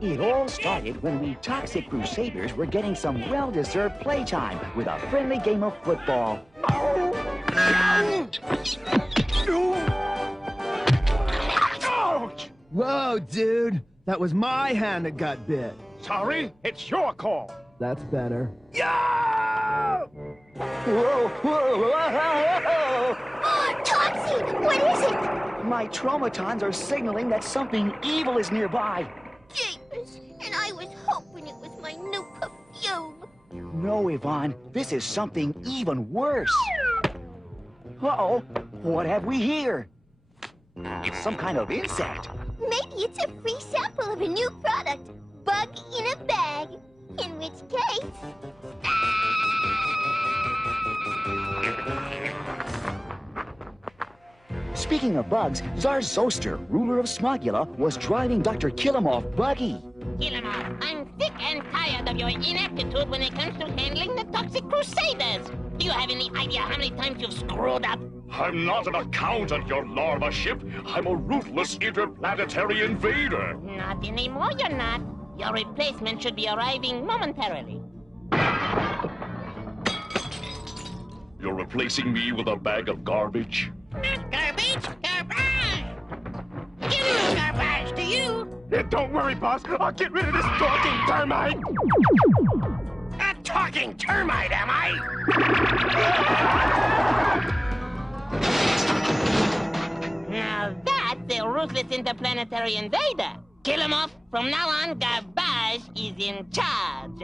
It all started when we toxic Crusaders were getting some well-deserved playtime with a friendly game of football. Ouch! Whoa, dude! That was my hand that got bit. Sorry, it's your call. That's better. Yo! Whoa, whoa, whoa! Oh, Toxie! What is it? My traumatons are signaling that something evil is nearby. Jeepers, and I was hoping it was my new perfume. No, Yvonne, this is something even worse. Uh-oh, what have we here? It's some kind of insect. Maybe it's a free sample of a new product. Bug in a bag. In which case... Speaking of bugs, Tsar Zoster, ruler of Smogula, was driving Dr. Killamoff buggy. Killamoff, I'm sick and tired of your ineptitude when it comes to handling the toxic Crusaders. Do you have any idea how many times you've screwed up? I'm not an accountant, your larva ship. I'm a ruthless interplanetary invader. Not anymore, you're not. Your replacement should be arriving momentarily. You're replacing me with a bag of garbage? Not garbage, garbage! Give you garbage to you! Don't worry, boss. I'll get rid of this talking termite. A talking termite, am I? Now that's a ruthless interplanetary invader. Kill him off. From now on, Garbage is in charge.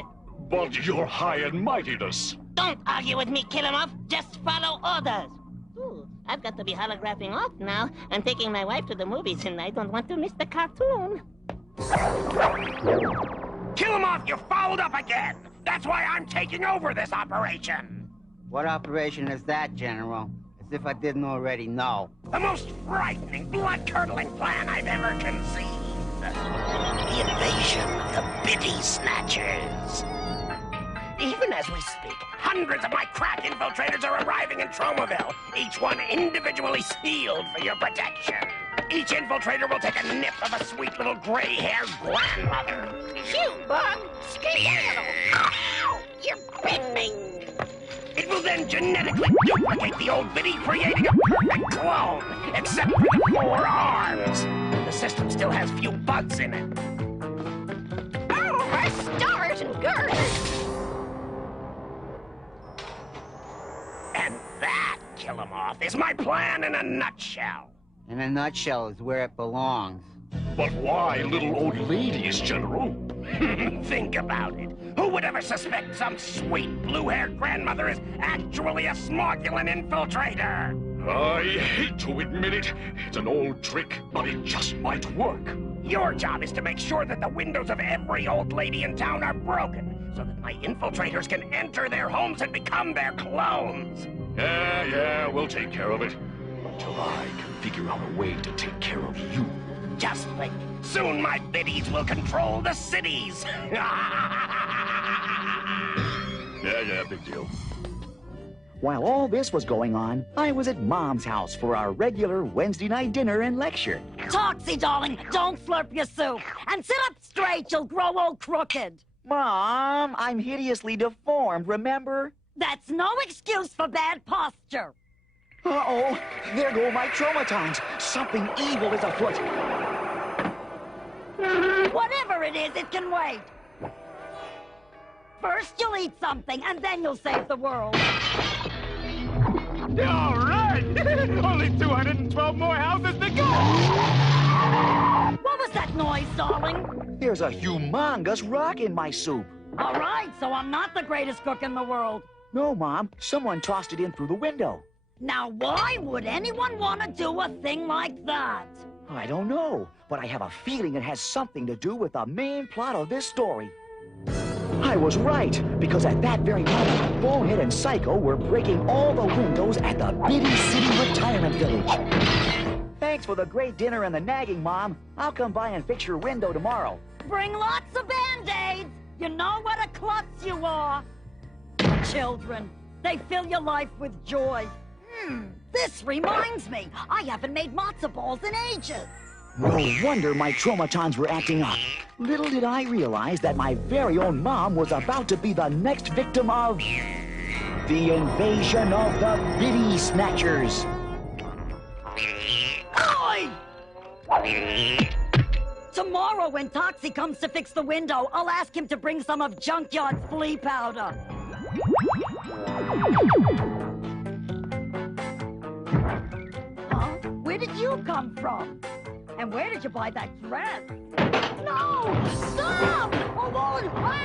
But your high and mightiness. Don't argue with me, kill him off. Just follow orders. Ooh, I've got to be holographing off now. I'm taking my wife to the movies, and I don't want to miss the cartoon. Kill him off, you fouled up again! That's why I'm taking over this operation! What operation is that, General? As if I didn't already know. The most frightening, blood-curdling plan I've ever conceived. The invasion of the Biddy Snatchers. Even as we speak, hundreds of my crack infiltrators are arriving in Troughaville, each one individually sealed for your protection. Each infiltrator will take a nip of a sweet little gray-haired grandmother. Phew, Bug! Skedaddle! Ow! You bit me! It will then genetically duplicate the old Biddy, creating a perfect clone, except for the 4 arms. The system still has few bugs in it. Oh, my stars and girders! And that, kill 'em off, is my plan in a nutshell. In a nutshell is where it belongs. But why little old ladies, General? Think about it. Who would ever suspect some sweet blue-haired grandmother is actually a Smogulan infiltrator? I hate to admit it. It's an old trick, but it just might work. Your job is to make sure that the windows of every old lady in town are broken, so that my infiltrators can enter their homes and become their clones. Yeah, we'll take care of it. Until I can figure out a way to take care of you. Just think, soon my biddies will control the cities. Yeah, big deal. While all this was going on, I was at Mom's house for our regular Wednesday night dinner and lecture. Toxie, darling, don't slurp your soup. And sit up straight, you'll grow all crooked. Mom, I'm hideously deformed, remember? That's no excuse for bad posture. Uh-oh, there go my traumatons. Something evil is afoot. Whatever it is, it can wait. First you'll eat something, and then you'll save the world. All right! Only 212 more houses to go! What was that noise, darling? There's a humongous rock in my soup. All right, so I'm not the greatest cook in the world. No, Mom, someone tossed it in through the window. Now, why would anyone want to do a thing like that? I don't know, but I have a feeling it has something to do with the main plot of this story. I was right, because at that very moment, Bonehead and Psycho were breaking all the windows at the Biddy City Retirement Village. Thanks for the great dinner and the nagging, Mom. I'll come by and fix your window tomorrow. Bring lots of Band-Aids. You know what a klutz you are. Children, they fill your life with joy. This reminds me, I haven't made matzo balls in ages. No wonder my traumatons were acting up. Little did I realize that my very own mom was about to be the next victim of the invasion of the Biddy Snatchers. Oi! Tomorrow, when Toxie comes to fix the window, I'll ask him to bring some of Junkyard's flea powder. Huh? Where did you come from? And where did you buy that dress? No! Stop! Hold on! Ah!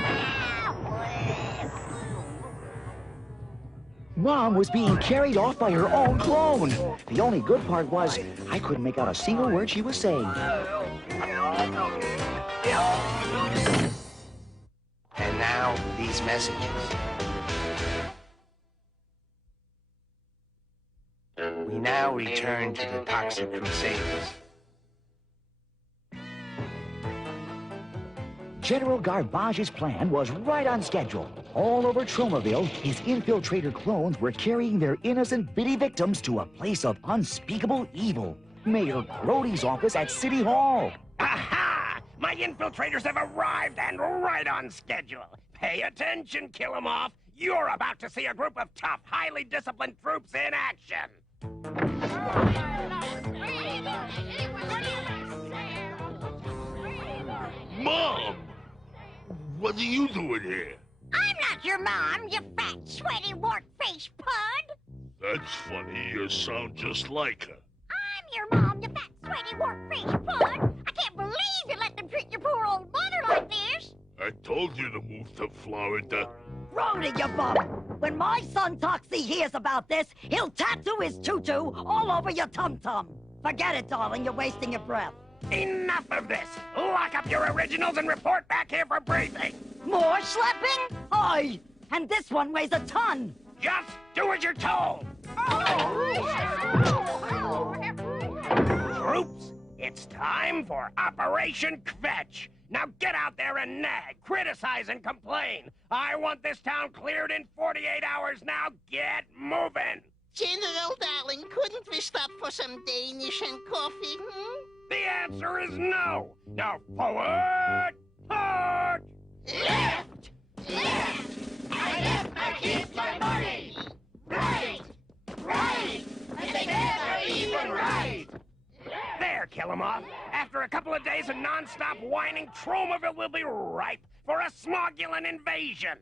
Mom was being carried off by her own clone. The only good part was I couldn't make out a single word she was saying. And now, these messages. We now return to the Toxic Crusaders. General Garbage's plan was right on schedule. All over Tromaville, his infiltrator clones were carrying their innocent Biddy victims to a place of unspeakable evil. Mayor Crody's office at City Hall. Aha! My infiltrators have arrived and right on schedule. Pay attention, Kill 'em Off. You're about to see a group of tough, highly disciplined troops in action. Mom! What are you doing here? I'm not your mom, you fat, sweaty, wart-faced pud. That's funny. You sound just like her. I'm your mom, you fat, sweaty, wart-faced pud. I can't believe you let them treat your poor old mother like this. I told you to move to Florida. Brody, you bum! When my son Toxie hears about this, he'll tattoo his tutu all over your tum-tum. Forget it, darling. You're wasting your breath. Enough of this! Lock up your originals and report back here for briefing! More schlepping? Aye! And this one weighs a ton! Just do as you're told! Troops, it's time for Operation Kvetch! Now get out there and nag, criticize, and complain! I want this town cleared in 48 hours now! Get moving! General, darling, couldn't we stop for some Danish and coffee, The answer is no! Now forward! Forward! Left! Left! I left my kids my money! Right! Right! And they never even right! There, Kill 'em Off. After a couple of days of non-stop whining, Tromaville will be ripe for a smogulant invasion.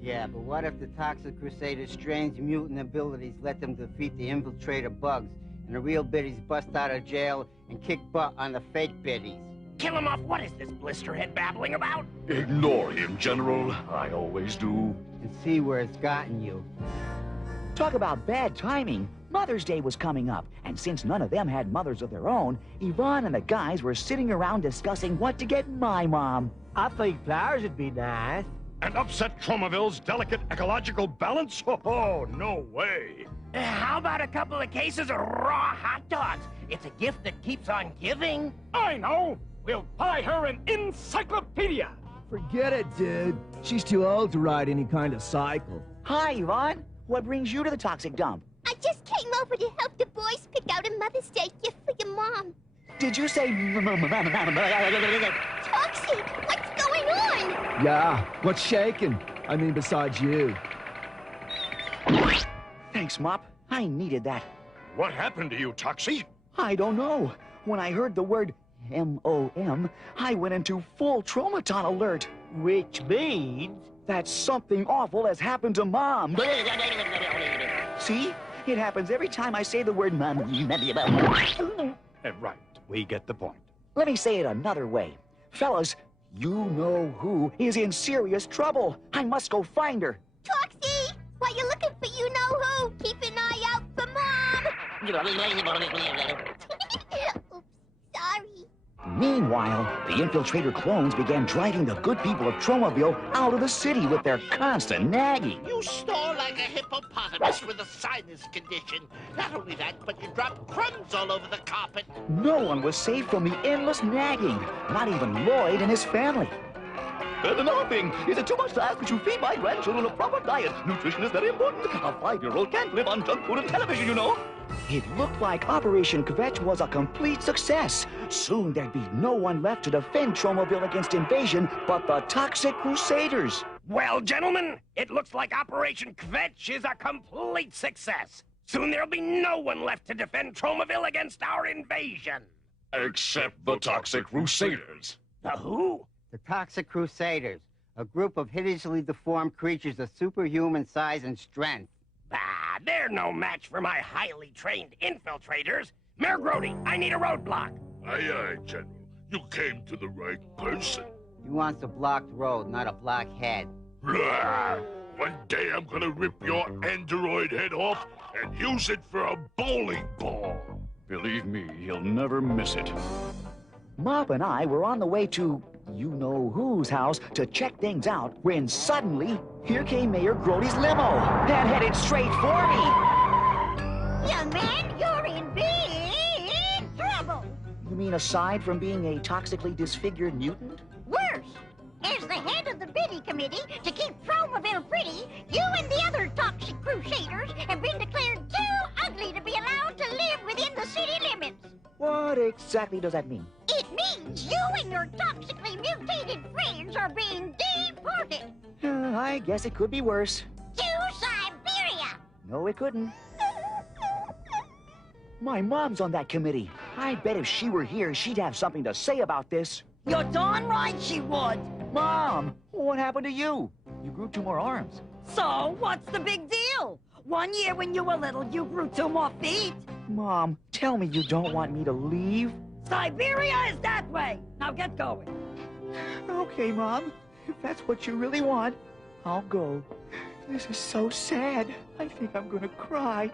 Yeah, but what if the Toxic Crusaders' strange mutant abilities let them defeat the infiltrator bugs, and the real Biddies bust out of jail and kick butt on the fake Biddies? Kill 'em Off, what is this blisterhead babbling about? Ignore him, General. I always do. And see where it's gotten you. Talk about bad timing. Mother's Day was coming up, and since none of them had mothers of their own, Yvonne and the guys were sitting around discussing what to get my mom. I think flowers would be nice. And upset Tromaville's delicate ecological balance? Oh, no way. How about a couple of cases of raw hot dogs? It's a gift that keeps on giving. I know! We'll buy her an encyclopedia! Forget it, dude. She's too old to ride any kind of cycle. Hi, Yvonne. What brings you to the toxic dump? I just came over to help the boys pick out a Mother's Day gift for your mom. Did you say... Toxie, what's going on? Yeah, what's shaking? I mean, besides you. Thanks, Mop. I needed that. What happened to you, Toxie? I don't know. When I heard the word M-O-M, I went into full traumaton alert. Which means... that something awful has happened to Mom. See? It happens every time I say the word Mom. Right. We get the point. Let me say it another way. Fellas, you know who is in serious trouble. I must go find her. Toxie, while you're looking for you know who, keep an eye out for Mom. Oops, sorry. Meanwhile, the infiltrator clones began driving the good people of Tromaville out of the city with their constant nagging. You snore like a hippopotamus with a sinus condition. Not only that, but you drop crumbs all over the carpet. No one was safe from the endless nagging, not even Lloyd and his family. And another thing, is it too much to ask that you feed my grandchildren a proper diet? Nutrition is very important. A 5-year-old can't live on junk food and television, you know. It looked like Operation Kvetch was a complete success. Soon there'd be no one left to defend Tromaville against invasion but the Toxic Crusaders. Well, gentlemen, it looks like Operation Kvetch is a complete success. Soon there'll be no one left to defend Tromaville against our invasion. Except the Toxic Crusaders. The who? The Toxic Crusaders, a group of hideously deformed creatures of superhuman size and strength. Ah, they're no match for my highly trained infiltrators. Mayor Grody, I need a roadblock. Aye, aye, General. You came to the right person. He wants a blocked road, not a blockhead. Blah. One day I'm gonna rip your android head off and use it for a bowling ball. Believe me, he'll never miss it. Mop and I were on the way to you-know-who's house to check things out when suddenly, here came Mayor Grody's limo and headed straight for me. Young man, you're in big trouble. You mean aside from being a toxically disfigured mutant? Worse, as the head of the Biddy committee to keep Tromaville pretty, you and the other Toxic Crusaders have been declared too ugly to be allowed to live within the city limits. What exactly does that mean? It means you and your toxically mutated friends are being deported I guess it could be worse. to Siberia. No, it couldn't. My mom's on that committee. I bet if she were here, she'd have something to say about this. You're darn right she would. Mom, what happened to you? You grew 2 more arms. So, what's the big deal? 1 year when you were little, you grew 2 more feet. Mom, tell me you don't want me to leave? Siberia is that way. Now get going. Okay, Mom. If that's what you really want, I'll go. This is so sad. I think I'm gonna cry.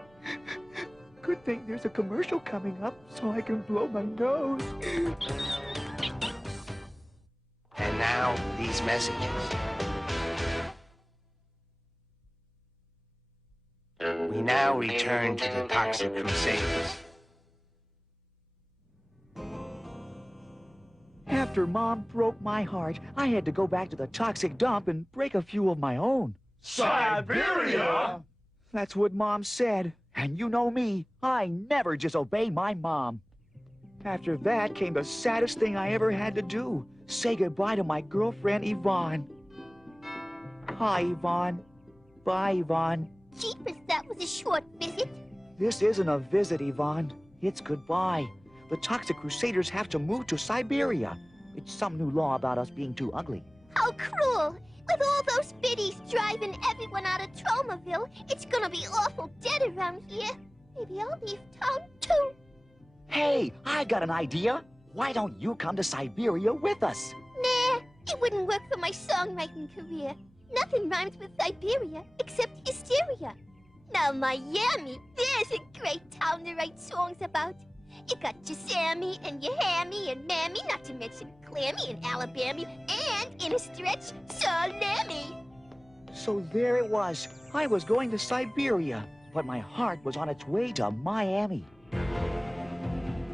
Good thing there's a commercial coming up so I can blow my nose. And now, these messages. We now return to the Toxic Crusaders. After Mom broke my heart, I had to go back to the toxic dump and break a few of my own. Siberia? That's what Mom said. And you know me, I never disobey my mom. After that came the saddest thing I ever had to do. Say goodbye to my girlfriend, Yvonne. Hi, Yvonne. Bye, Yvonne. Jeepers, that was a short visit. This isn't a visit, Yvonne. It's goodbye. The Toxic Crusaders have to move to Siberia. It's some new law about us being too ugly. How cruel. With all those biddies driving everyone out of Tromaville, it's gonna be awful dead around here. Maybe I'll leave town too. Hey, I got an idea. Why don't you come to Siberia with us? Nah, it wouldn't work for my songwriting career. Nothing rhymes with Siberia except hysteria. Now Miami, there's a great town to write songs about. You got your Sammy and your Hammy and Mammy, not to mention Clammy and Alabama, and in a stretch, Salami. So there it was. I was going to Siberia, but my heart was on its way to Miami.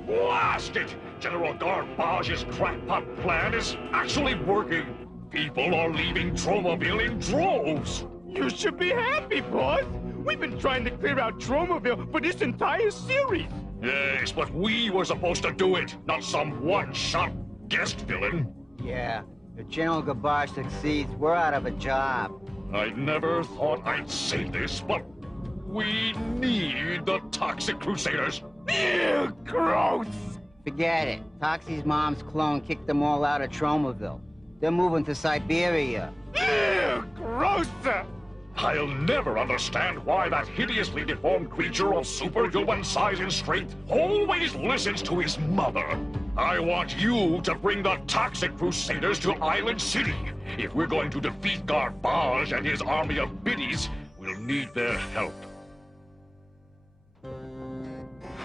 Blast it! General Garbage's crackpot plan is actually working. People are leaving Tromaville in droves. You should be happy, boss. We've been trying to clear out Tromaville for this entire series. Yes, but we were supposed to do it, not some one-shot guest villain. Yeah, if General Garbage succeeds, we're out of a job. I never thought I'd say this, but we need the Toxic Crusaders. Ew, gross. Forget it. Toxie's mom's clone kicked them all out of Tromaville. They're moving to Siberia. Ew, gross. I'll never understand why that hideously deformed creature of superhuman size and strength always listens to his mother. I want you to bring the Toxic Crusaders to Island City. If we're going to defeat Garbage and his army of biddies, we'll need their help.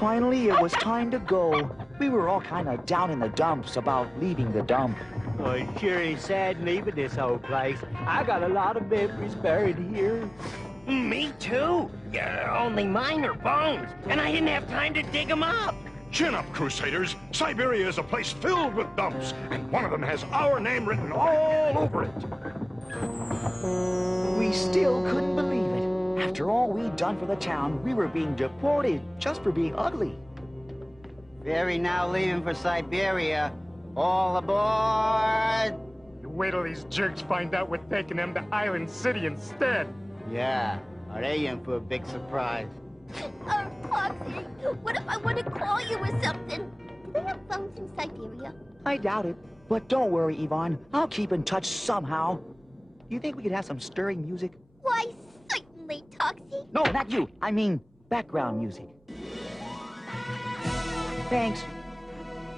Finally, it was time to go. We were all kind of down in the dumps about leaving the dump. Well, it sure is sad leaving this whole place. I got a lot of memories buried here. Me too. Yeah, only mine are bones, and I didn't have time to dig them up. Chin up, Crusaders. Siberia is a place filled with dumps, and one of them has our name written all over it. We still couldn't believe it. After all we'd done for the town, we were being deported just for being ugly. Ferry now leaving for Siberia. All aboard! You wait till these jerks find out we're taking them to Island City instead. Yeah, are they in for a big surprise? Oh, Toxie, what if I want to call you or something? Do they have phones in Siberia? I doubt it. But don't worry, Yvonne. I'll keep in touch somehow. Do you think we could have some stirring music? Why, certainly, Toxie. No, not you. I mean, background music. Thanks.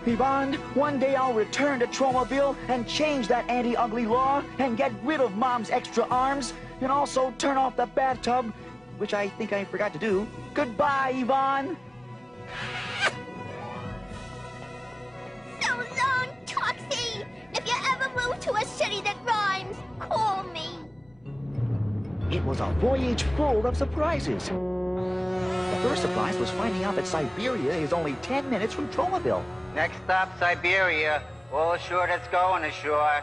Yvonne, one day I'll return to Trouville and change that anti-ugly law and get rid of Mom's extra arms and also turn off the bathtub, which I think I forgot to do. Goodbye, Yvonne. So long, Toxie. If you ever move to a city that rhymes, call me. It was a voyage full of surprises. The first surprise was finding out that Siberia is only 10 minutes from Trouville. Next stop, Siberia. All ashore that's going ashore.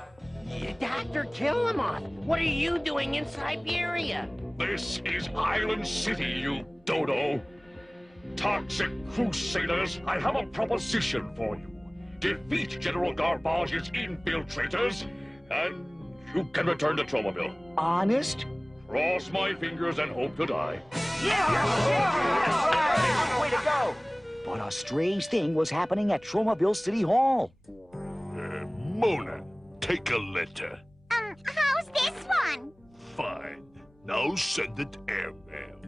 Dr. Killamoth, what are you doing in Siberia? This is Island City, you dodo. Toxic Crusaders, I have a proposition for you. Defeat General Garbage's infiltrators, and you can return to Trouville. Honest? Cross my fingers and hope to die. Way to go! But a strange thing was happening at Trouville City Hall. Mona, take a letter. How's this one? Fine. Now send it airmail.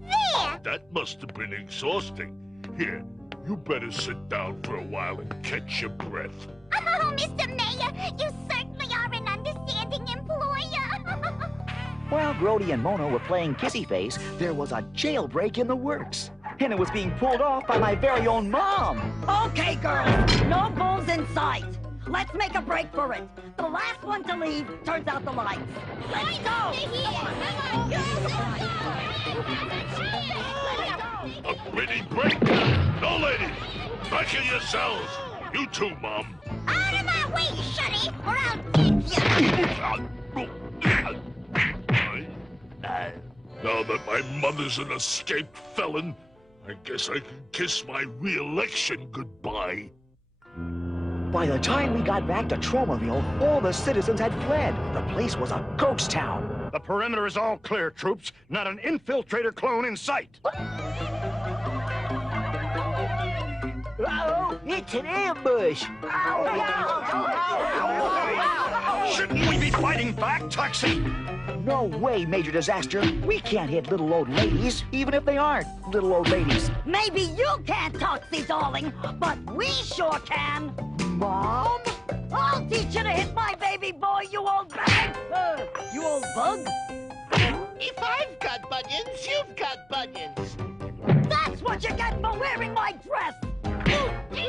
There! That must have been exhausting. Here, you better sit down for a while and catch your breath. Oh, Mr. Mayor, you certainly are an understanding employer. While Grody and Mona were playing Kissy Face, there was a jailbreak in the works. And it was being pulled off by my very own mom. Okay, girls, no bulls in sight. Let's make a break for it. The last one to leave turns out the lights. Let's go! A Biddy break? No, ladies! Back in yourselves! You too, Mom. Out of my way, Shuddy, or I'll get you! Now that my mother's an escaped felon, I guess I can kiss my re-election goodbye. By the time we got back to Trouville, all the citizens had fled. The place was a ghost town. The perimeter is all clear, troops. Not an infiltrator clone in sight. Uh-oh, it's an ambush. Shouldn't we be fighting back, Toxie? No way, Major Disaster. We can't hit little old ladies, even if they aren't little old ladies. Maybe you can't, Toxie, darling, but we sure can. Mom? I'll teach you to hit my baby boy, you old bag. You old bug. If I've got bunions, you've got bunions. That's what you get for wearing my dress.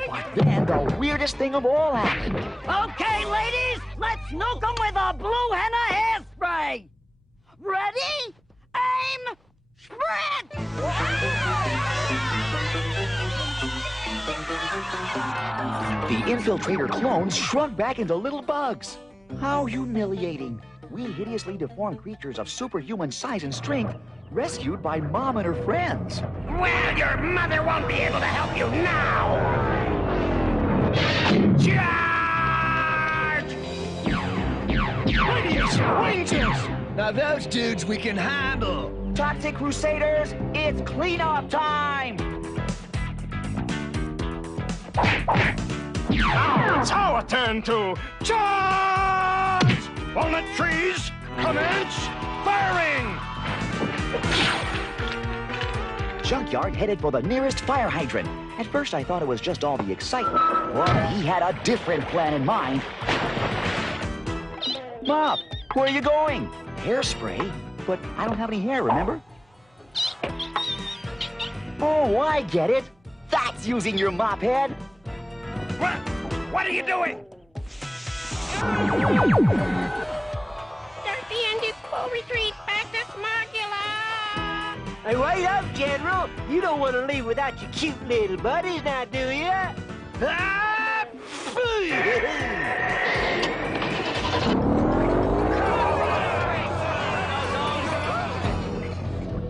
But then the weirdest thing of all happened. Okay, ladies, let's nuke them with a blue henna hairspray. Ready? Aim! Sprint! The infiltrator clones shrunk back into little bugs. How humiliating. We hideously deformed creatures of superhuman size and strength, rescued by Mom and her friends. Well, your mother won't be able to help you now. Charge! Radius! Rangers! Now those dudes we can handle. Toxic Crusaders, it's cleanup time! Now it's our turn to charge! Walnut trees, commence firing! Junkyard headed for the nearest fire hydrant. At first I thought it was just all the excitement. But he had a different plan in mind. Mop, where are you going? Hairspray? But I don't have any hair, remember? Oh, I get it. That's using your mop head. What are you doing? Start the end full retreat back to Smogula! Hey, wait up, General. You don't want to leave without your cute little buddies now, do you? Ah!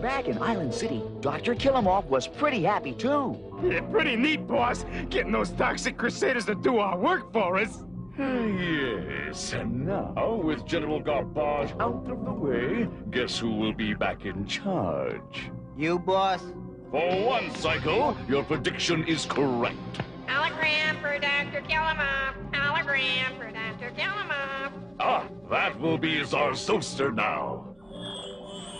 Back in Island City, Dr. Killamoff was pretty happy, too. Yeah, pretty neat, boss. Getting those toxic Crusaders to do our work for us. Yes, and now, with General Garbage out of the way, guess who will be back in charge? You, boss? For one, Psycho, your prediction is correct. Hologram for Dr. Killamoff. Hologram for Dr. Killamoff. Ah, that will be Zarzoster now.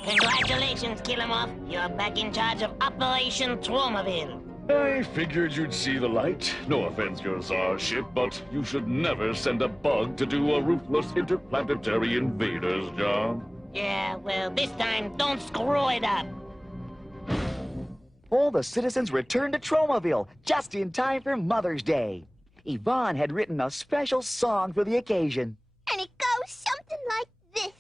Congratulations, Killamoff. You're back in charge of Operation Troumaville. I figured you'd see the light. No offense, your Tsar ship, but you should never send a bug to do a ruthless interplanetary invader's job. Yeah, well, this time, don't screw it up. All the citizens returned to Troumaville just in time for Mother's Day. Yvonne had written a special song for the occasion. And it goes something like this.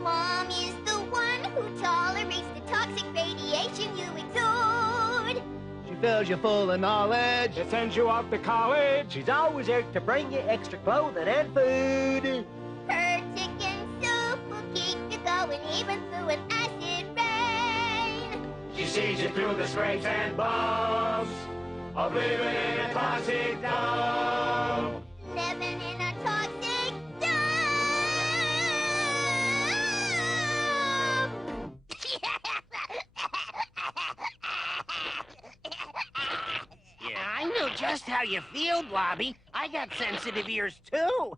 Mom is the one who tolerates the toxic radiation you exude. She fills you full of knowledge. It sends you off to college. She's always there to bring you extra clothing and food. Her chicken soup will keep you going even through an acid rain. She sees you through the scrapes and bumps of living in a toxic dump. Living in a toxic dump. Yeah, I know just how you feel, Blobby. I got sensitive ears, too.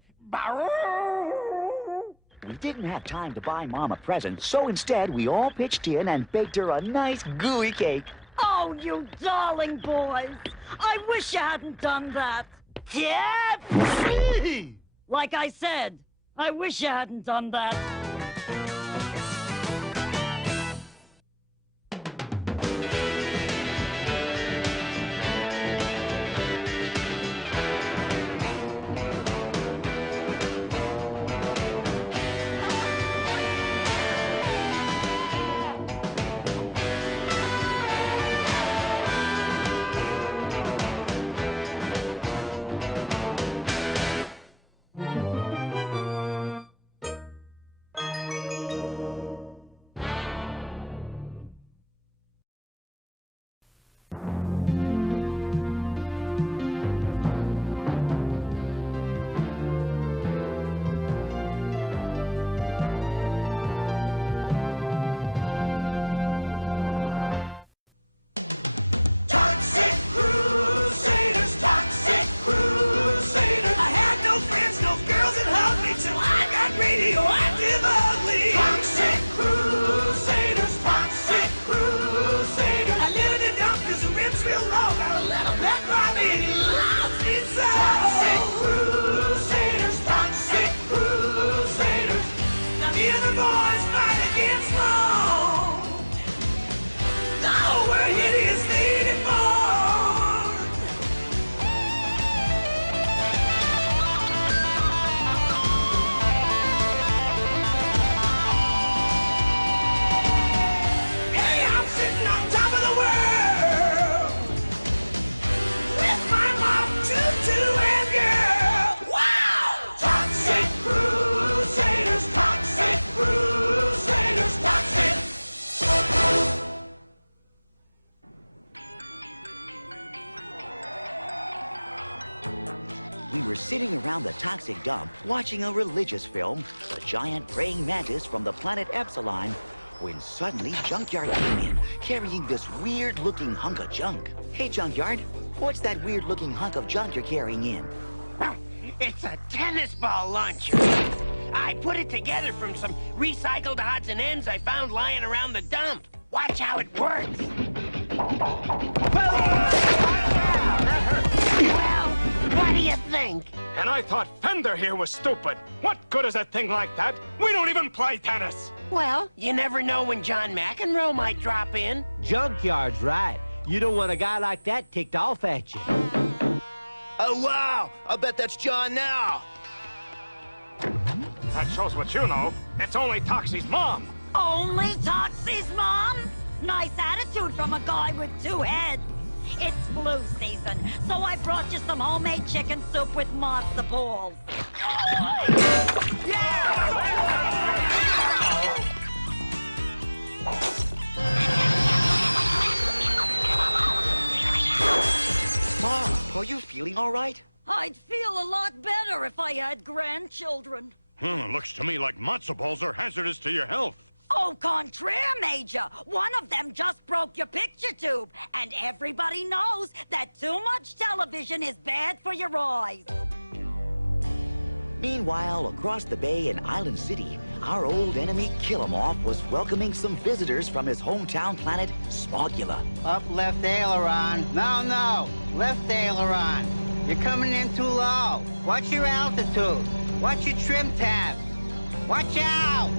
We didn't have time to buy Mom a present, so instead we all pitched in and baked her a nice gooey cake. Oh, you darling boys. I wish you hadn't done that. Yeah! Like I said, I wish you hadn't done that. Toxic Crusaders, Toxic Crusaders. I had no friends, no girls that hugged me till I got radioactive ugly. Toxic Crusaders, Toxic Crusaders. I live in the dump 'cause the rib's real low. Got a little bit Bobby and he loves me so. Toxic Crusaders, Toxic Crusaders. Now me and the boys fight against wrong. Oh, we're hideously deformed. Hey, I'm sitting on top of the world with my mom, Tutu, and girl. Wow! Toxic Crusaders, Toxic Crusaders, Toxic. We were sitting around the toxic dump watching a religious film, The Giant Praying Mantis from the planet Epsilon, when suddenly Junkyard came in, carrying this weird-looking hunk of junk. Hey, Junkyard, what's that weird-looking hunk of junk you're carrying in? It's a tennis ball launcher. I put it together from some recycled odds and ends I found lying around the dump. Watch how it works. Well, what do you think? And I thought Fender here was stupid. What good is a thing like that? We don't even play tennis. Well, you never know when John McEnroe might drop in. Junkyard's right. You don't want a guy like that ticked off at you. Oh, wow! I'll bet that's John now. That shows what you know. It's only Toxie's mom. Only Toxie's mom? Nice attitude from a guy with 2 heads. It's flu season, so I brought you some homemade chicken soup with matzo balls. Mom, are you feeling all right? I'd feel a lot better if I had grandchildren. Looks to me like matzo balls are hazardous to your health. Au contraire, Major. One of them just broke your picture tube. And everybody knows that too much television is bad for your eyes. Meanwhile, across the bay in Island City, our old enemy Killamoff was welcoming some visitors from his hometown planet, Smogula. Up left aileron. No. Left aileron. You're coming in too low. Watch your altitude. Watch your trim tab. Watch out!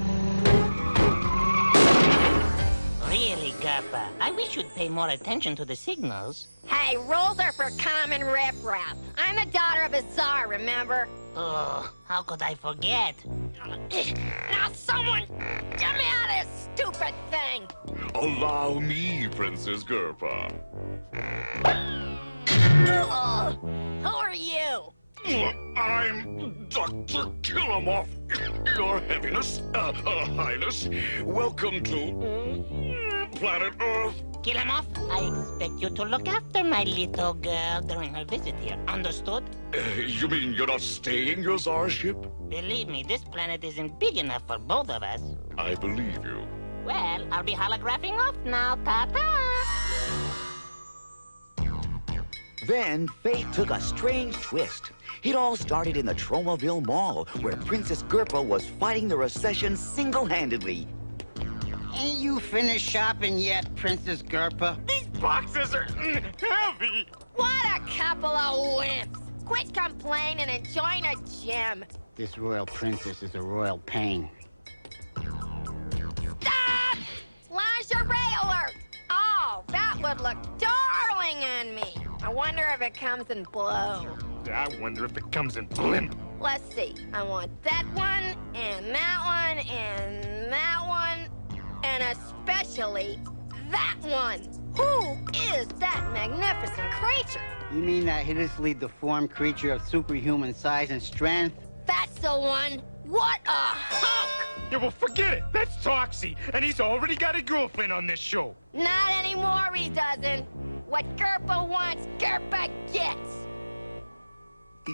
Really, Garpa, I wish you'd pay more attention to the signals. Hey, rules are for common riffraff. I'm the daughter of a czar, remember? Oh, how could I forget? Now someone, get me out of this stupid thing! Allow me, Princess Gerpa. Who are you? I'm Dr. Killamoff, Your Heaviness, Highness. Welcome to planet Earth. Killamoff, I expect you to look after my little girl during her visit here. Understood? You mean you're not staying, your czarship? Believe me, this planet isn't big enough for both of us. I believe you. Well, I'll be holographing off now. Ta-ta! Then fate took a strange twist. It all started in the Tromaville Mall, where Princess Gerpa was fighting the recession single-handedly. Ain't you finished shopping yet, Princess Gerpa? These boxes are heavy. What a couple of wimps! Quit complaining and join a gym. This royal princess is a royal pain. Stop! Lingerie alert! Oh, that would look darling on me. I wonder if it comes in blue. I wonder if it comes in blimp. Let's see. I want that one, and that one, and that one, and especially that one. Who is that magnificent creature? You mean that hideously deformed creature of superhuman size and strength? That's the one. What a hunk! Yeah, well, forget it. That's Toxie, and he's already got a girlfriend on this show. Not anymore, he doesn't. What Gerpa wants, Gerpa gets.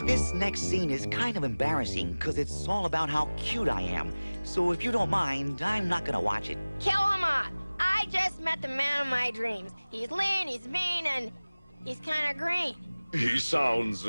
This next scene is kind of embarrassing because it's all about how cute I am. So if you don't mind, I'm not gonna watch it. Kill him off. I just met the man of my dreams. He's lean, he's mean, and he's kind of green. He sounds,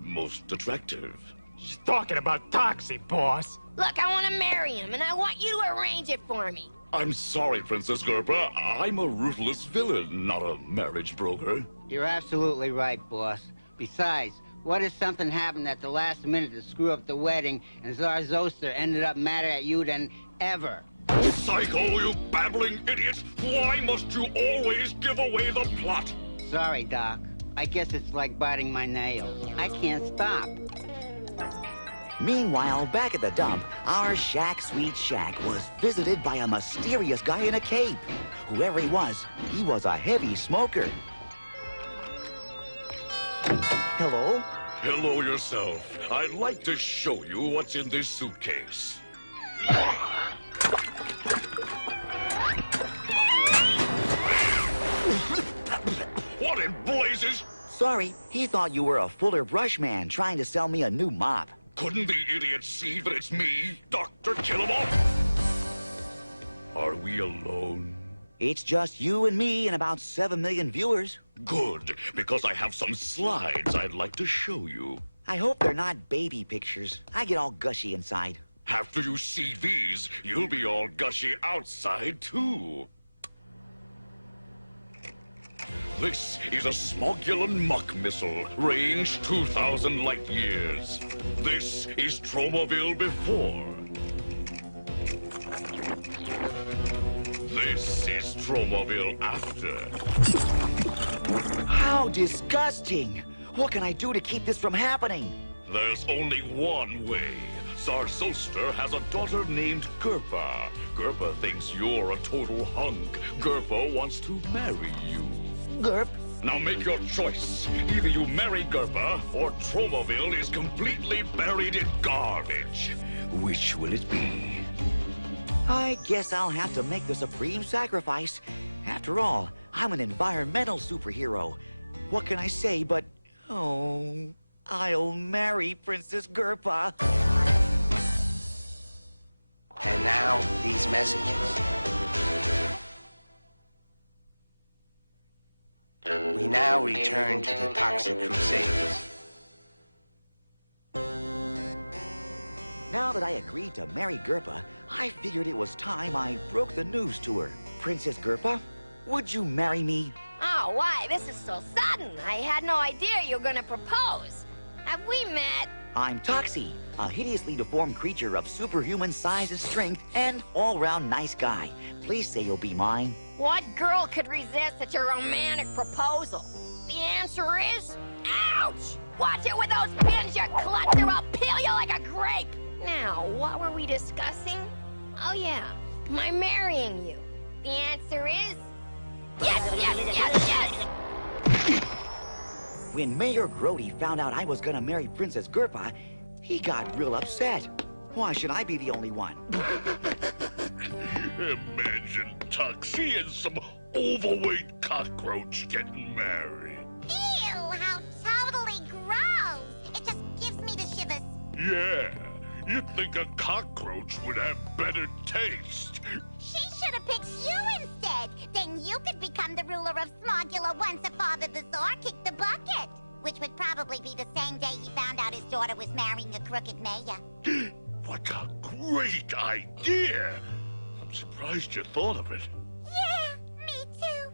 most attractive. She's talking about Toxie, boss. Look, I want to marry him, and I want you to arrange it for me. I'm sorry, Princess Gerpa. I'm a ruthless villain, not a marriage broker. You're absolutely right, boss. Besides, what if something happened at the last minute to screw up the wedding and Tsar Zoster ended up madder at you than ever? Psycho, you babbling idiot! Why must you always give away the plot? Sorry, Doc. I guess it's like biting my nail. I can't stop. Meanwhile, back at the dump, our Shack Sweet Shack was visited by a mysterious guy in a cape. Whoever he was a heavy smoker. Hello? Hello yourself. I'd like to show you what's in this suitcase. What in blazes? Sorry, he thought you were a Fuller Brush man trying to sell me a new mop. Couldn't the idiot see that it's me, Dr. Killamoff? Are we alone? It's just you and me and about 7 million viewers. Good, because I have some slides I'd like to show you. I hope they're not baby pictures. I get all gushy inside. After you see these, you'll be all gushy outside, too. This is a Smogulan muck missile, range 2,000 light years. This is Tromaville before. This is Tromaville after. How disgusting! What can I do to keep this from happening? There's only one way. Zarzoster has a daughter named Gerpa. Gerpa thinks you're a total hunk. Gerpa wants to marry you. Gerp? Now make your choice. Either you marry Gerpa, or Tromoville is completely buried in garbage. Which will it be? I guess I'll have to make the supreme sacrifice. After all, I'm an environmental superhero. What can I say but, oh, I'll marry Princess Gerpa. And now, these messages. We now return to the Toxic Crusaders. Now that I agreed to marry Gerpa, I figured it was time I broke the news to her. Princess Gerpa, would you marry me? Oh, why? This is so sudden. I had no idea you were gonna propose. Have we met? I'm Toxie, a hideously deformed creature of superhuman size and strength and all-round nice guy. Please say you'll be mine. What girl could resist such a romantic proposal? The answer is, ouch! Watch it with those pins, you klutz, or I'll peel you like a grape! Now, what were we discussing? Oh yeah, my marrying you. The answer is, yes, yes, yes, yes! When Mayor Grody found out I was gonna marry Princess Gerpa, he got real upset. Why should I be the only one? Imagine Toxie and some overweight cockroach getting married. Ew, how totally gross. It just gives me the shivers. Yeah, you'd think a cockroach would have better taste. She should have picked you instead. Then you could become the ruler of Smogula once her father the Czar kicked the bucket. Which would probably be the same day he found out his daughter was marrying a crooked mayor. What a great idea! I'm surprised you thought of it. Yeah, me too.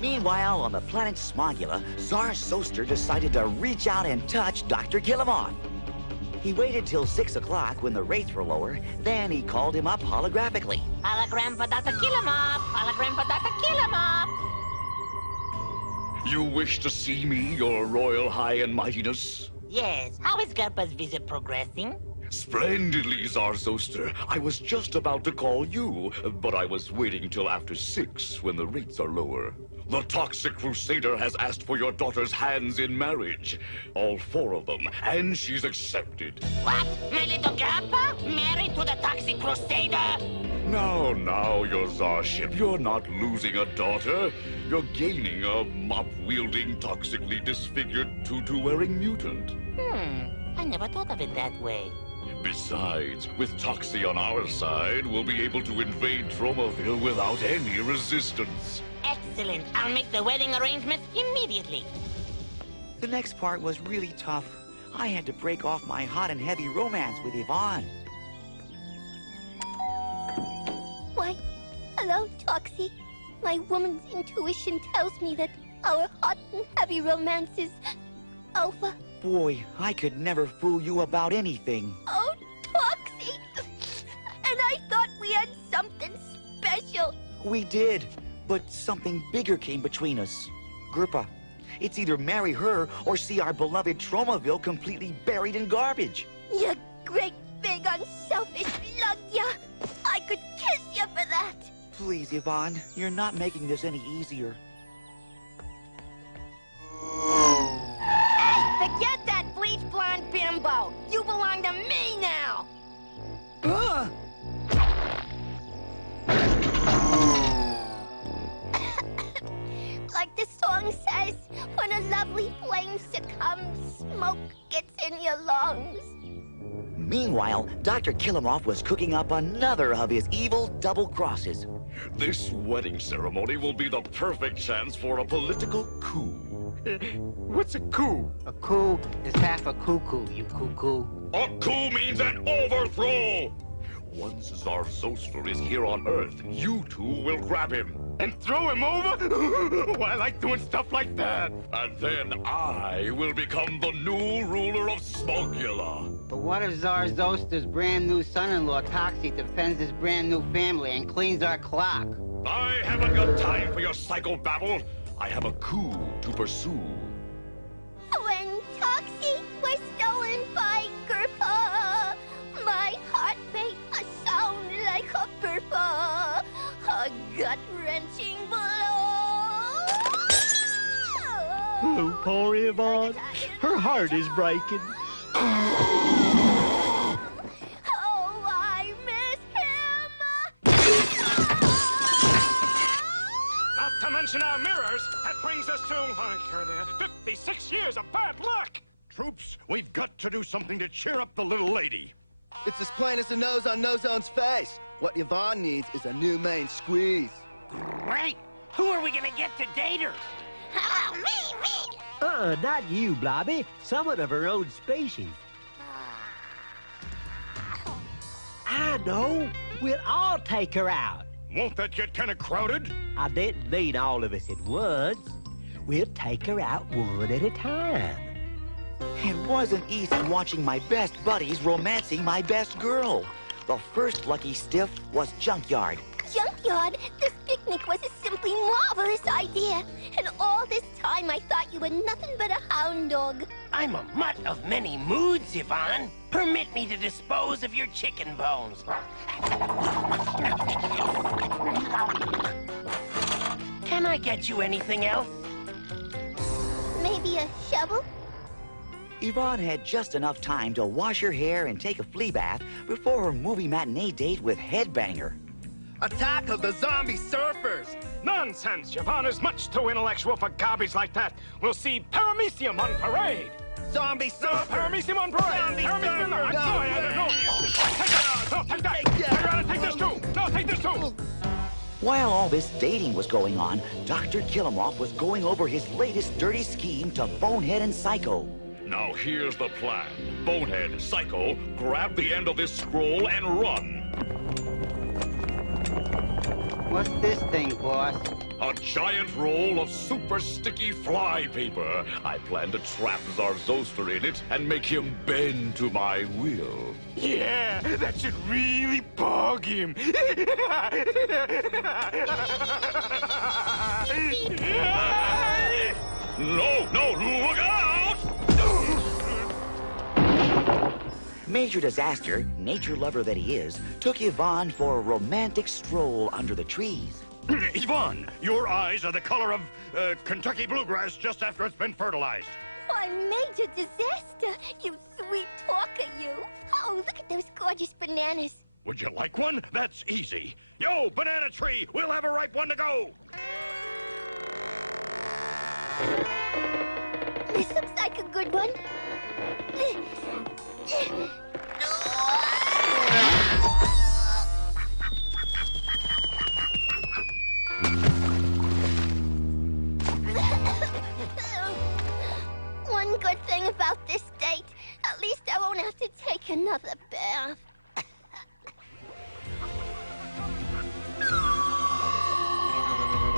Meanwhile, on the planet Smogula, Zarzoster decided to reach out and touch Dr. Killamoff. He waited till 6 o'clock when the rates were lower, then he called him up holographically. Hologram for Dr. Killamoff! Hologram for Dr. Killamoff! You wish to see me, your royal high and mightiness? Yes, how is Gerpa's visit progressing? Splendidly, Zarzoster. I was just about to call you, but I was waiting till after 6 when the rates are lower. The Toxic Crusader has asked for your daughter's hands in marriage. All 4 of them, and she's accepted. What? My little Gerpa? Married to the Toxic Crusader? Now, your Czarship, you're not losing a daughter. You're gaining a mop-wielding, toxically disfigured, tutu-wearing mutant. I never thought of it that way. Besides, with Toxie on our side, we'll be able to invade Tromoville without any resistance. Excellent. I'll make the wedding arrangements immediately. The next part was really tough. I had to break off my hot and heavy romance with Yvonne. Why, hello, Toxie. My woman's intuition tells me that our hot and heavy romance is over. Boy, I could never fool you about anything. Oh, Toxie! And I thought we had something special. We did, but something bigger came between us. Gerpa, it's either marry her or see our beloved Tromoville completely buried in garbage. You great big unselfish lug ya! I could kiss you for that! Please, Yvonne, you're not making this any easier. Hey, forget that bleach blonde bimbo! You belong to me now! Like the song says, when a lovely flame succumbs, smoke gets in your lungs. Meanwhile, Dr. Killamoff was cooking up another of his evil double crosses. This wedding ceremony will be the perfect chance for a political coup. What's a coup? A coup is half a cuckoo, you cuckoo. A coup means an overthrow! Once Zarzoster is here on Earth, you two will grab him. And throw him over? Oh, I like doing stuff like that. And then I will become the new ruler of Smogula. But what if Zarzoster's brand new son-in-law, Toxie, defends his brand new family and cleans our clock? I haven't got time for your psychobabble. I have a coup to pursue. When Toxie was stolen by Gerpa gut-wrenching blow. Oh, poor Yvonne. Her heart is breaking. Oh, I miss him. Not to mention our mirrors. That brings us to, oh, here they are, 56 years of bad luck. Troops, we've got to do something to cheer up the little lady. It's as plain as the nose on Nozone's face. What Yvonne needs is a new main squeeze. Great! Who are we gonna get to date her? Oh, me! Not you, Blobby. Someone of her own species. I know. We'll all take her out. Won't that get kind of crowded? I didn't mean all of us at once. We'll take her out one at a time. It wasn't easy watching my best buddies romancing my best girl. The first lucky stiff was Junkyard. Junkyard, this picnic was a simply marvelous idea. And all this time I thought you were nothing but a hound dog. I'm a mutt of many moods, Yvonne. Permit me to dispose of your chicken bones. Can I get you anything else? Maybe a shovel? Yvonne had just enough time to wash her hair and take a flea bath before her movie matinee date with Headbanger. Attack of the zombie surfers! Nonsense! Yvonne is much too intellectual for garbage like that. We'll see Paramecium on parade. Zombie surfers! Paramecium on parade! Zombie Paramecium! surfers! No, take that! No, take this too! No, take this too! While all this dating was going on, Dr. Killamroff was going over his latest dirty scheme to Bonehead and Psycho. Now here's the plan. Bonehead, Psycho, grab the end of this scroll and run. What's this thing, boss? A giant roll of super sticky fly paper. I plan to trap Zarzoster in it and make him bend to my will. Yeah, that should really bug him. No, look out! Major Disaster, nature lover that he is, took Yvonne for a romantic stroll under the trees. Yvonne, your eyes are the color of Kentucky bluegrass just after it's been fertilized. Why, Major Disaster, you sweet talker, you. Oh, look at those gorgeous bananas. Would you like one? That's easy. Yo, banana tree, we'll have a ripe one to go. This looks like a good one. One good thing about this date, at least I won't have to take another bath.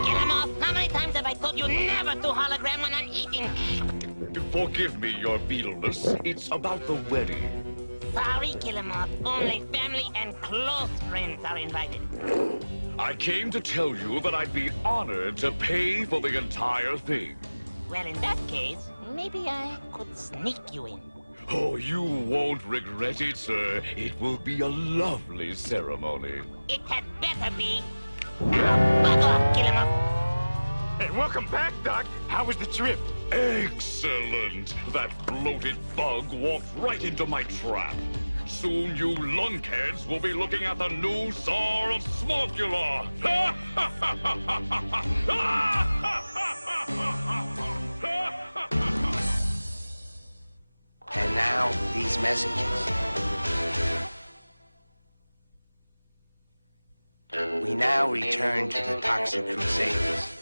Get him off! How many times have I told you never to hologram when I'm eating? Forgive me your beetleness. It's about the wedding. Sorry, Killamroff. Only family and close friends are invited. I came to tell you that I'd be honored to pay for the entire thing. Well, in that case, maybe I could sneak you in. Oh, you won't regret it, sir. It will be a lovely ceremony. It had better be. Bug off, Killamroff. Hey, welcome back, Doc. How was the trip? Excellent! That bloated bug walked right into my trap. Soon you lunkheads will be looking at the new Tsar of Smogula! And now, these messages. We now return to the Toxic Crusaders.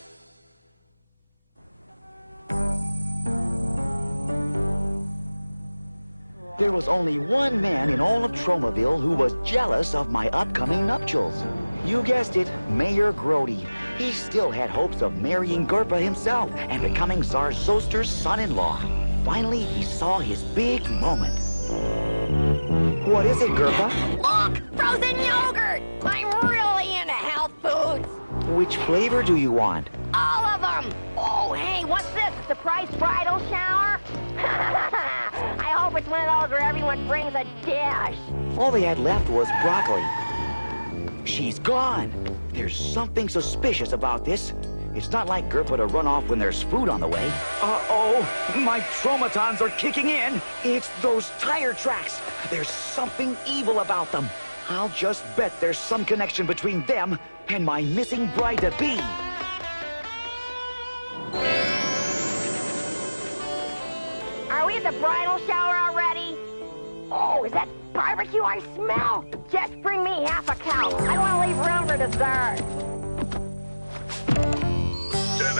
There was only one man in all of Tromaville who was jealous of my upcoming nuptials. You guessed it, Mayor Grody. He still had hopes of marrying Gerpa himself and becoming Zarzoster's son-in-law. Finally, he saw his big moment. What is it, Gerpa? Look! Frozen yogurt! I'm really into health foods. Which flavor do you want? All of them! Oh, hey, what's this? A surprise bridal shower? I hope it's one of those where everyone brings a dish. All they had left was broccoli. She's gone. There's something suspicious about this. It's not like Gerpa to run off when there's food on the way. Uh-oh, my traumatons are kicking in. It's those tire tracks. There's something evil about them. I'll just bet there's some connection between them and my missing bride-to-be. Are we at the bridal shower already? Oh, is that barbecue I smell? Just bring me half a cow. I don't want to leave room for dessert.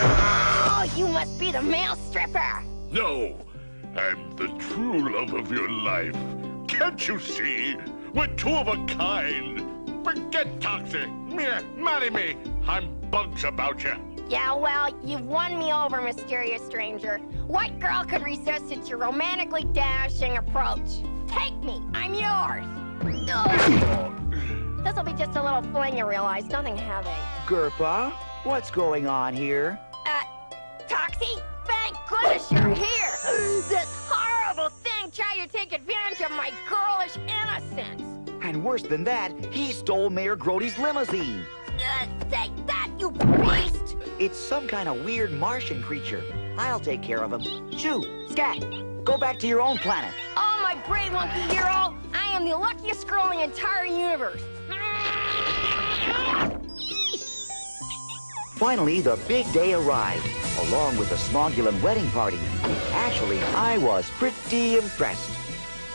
Oh, you must be the male stripper. No, I'm the true love of your life. Can't you see? We're two of a kind. Forget Toxie. Marry me. I'm bugs about you. Yeah, well, you've won me over, mysterious stranger. What girl could resist such your romantically dashing approach? Take me. I'm yours. This'll be just a little fling, you realize. Nothing heavy. Gerpa, what's going on here? Toxie? Thank goodness you're here! This horrible thing tried to take advantage of my girlish innocence! And worse than that, he stole Mayor Grody's limousine. Take that, you beast! It's some kind of weird Martian creature. I'll take care of him. Shoo, Scat, go back to your own planet. Oh, my brave monkey hero! I am the luckiest girl in the entire universe! Finally, the big day arrived, along with the Smogulan wedding party. Actually, I was pretty impressed.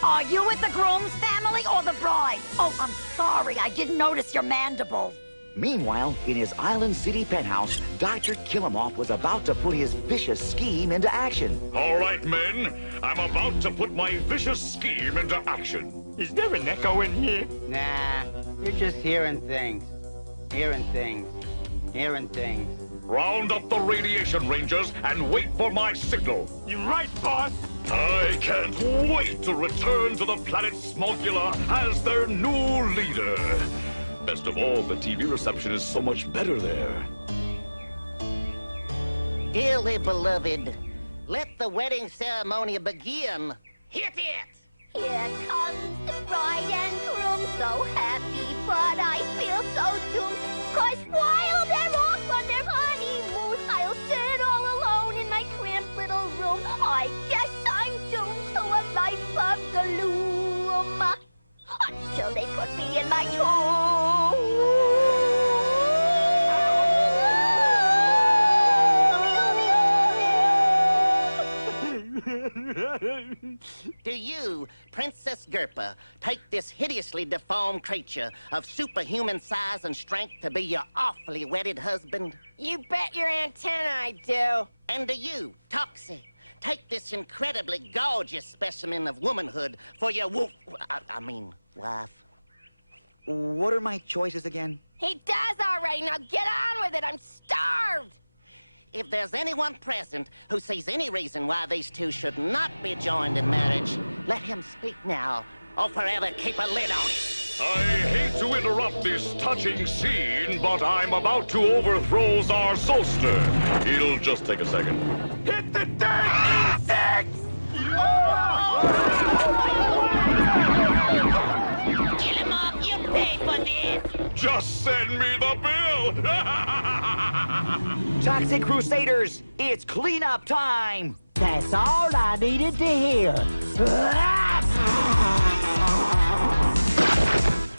Are you with the groom's family or the bride? Oh, I'm sorry, I didn't notice your mandibles. Meanwhile, in his Island City penthouse, Dr. Killamoff was about to put his vicious scheme into action. All right, men. I'm about to put my vicious scheme into action. Is there an echo in here? Nah, you're just hearing things. Hearing things. Hearing things. Round up the radiation rangers and wait for my signal. You're right, boss. I can't wait to return to the planet Smogula as their new leader. Best of all, the TV reception is so much better there. Dearly beloved, let the wedding ceremony begin. Hit it! Here comes the bride and groom, so happy, but I feel so doomed. 'Cause while they're off on their honeymoon, I'll sit all alone in my cramped little room. I guess I'm doomed to a life of gloom until they put me in my tomb. Do you, Princess Gerpa, take this hideously deformed creature of superhuman size and strength to be your awfully wedded husband? You bet your antenna I do. And do you, Toxie, take this incredibly gorgeous specimen of womanhood for your wife? What are my choices again? He does already. Now get on with it. I'm starved. If there's anyone present who sees any reason why these two should not be joined in marriage, let him speak now, or forever keep a lid on it. I hate to interrupt this touching scene, but I'm about to overthrow Tsar Solster. It'll just take a second. Hit the dirt, insects! Kill him off, you pay for this! Just send me the bill! Toxic Crusaders, it's cleanup time! That's all I needed to hear.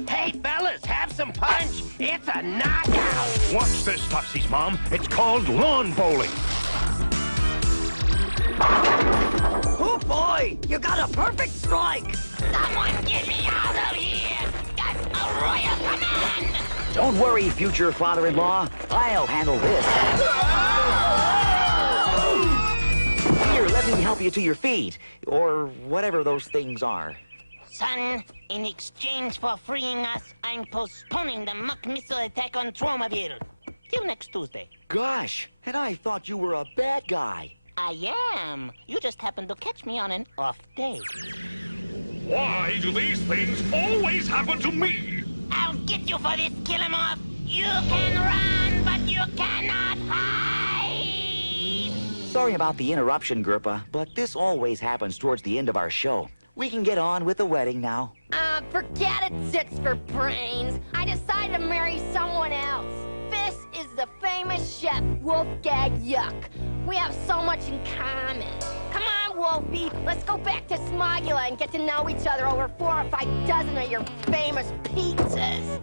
Hey, fellas, have some punch. It's a knockout. Watch this, Toxie's mom. It's called lawn bowling. Oh boy, you got a perfect strike. Someone get me out of here! That's a royal command! Don't worry, future father-in-law. I'll handle this. Here, let me help you to your feet. Or whatever those things are. Son, in exchange for freeing us, I'm postponing the Muck missile attack on Tromaville. Till next Tuesday. Gosh, and I thought you were a bad guy. I am. You just happened to catch me on an off day. Why do these things always happen to me? I'll get you for this, kill him off. You can run, but you cannot hide. Sorry about the interruption, Gerpa, but this always happens towards the end of our show. We can get on with the wedding now. Forget it, Zits for brains. I decided to marry someone else. famous chef, Wolfgang Yuck. We have so much in common. Come on, Wolfie, let's go back to Smogula and get to know each other over 4 or 5 dozen of your famous pizzas.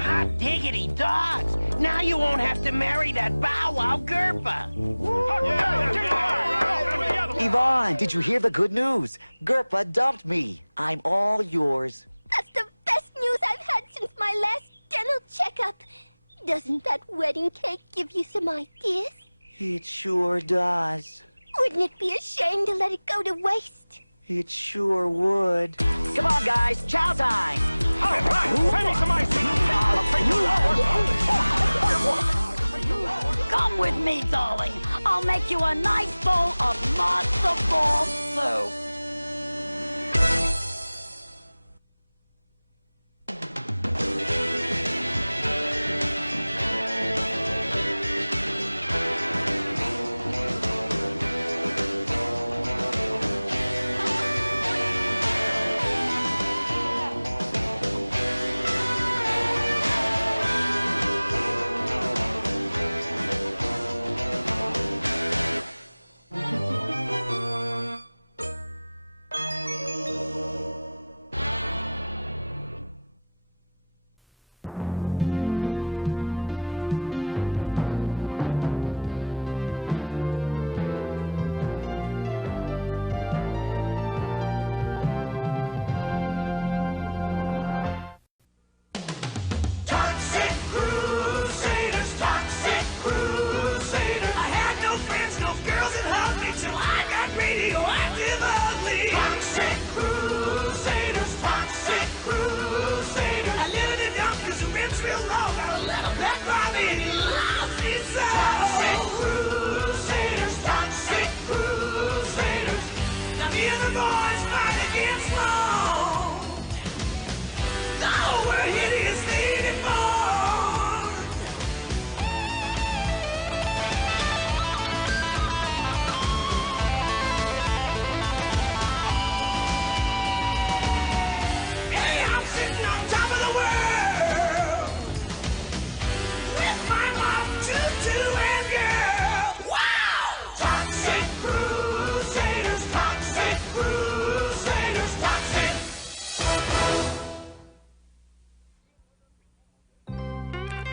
Ah, diggity dogs! Now you won't have to marry that Bow Wow Gerpa. Yvonne, did you hear the good news? Gerpa dumped me. I'm all yours. That's the best news I've had since my last dental checkup. Doesn't that wedding cake give you some ideas? It sure does. Wouldn't it be a shame to let it go to waste? It sure would. Come on, guys. Chow time. All right, send me some icing. Come with me, darling. I'll make you a nice bowl of matzo ball soup. Toxic Crusaders, Toxic Crusaders. I had no friends, no girls that hugged me till I got radioactive ugly. Toxic Crusaders, Toxic Crusaders. I live in the dump 'cause the rent's real low. Got a little bit Bobby and he loves me so. Toxic Crusaders, Toxic Crusaders. Now me and the boys fight against law. Oh, we're hideously deformed. Hey, I'm sitting on top of the world with my mom, Tutu, and girl. Wow! Toxic Crusaders, Toxic Crusaders, Toxic.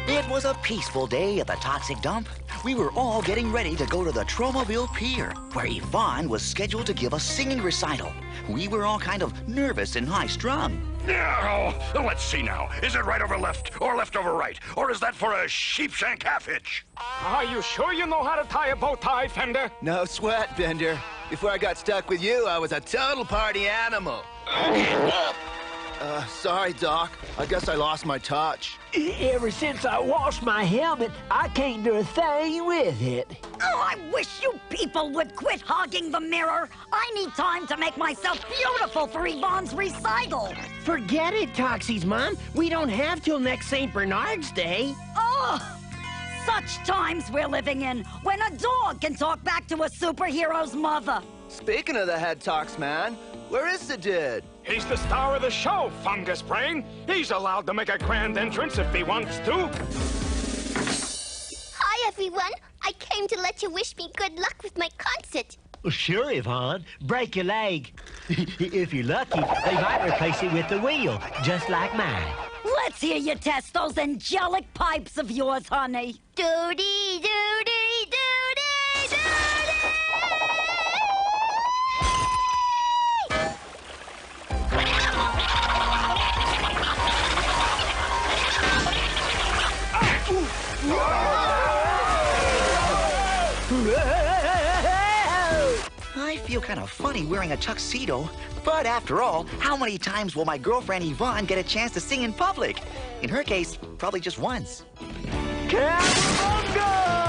It was a peaceful day at the toxic dump. We were all getting ready to go to the Tromaville Pier, where Yvonne was scheduled to give a singing recital. We were all kind of nervous and high-strung. Now, let's see now. Is it right over left or left over right? Or is that for a sheepshank half hitch? Are you sure you know how to tie a bow tie, Fender? No sweat, Bender. Before I got stuck with you, I was a total party animal. Sorry, Doc. I guess I lost my touch. Ever since I washed my helmet, I can't do a thing with it. Oh, I wish you people would quit hogging the mirror. I need time to make myself beautiful for Yvonne's recital. Forget it, Toxie's mom. We don't have till next St. Bernard's Day. Oh, such times we're living in, when a dog can talk back to a superhero's mother. Speaking of the head talks, man, where is the dude? He's the star of the show, Fungus Brain. He's allowed to make a grand entrance if he wants to. Hi, everyone. I came to let you wish me good luck with my concert. Well, sure, Yvonne. Break your leg. If you're lucky, they might replace it with the wheel, just like mine. Let's hear you test those angelic pipes of yours, honey. Doody, doody, doody, doody! I feel kind of funny wearing a tuxedo, but after all, how many times will my girlfriend Yvonne get a chance to sing in public? In her case, probably just once. Cowabunga!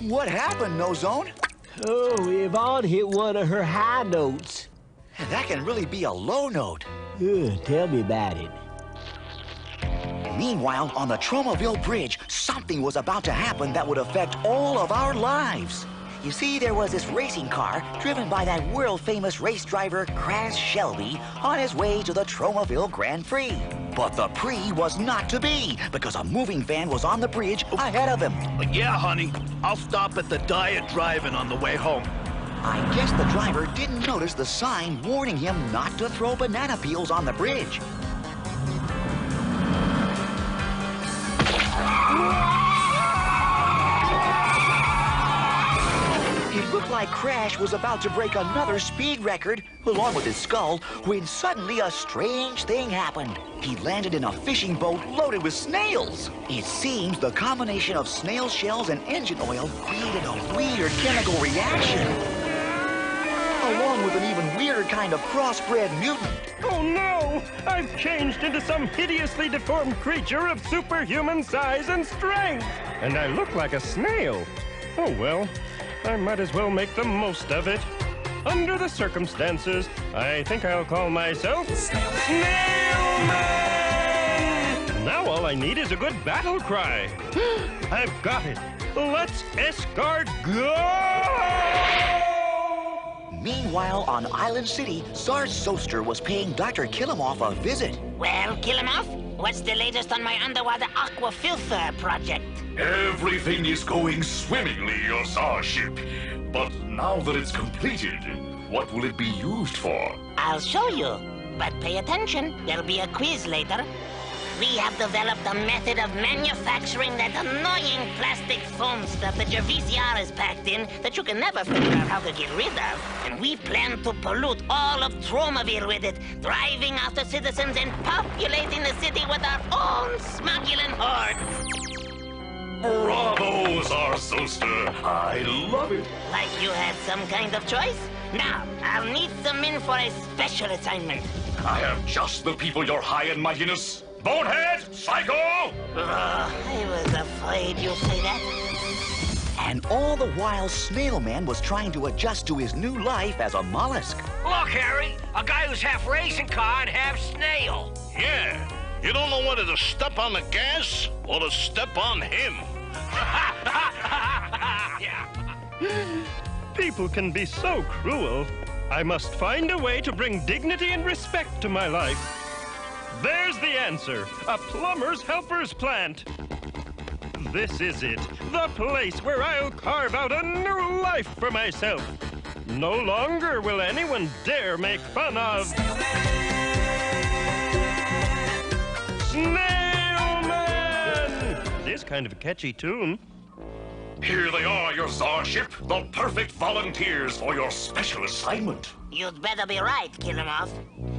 What happened, No Zone? Oh, Yvonne hit one of her high notes. That can really be a low note. Tell me about it. Meanwhile, on the Tromaville Bridge, something was about to happen that would affect all of our lives. You see, there was this racing car driven by that world-famous race driver, Crash Shelby, on his way to the Tromaville Grand Prix. But the Prix was not to be, because a moving van was on the bridge ahead of him. Yeah, honey. I'll stop at the Diet Drive-In on the way home. I guess the driver didn't notice the sign warning him not to throw banana peels on the bridge. It looked like Crash was about to break another speed record, along with his skull, when suddenly a strange thing happened. He landed in a fishing boat loaded with snails. It seems the combination of snail shells and engine oil created a weird chemical reaction, along with an even weirder kind of crossbred mutant. Oh no! I've changed into some hideously deformed creature of superhuman size and strength! And I look like a snail. Oh well, I might as well make the most of it. Under the circumstances, I think I'll call myself Snail Man! Now all I need is a good battle cry. I've got it. Let's escort go! Meanwhile, on Island City, Sarge Soster was paying Dr. Killimoff a visit. Well, Killimoff, what's the latest on my underwater aqua filter project? Everything is going swimmingly, your Starship. But now that it's completed, what will it be used for? I'll show you. But pay attention, there'll be a quiz later. We have developed a method of manufacturing that annoying plastic foam stuff that your VCR is packed in that you can never figure out how to get rid of. And we plan to pollute all of Tromaville with it, driving after citizens and populating the city with our own smuggling hordes. Bravo, Zarsoster. I love it. Like you had some kind of choice? Now, I'll need some men for a special assignment. I have just the people, your high and mightiness. Bonehead! Psycho! I was afraid you'd say that. And all the while, Snail Man was trying to adjust to his new life as a mollusk. Look, Harry, a guy who's half racing car and half snail. Yeah, you don't know whether to step on the gas or to step on him. People can be so cruel. I must find a way to bring dignity and respect to my life. There's the answer. A plumber's helper's plant. This is it. The place where I'll carve out a new life for myself. No longer will anyone dare make fun of Snail Man! It is kind of a catchy tune. Here they are, your Starship, the perfect volunteers for your special assignment. You'd better be right, Killimoff.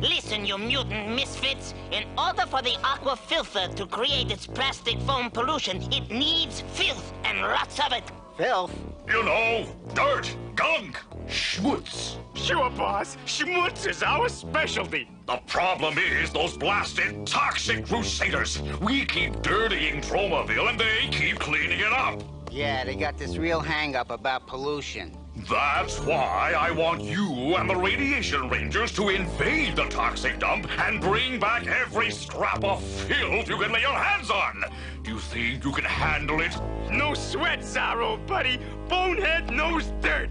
Listen, you mutant misfits. In order for the aqua filter to create its plastic foam pollution, it needs filth and lots of it. Filth? You know, dirt, gunk, schmutz. Sure, boss. Schmutz is our specialty. The problem is those blasted toxic Crusaders. We keep dirtying Tromaville and they keep cleaning it up. Yeah, they got this real hang-up about pollution. That's why I want you and the Radiation Rangers to invade the toxic dump and bring back every scrap of filth you can lay your hands on. Do you think you can handle it? No sweat, Zorro, buddy. Bonehead knows dirt.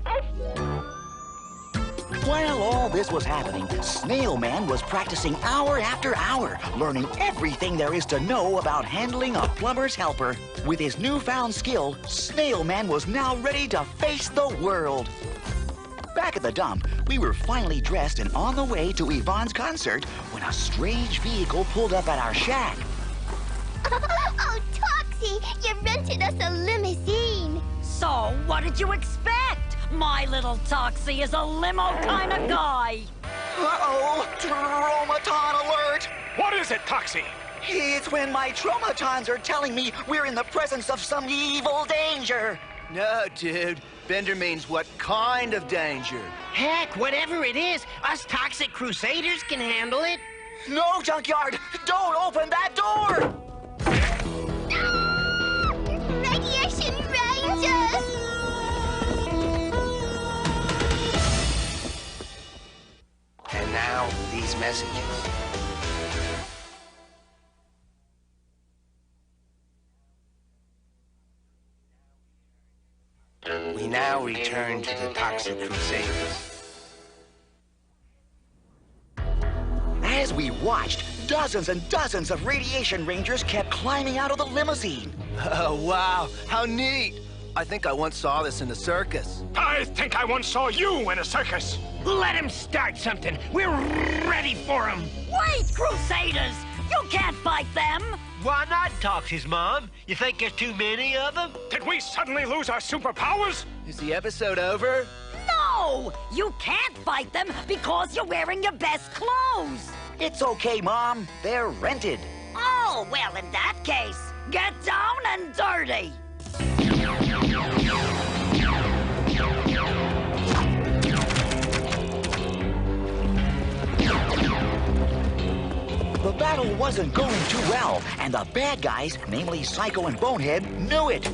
While all this was happening, Snail Man was practicing hour after hour, learning everything there is to know about handling a plumber's helper. With his newfound skill, Snail Man was now ready to face the world. Back at the dump, we were finally dressed and on the way to Yvonne's concert when a strange vehicle pulled up at our shack. Oh, Toxie, you rented us a limousine. So, what did you expect? My little Toxie is a limo kind of guy. Uh-oh, Tromaton alert! What is it, Toxie? It's when my Tromatons are telling me we're in the presence of some evil danger. No, dude. Bender means what kind of danger? Heck, whatever it is, us toxic Crusaders can handle it. No, Junkyard! Don't open that door! Radiation Rangers! And now, these messages. We now return to the Toxic Crusaders. As we watched, dozens and dozens of radiation rangers kept climbing out of the limousine. Oh, wow. How neat. I think I once saw this in the circus. I think I once saw you in a circus. Let him start something. We're ready for him. Wait, Crusaders! You can't fight them! Why not, Toxie's mom? You think there's too many of them? Did we suddenly lose our superpowers? Is the episode over? No! You can't fight them because you're wearing your best clothes! It's okay, Mom. They're rented. Oh, well, in that case, get down and dirty! The battle wasn't going too well, and the bad guys, namely Psycho and Bonehead, knew it.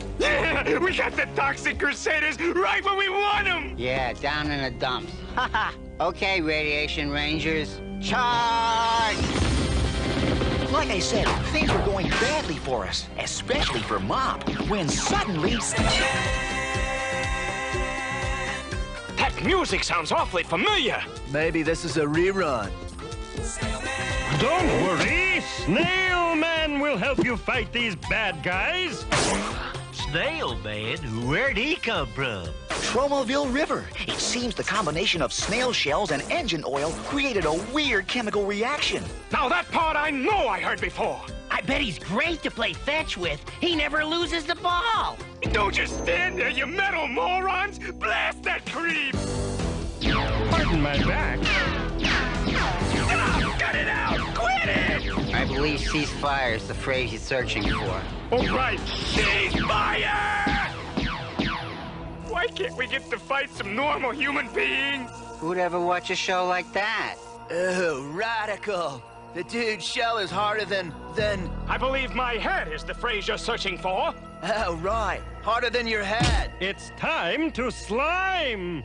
We got the Toxic Crusaders right where we want them! Yeah, down in the dumps. Haha. Okay, Radiation Rangers, charge! Like I said, things were going badly for us, especially for Mop, when suddenly... That music sounds awfully familiar. Maybe this is a rerun. Don't worry, Snail Man will help you fight these bad guys. Snail Man? Where'd he come from? Tromaville River. It seems the combination of snail shells and engine oil created a weird chemical reaction. Now that part I know I heard before. I bet he's great to play fetch with. He never loses the ball. Don't just stand there, you metal morons! Blast that creep! Pardon my back. Cut it out! Quit it! I believe ceasefire is the phrase you're searching for. All right, ceasefire! Why can't we get to fight some normal human beings? Who'd ever watch a show like that? Oh, radical. The dude's shell is harder than... I believe my head is the phrase you're searching for. Oh, right. Harder than your head. It's time to slime.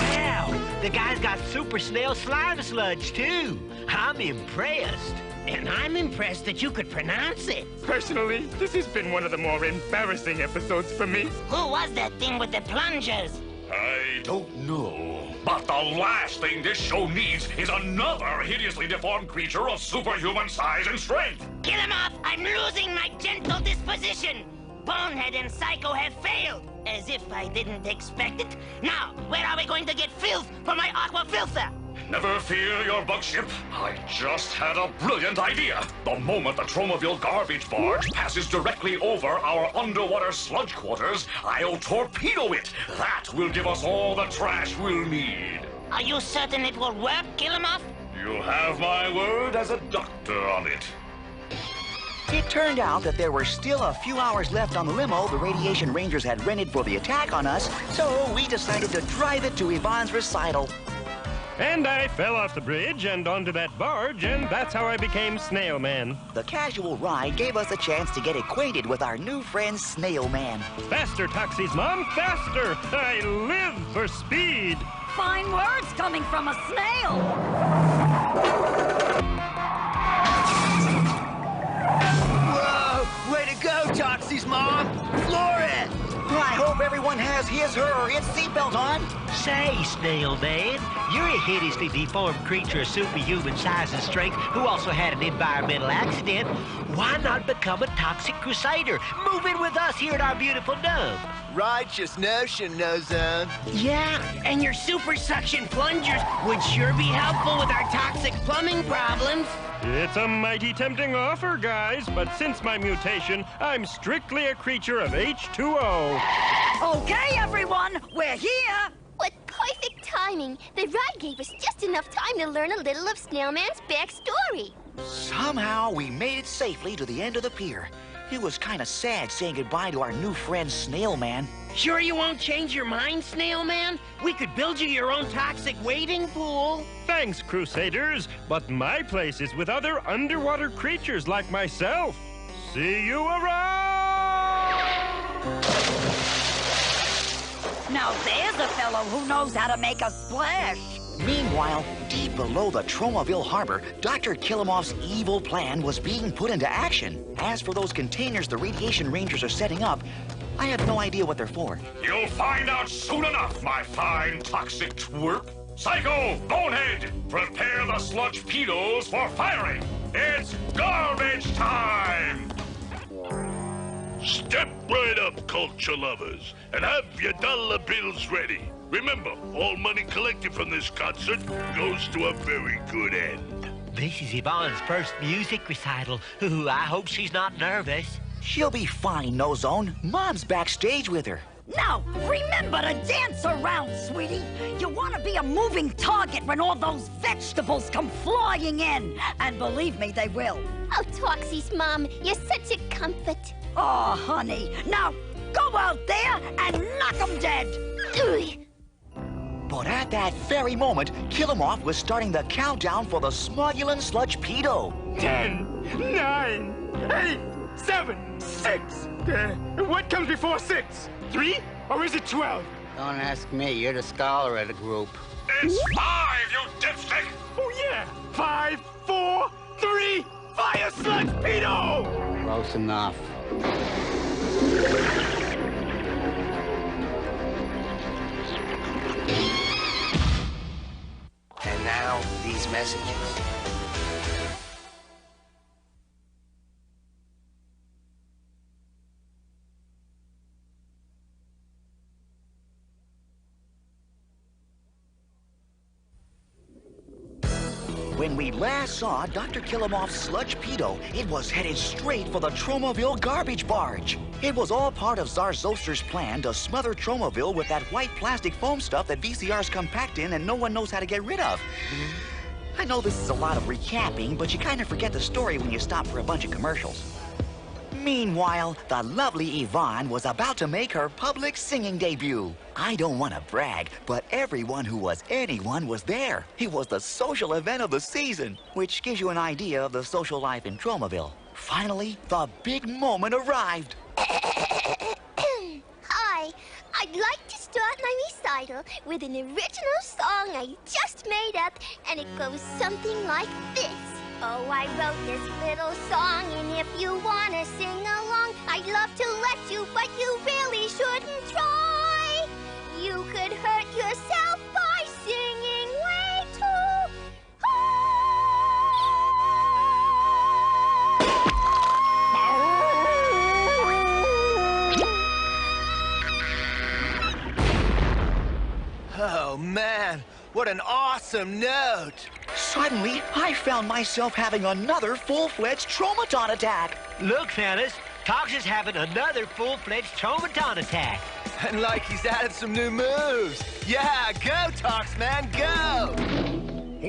Wow, the guy's got super snail slime sludge, too. I'm impressed. And I'm impressed that you could pronounce it. Personally, this has been one of the more embarrassing episodes for me. Who was that thing with the plungers? I don't know. But the last thing this show needs is another hideously deformed creature of superhuman size and strength. Kill him off! I'm losing my gentle disposition! Bonehead and Psycho have failed! As if I didn't expect it. Now, where are we going to get filth for my aqua filter? Never fear your bug ship. I just had a brilliant idea. The moment the Tromaville garbage barge passes directly over our underwater sludge quarters, I'll torpedo it. That will give us all the trash we'll need. Are you certain it will work, Kill him off? You have my word as a doctor on it. It turned out that there were still a few hours left on the limo the Radiation Rangers had rented for the attack on us, so we decided to drive it to Yvonne's recital. And I fell off the bridge and onto that barge, and that's how I became Snail Man. The casual ride gave us a chance to get acquainted with our new friend, Snail Man. Faster, Toxie's mom, faster! I live for speed. Fine words coming from a snail. Whoa! Way to go, Toxie's mom! Floor it! I hope everyone has his, her, or its seatbelt on. Say, Snail Man, you're a hideously deformed creature of superhuman size and strength who also had an environmental accident. Why not become a Toxic Crusader? Move in with us here at our beautiful dump. Righteous notion, No Zone. Yeah, and your super suction plungers would sure be helpful with our toxic plumbing problems. It's a mighty tempting offer, guys, but since my mutation, I'm strictly a creature of H2O. Okay, everyone, we're here. What perfect timing. The ride gave us just enough time to learn a little of Snailman's backstory. Somehow, we made it safely to the end of the pier. It was kind of sad saying goodbye to our new friend, Snail Man. Sure you won't change your mind, Snail Man? We could build you your own toxic wading pool. Thanks, Crusaders, but my place is with other underwater creatures like myself. See you around! Now there's a fellow who knows how to make a splash. Meanwhile, deep below the Tromaville harbor, Dr. Killamoff's evil plan was being put into action. As for those containers the radiation rangers are setting up, I have no idea what they're for. You'll find out soon enough, my fine toxic twerp. Psycho, Bonehead, prepare the sludge pedos for firing. It's garbage time! Step right up, culture lovers, and have your dollar bills ready. Remember, all money collected from this concert goes to a very good end. This is Yvonne's first music recital. Ooh, I hope she's not nervous. She'll be fine, No Zone. Mom's backstage with her. Now, remember to dance around, sweetie. You want to be a moving target when all those vegetables come flying in. And believe me, they will. Oh, Toxie's mom, you're such a comfort. Oh, honey. Now, go out there and knock 'em dead. But at that very moment, Killamoff was starting the countdown for the Smugulin Sludge Pedo. 10, 9, 8, 7, 6. What comes before 6? 3? Or is it 12? Don't ask me. You're the scholar of the group. It's 5, you dipstick! Oh, yeah. 5, 4, 3, fire sludge pedo! Close enough. And now, these messages. When we last saw Dr. Killamoff's sludge pedo, it was headed straight for the Tromaville garbage barge. It was all part of Czar Zoster's plan to smother Tromaville with that white plastic foam stuff that VCRs come packed in and no one knows how to get rid of. I know this is a lot of recapping, but you kind of forget the story when you stop for a bunch of commercials. Meanwhile, the lovely Yvonne was about to make her public singing debut. I don't want to brag, but everyone who was anyone was there. It was the social event of the season, which gives you an idea of the social life in Tromaville. Finally, the big moment arrived. Hi, I'd like to start my recital with an original song I just made up, and it goes something like this. Oh, I wrote this little song, and if you want to sing along, I'd love to let you, but you really shouldn't try. You could hurt yourself by singing way too Oh, man. What an awesome note. Suddenly, I found myself having another full-fledged Tromaton attack. Look, fellas, Tox is having another full-fledged Tromaton attack. And like he's added some new moves. Yeah, go, Tox, man, go!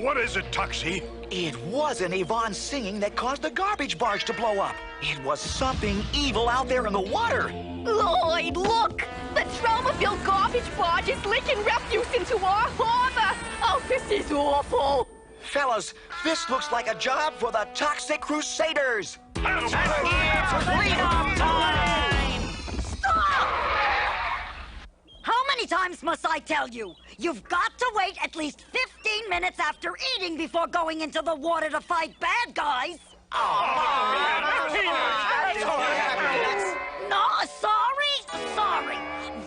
What is it, Toxie? It wasn't Yvonne singing that caused the garbage barge to blow up. It was something evil out there in the water. Lloyd, look! The Tromaville garbage barge is leaking refuse into our harbor! Oh, this is awful! Fellas, this looks like a job for the Toxic Crusaders! Freedom time! Stop! How many times must I tell you? You've got to wait at least 15 minutes after eating before going into the water to fight bad guys. No, sorry.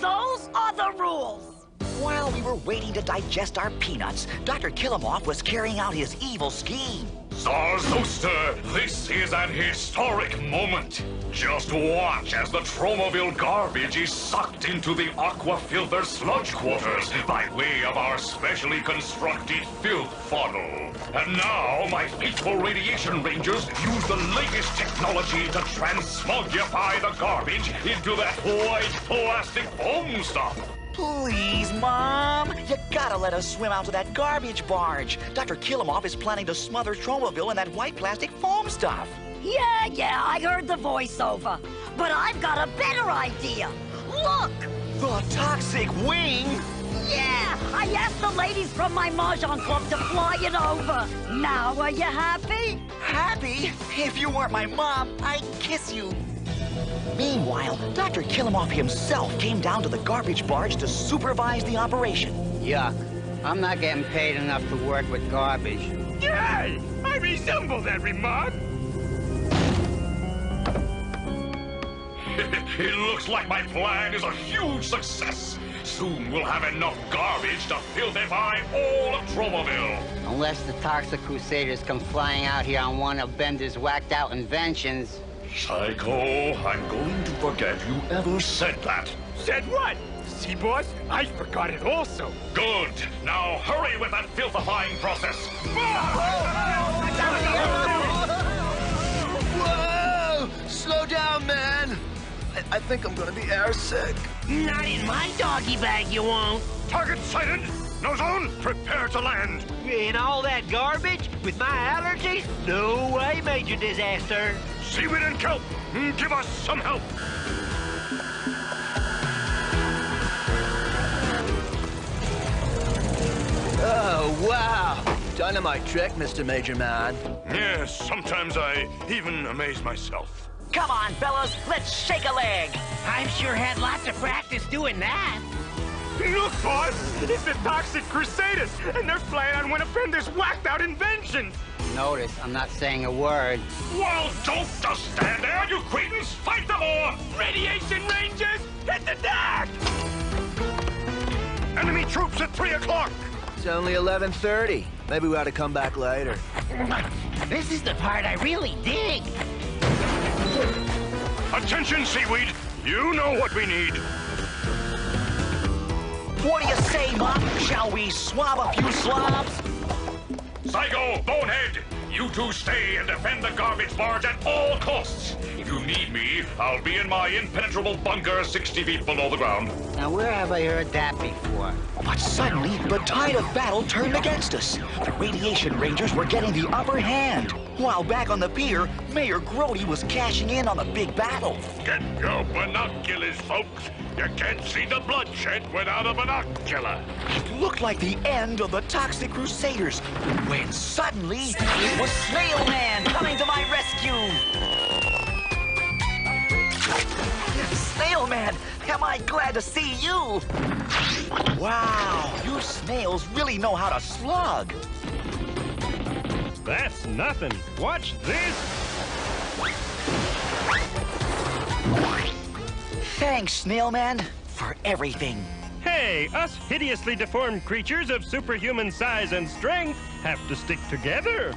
Those are the rules. While we were waiting to digest our peanuts, Dr. Killamoff was carrying out his evil scheme. Czar Zoster, this is an historic moment. Just watch as the Tromaville garbage is sucked into the aqua filter sludge quarters by way of our specially constructed filth funnel. And now my faithful radiation rangers use the latest technology to transmugify the garbage into that white plastic foam stuff. Please, Mom. You gotta let us swim out to that garbage barge. Dr. Killamoff is planning to smother Tromaville in that white plastic foam stuff. Yeah, I heard the voiceover. But I've got a better idea. Look! The toxic wing? Yeah, I asked the ladies from my Mahjong club to fly it over. Now, are you happy? Happy? If you weren't my mom, I'd kiss you. Meanwhile, Dr. Killamoff himself came down to the garbage barge to supervise the operation. Yuck. I'm not getting paid enough to work with garbage. Yay! I resemble that remark. It looks like my plan is a huge success. Soon we'll have enough garbage to filthify all of Tromaville. Unless the Toxic Crusaders come flying out here on one of Bender's whacked-out inventions. Psycho, I'm going to forget you ever said that. Said what? See, boss? I forgot it also. Good. Now hurry with that filthifying process. Whoa! Slow down, man. I think I'm gonna be airsick. Not in my doggy bag, you won't. Target sighted. No zone. Prepare to land. In all that garbage? With my allergies? No way, Major Disaster. Seaweed and kelp. Give us some help. Oh, wow. Dynamite trick, Mr. Major Man. Yes, sometimes I even amaze myself. Come on, fellas, let's shake a leg. I've sure had lots of practice doing that. Look, boss! It's the Toxic Crusaders, and they're flying on one of Bender's whacked-out inventions. Notice, I'm not saying a word. Well, don't just stand there, you cretins! Fight them all! Radiation Rangers, hit the deck! Enemy troops at 3 o'clock! It's only 11:30. Maybe we ought to come back later. This is the part I really dig. Attention, Seaweed! You know what we need. What do you say, Mop? Shall we swab a few slobs? Psycho, Bonehead, you two stay and defend the garbage barge at all costs. If you need me, I'll be in my impenetrable bunker 60 feet below the ground. Now, where have I heard that before? But suddenly, the tide of battle turned against us. The Radiation Rangers were getting the upper hand. While back on the pier, Mayor Grody was cashing in on the big battle. Get your binoculars, folks. You can't see the bloodshed without a binocular. It looked like the end of the Toxic Crusaders, when suddenly, it was Snail Man coming to my rescue. Snail Man, am I glad to see you. Wow, you snails really know how to slug. That's nothing. Watch this. Thanks, Snail Man, for everything. Hey, us hideously deformed creatures of superhuman size and strength have to stick together.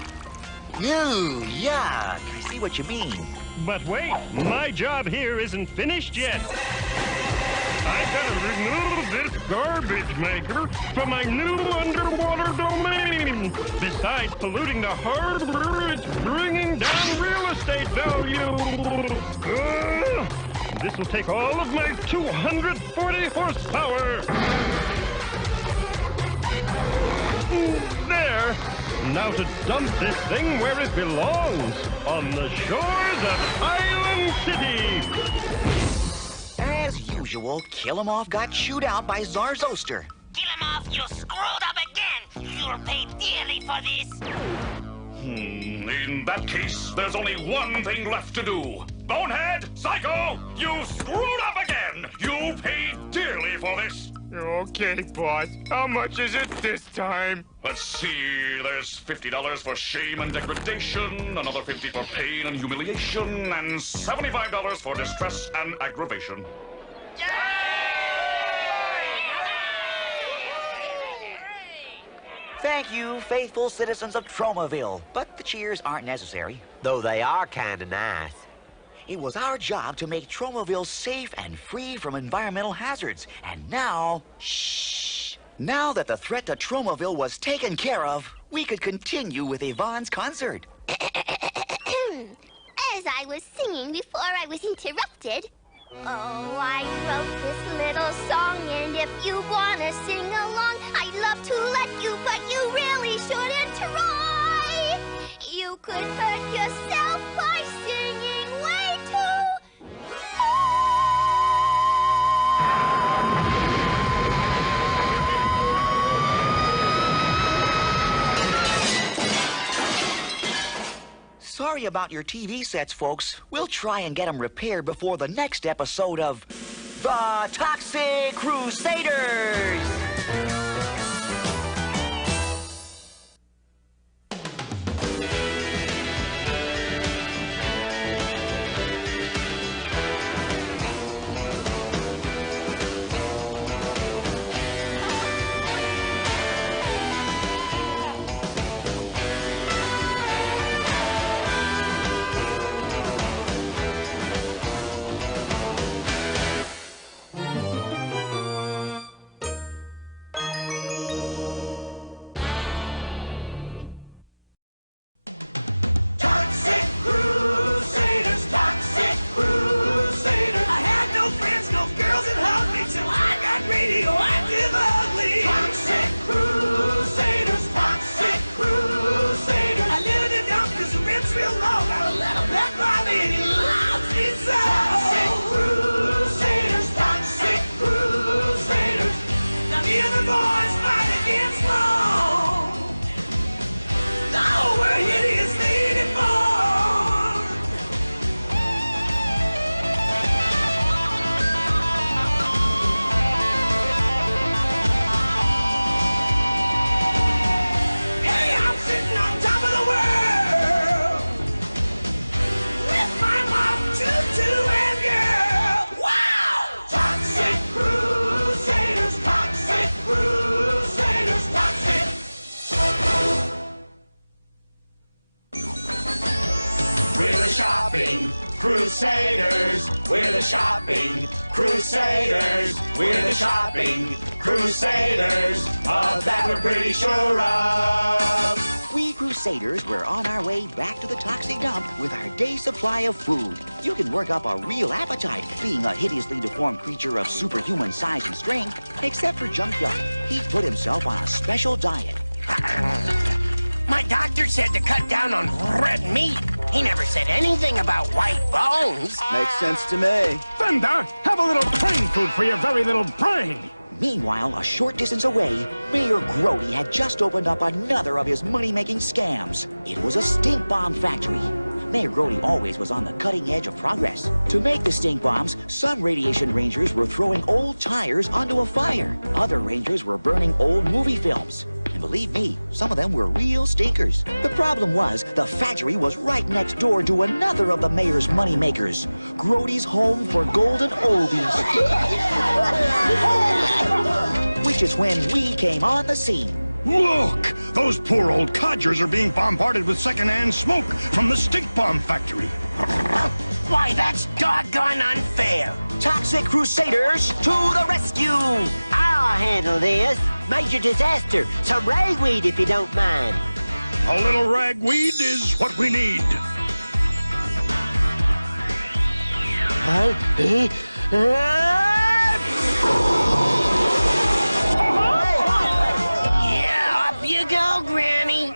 Ew, yuck. I see what you mean. But wait, my job here isn't finished yet. I gotta remove this garbage maker from my new underwater domain. Besides polluting the harbor, it's bringing down real estate value. This will take all of my 240 horsepower. There. Now to dump this thing where it belongs, on the shores of Island City. As usual, Kill 'Em Off got chewed out by Zarzoster. Kill him off, you screwed up again! You'll pay dearly for this! In that case, there's only one thing left to do. Bonehead, Psycho, you screwed up again! You paid dearly for this. Okay, boss. How much is it this time? Let's see, there's $50 for shame and degradation, another $50 for pain and humiliation, and $75 for distress and aggravation. Thank you, faithful citizens of Tromaville, but the cheers aren't necessary. Though they are kinda nice. It was our job to make Tromaville safe and free from environmental hazards, and now... Shh! Now that the threat to Tromaville was taken care of, we could continue with Yvonne's concert. As I was singing before I was interrupted, oh, I wrote this little song, and if you want to sing along, I'd love to let you, but you really shouldn't try. You could hurt yourself by singing way too Sorry about your TV sets, folks. We'll try and get them repaired before the next episode of The Toxic Crusaders! shopping Crusaders. We're the shopping Crusaders. We're the shopping Crusaders. Of that we're pretty sure of. We Crusaders were on our way back to the toxic dump with our day's supply of food. You can work up a real appetite being a hideously deformed creature of superhuman size and strength, except for Junkyard. He put himself on a special diet. My doctor said to cut down on red meat. He never said anything about white bones. Makes sense to me. Thunder, have a little brain food for your very little brain. Meanwhile, a short distance away, Mayor Grody had just opened up another of his money-making scams. It was a stink bomb factory. Mayor Grody always was on the cutting edge of progress. To make the stink bombs, some radiation rangers were throwing old tires onto a fire. Other rangers were burning old movie films. And believe me, some of them were real stinkers. The problem was, the factory was right next door to another of the mayor's moneymakers, Grody's Home for Golden Oldies. Which is when we came on the scene. Look! Those poor old codgers are being bombarded with secondhand smoke from the stink bomb factory. Why, that's doggone unfair. Toxic Crusaders to the rescue! I'll handle this. Major disaster. Some ragweed if you don't mind. A little ragweed is what we need. Yeah, up you go, Granny.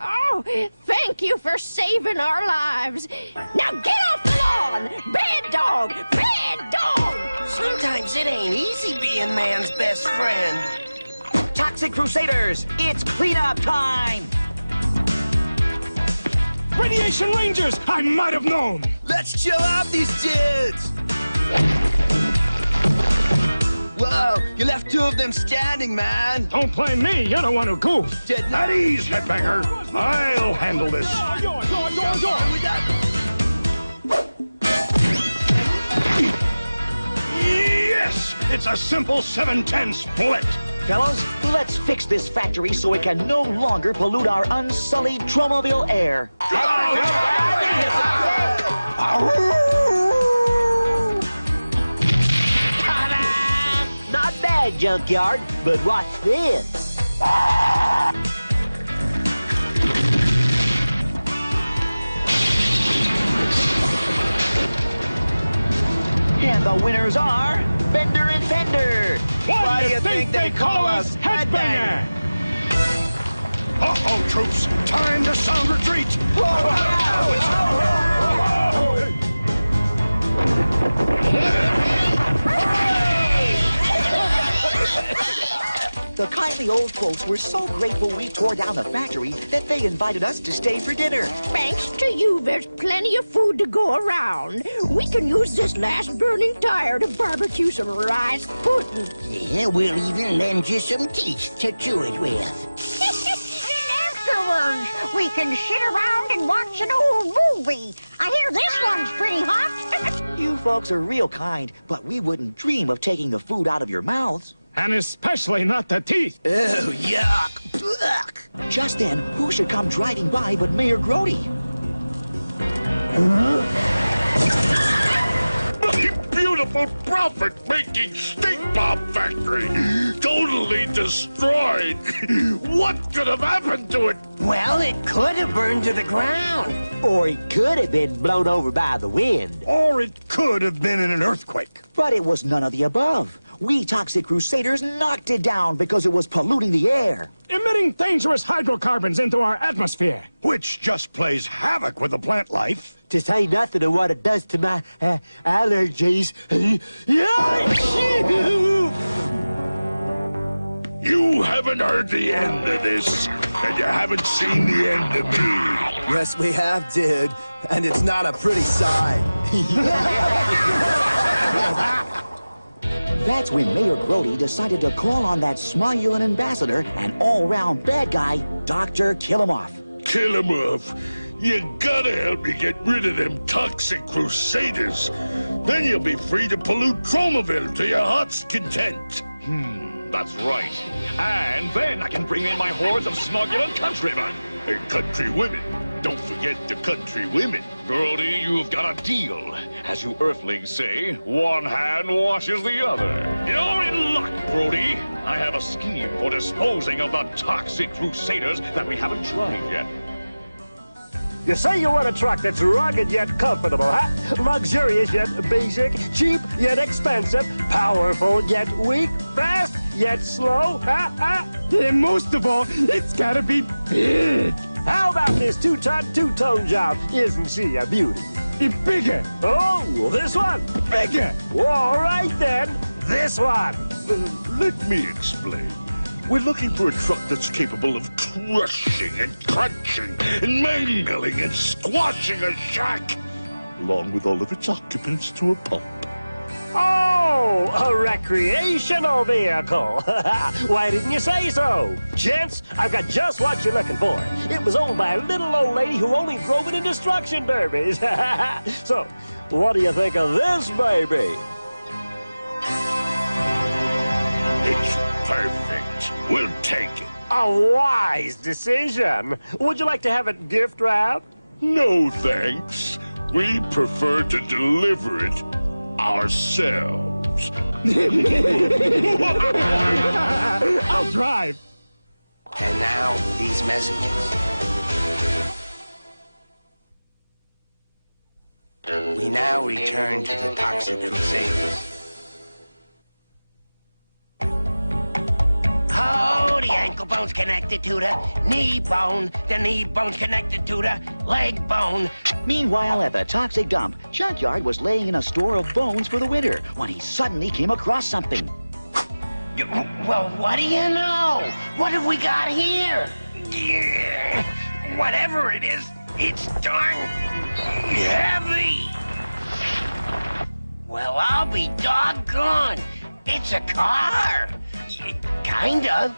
Oh, thank you for saving our lives. Now get off the lawn! Bad dog! Bad dog! Sometimes it ain't easy being man's best friend. Toxic Crusaders, it's cleanup time! Radiation Rangers, I might have known. Let's chill out these dudes! Whoa, you left two of them standing, man. Don't blame me, you're the one who goofed. At ease, headbanger. I'll handle this. Yes! It's a simple 7-10 split. Fellas, let's fix this factory so it can no longer pollute our unsullied Trouville air. Not bad, Junkyard, but what's this? And the winners are Bender and Fender. Why do you think they call us Headbanger? Uh-oh, troops. Time to sound retreat. The kindly old folks were so grateful we tore down the factory that they invited us to stay for dinner. Thanks to you, there's plenty of food to go around. We can use this last burning tire to barbecue some rice pudding. Yeah, we'll even lend you some teeth to chew it with. Afterwards, we can sit around and watch an old movie. I hear this one's pretty hot. You folks are real kind, but we wouldn't dream of taking the food out of your mouths. And especially not the teeth. Ew, yuck. Ugh. Just then, who should come driving by but Mayor Grody? My beautiful profit-making stink bomb factory! Totally destroyed! What could have happened to it? Well, it could have burned to the ground. Or it could have been blown over by the wind. Or it could have been in an earthquake. But it was none of the above. We Toxic Crusaders knocked it down because it was polluting the air. Emitting dangerous hydrocarbons into our atmosphere. Which just plays havoc with the plant life. To say nothing of what it does to my allergies. You haven't heard the end of this, and you haven't seen the end of me. Yes, we have, dude. And it's not a pretty sight. That's when Mayor Grody decided to call on that smugulin ambassador and all-round bad guy, Dr. Kill-Em-Off. Kill him off. You gotta help me get rid of them toxic Crusaders. Then you'll be free to pollute Trouville to your heart's content. That's right. And then I can bring in my hordes of smugglers countrymen. And country women. don't forget the country women. Brody, you've got a deal. As you Earthlings say, one hand washes the other. You're in luck, Brody. I have a scheme for disposing of the toxic Crusaders that we haven't tried yet. You say you want a truck that's rugged yet comfortable, huh? Luxurious yet basic, cheap yet expensive, powerful yet weak, fast yet slow, huh? And most of all, it's gotta be big. How about this two-ton, two-tone job? Isn't she a beauty? Bigger. Oh, this one? Bigger. All right then, this one. Let me explain. We're looking for a truck that's capable of crushing and crunching and mangling and squashing a shack, along with all of its occupants to a pulp. Oh, a recreational vehicle. Why didn't you say so? Gents, I've got just what you're looking for. It was owned by a little old lady who only drove it in destruction derbies. So, what do you think of this baby? It's perfect. We'll take it. A wise decision. Would you like to have it gift wrapped? No, thanks. We prefer to deliver it ourselves. I'll drive. And now, these messages. We now return to the Toxic Crusaders. Oh, the ankle bone's connected to the knee bone bone's connected to the leg bone. Meanwhile, at the toxic dump, Junkyard was laying in a store of bones for the winter when he suddenly came across something. Well, what do you know? What have we got here? Whatever it is, it's darn heavy. Well, I'll be doggone. It's a car. Kind of.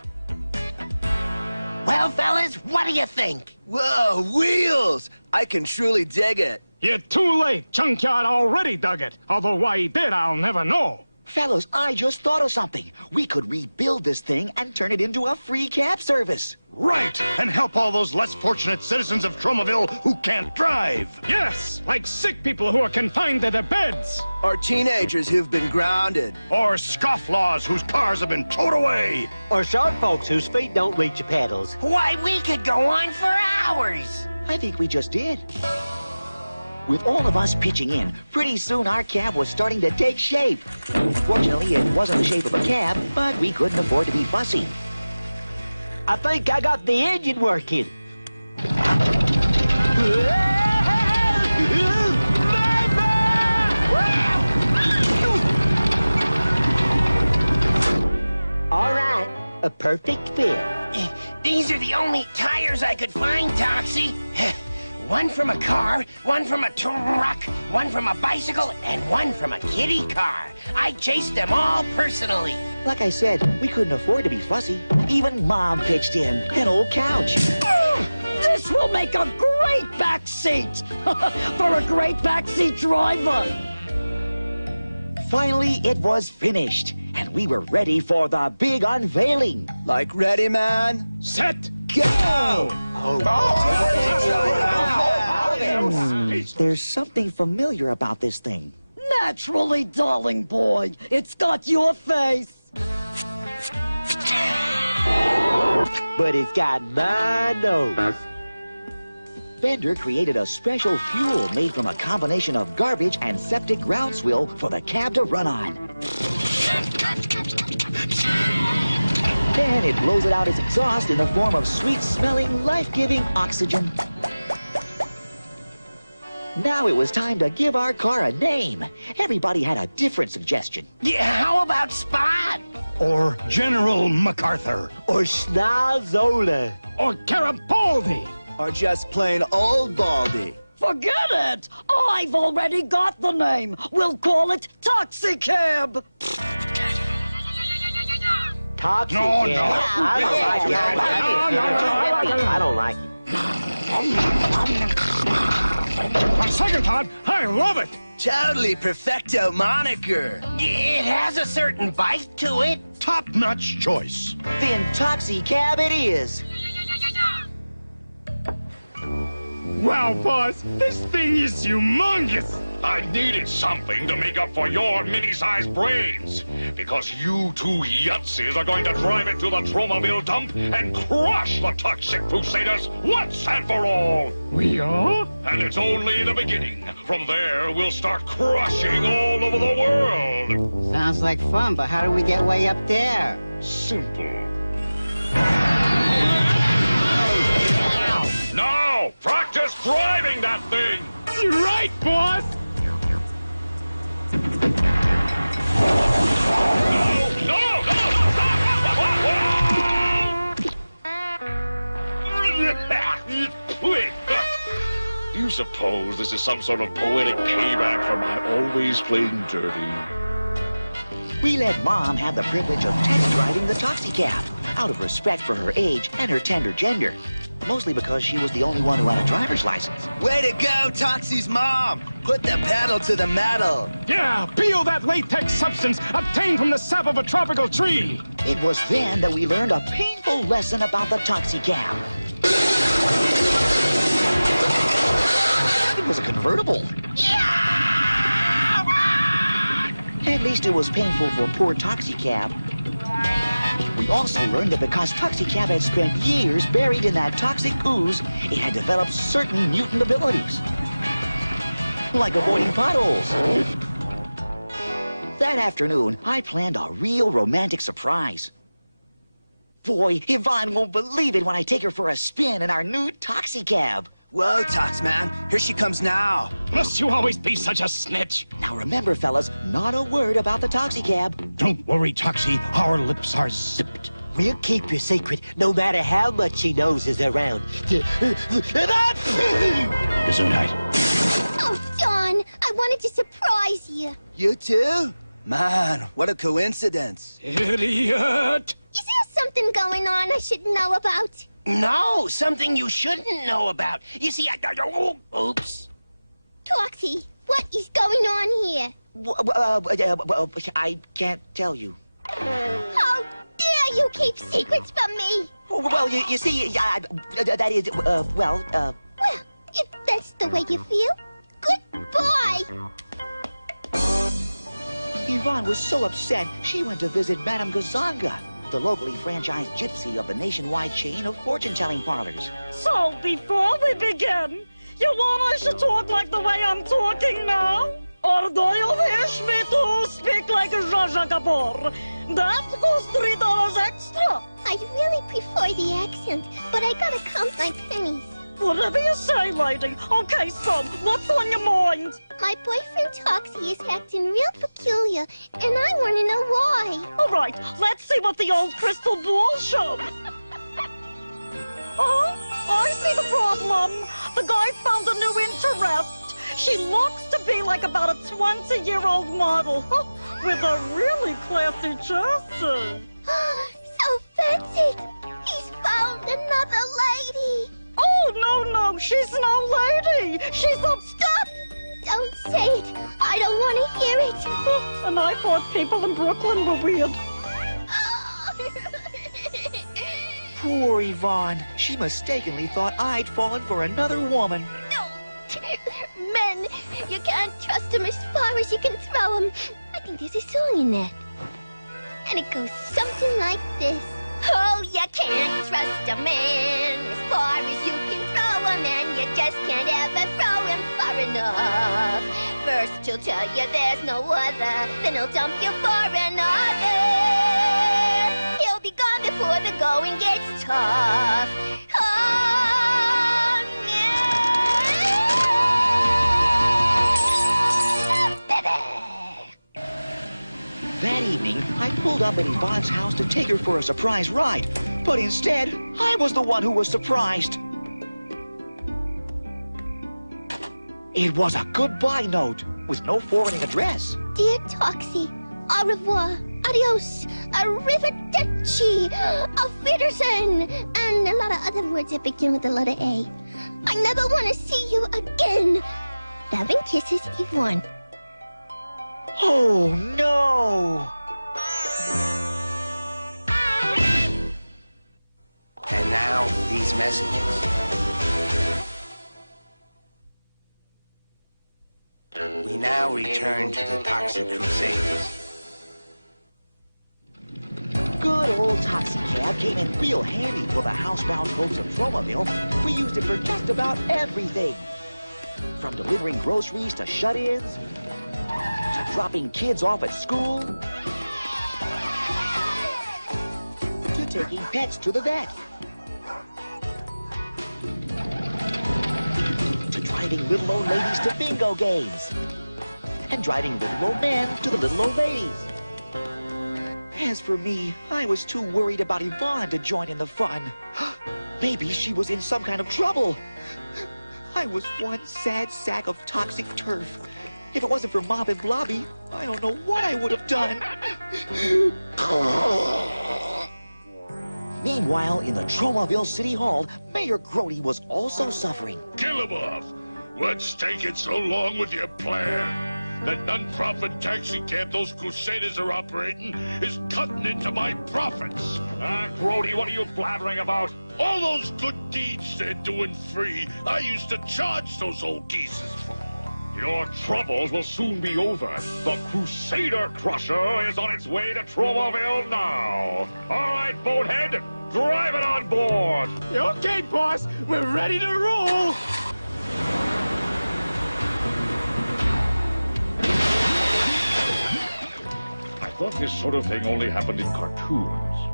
Well, fellas, what do you think? Whoa, wheels! I can truly dig it. You're too late. Junkyard already dug it. Although why he did, I'll never know. Fellas, I just thought of something. We could rebuild this thing and turn it into a free cab service. Right, and help all those less fortunate citizens of Tromaville who can't drive. Yes, like sick people who are confined to their beds. Or teenagers who've been grounded. Or scofflaws whose cars have been towed away. Or short folks whose feet don't reach the pedals. Why, we could go on for hours. I think we just did. With all of us pitching in, pretty soon our cab was starting to take shape. Fortunately, it wasn't the shape of a cab, but we couldn't afford to be fussy. I think I got the engine working. All right, a perfect fit. These are the only tires I could find, Toxie. One from a car, one from a truck, one from a bicycle, and one from a kiddie car. I chased them all personally. Like I said, we couldn't afford to be fussy. Even Mom pitched in, an old couch. This will make a great back seat for a great backseat driver. Finally, it was finished, and we were ready for the big unveiling. Like ready, man? Set, go! There's something familiar about this thing. Naturally, darling boy. It's got your face. But it's got my nose. Bender created a special fuel made from a combination of garbage and septic groundswell for the cab to run on. Then it blows it out its exhaust in the form of sweet-smelling, life-giving oxygen. Now it was time to give our car a name. Everybody had a different suggestion. Yeah, how about Spot? Or General MacArthur. Or Schnazzola. Or Garibaldi. Or just plain old Baldy. Forget it! I've already got the name. We'll call it Toxie Cab. Toxie No, Cab. no. I don't like it. I don't like it. On second thought, I love it. Totally perfecto moniker. It has a certain bite to it. Top-notch choice. Then Toxie Cab it is. Wow, boss, this thing is humongous. I needed something to make up for your mini-sized brains. Because you two yutzes are going to drive it to the Troumaville dump and crush the Toxic Crusaders once and for all. We are? And it's only the beginning. From there, we'll start crushing all over the world. Sounds like fun, but how do we get way up there? Simple. Now, practice driving that thing. You're right, boss. Do you suppose this is some sort of poetic payback for my always playing dirty? We let Mom have the privilege of test driving the Toxie Cab, out of respect for her age and her tender gender. Mostly because she was the only one who had a driver's license. Way to go, Toxie's mom! Put the pedal to the metal! Yeah, peel that latex substance obtained from the sap of a tropical tree! It was then that we learned a painful lesson about the Toxie Cab. It was a convertible. At least it was painful for poor Toxie Cab. We also learned that because Toxie Cab had spent years buried in that toxic ooze, it had developed certain mutant abilities. Like avoiding potholes. That afternoon, I planned a real romantic surprise. Boy, Yvonne won't believe it when I take her for a spin in our new Toxie Cab. Whoa, Toxman, here she comes now. Must you always be such a snitch? Now remember, fellas, not a word about the Toxie Cab. Don't worry, Toxie. Our lips are zipped. We'll keep your secret, no matter how much she knows is around. Gesundheit. Oh, Don, I wanted to surprise you. You too? Man, what a coincidence. Idiot! Is there something going on I should know about? No, something you shouldn't know about. You see, oops. Toxie, what is going on here? I can't tell you. How dare you keep secrets from me? Well, you see, that is, Well, if that's the way you feel, goodbye. Yvonne was so upset, she went to visit Madame Gazanga, the locally franchised gypsy of the nationwide chain of fortune-telling parlors. So, before we begin, you want I should talk like the way I'm talking now? Or do you wish me to speak like Raja Kapoor? That costs $3 extra. I really prefer the accent, but I gotta count my pennies. Whatever you say, lady. Okay, so, what's on your mind? My boyfriend Toxie is acting real peculiar, and I want to know why. All right, let's see what the old crystal ball shows. Oh, I see the problem. The guy found a new interest. She looks to be like about a 20-year-old model, with a really classy chassis. So that's it. He's found another lady. Oh, no, she's no lady. She's a... Stop! Don't say it. I don't want to hear it. And I thought people in Brooklyn were weird. Poor Yvonne. She mistakenly thought I'd fallen for another woman. No. Men, you can't trust them as far as you can throw them. I think there's a song in that. And it goes something like this. Oh, you can't trust a man as far as you can throw him, and you just can't ever throw him far enough. First he'll tell you there's no other, then he'll dump you for another. He'll be gone before the going gets tough. Oh, yeah. Baby. That evening, I pulled up at Yvonne's house to take her for a surprise ride. But instead, I was the one who was surprised. It was a goodbye note with no forwarding address. Dear Toxie, au revoir, adios, arrivederci, auf Wiedersehen, and a lot of other words that begin with the letter A. I never want to see you again. Loving kisses, Yvonne. Oh, no! And now, these messages. We now return to the Toxic Crusaders. Good old Toxie Cab came in real handy for the housebound folks of Tromaville. We used it for just about everything. From delivering groceries to shut-ins, to dropping kids off at school, to taking pets to the vet, to driving little old ladies to bingo games, and driving little old men to the little old ladies. As for me, I was too worried about Yvonne to join in the fun. Maybe she was in some kind of trouble. I was one sad sack of toxic turf. If it wasn't for Mop and Blobby, I don't know what I would have done. Meanwhile, in the Tromaville City Hall, Mayor Grody was also suffering. Kill him off! What's taking so long with your plan? That non-profit taxi cab those Crusaders are operating is cutting into my profits. Grody, what are you blabbering about? All those good deeds they're doing free, I used to charge those old geezers for. Your troubles will soon be over. The Crusader Crusher is on its way to Tromaville now. All right, boathead, drive it on board. Okay, boss, we're ready to roll. I thought this sort of thing only happened in cartoons.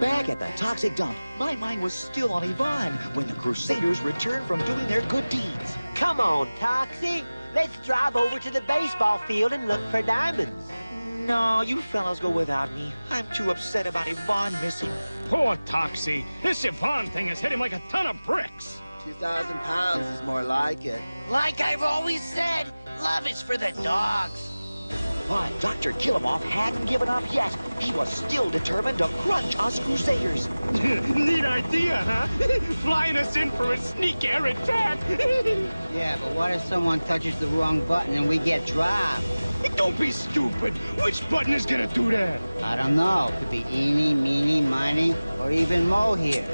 Back at the toxic dump, my mind was still on Yvonne when the Crusaders returned from doing their good deeds. Come on, Toxie. Let's drive over to the baseball field and look for diamonds. No, you fellas go without me. I'm too upset about Yvonne missing. Poor Toxie. This Yvonne thing has hit him like a ton of bricks. 2,000 pounds is more like it. Like I've always said, love is for the dogs. But Dr. Killamoff hadn't given up yet. He was still determined to crunch us Crusaders. Neat idea, huh? Flying us in for a sneak air attack. Yeah, but what if someone touches the wrong button and we get dropped? Don't be stupid. Which button is gonna do that? I don't know. Could be eeny, meeny, miny, or even Mo here.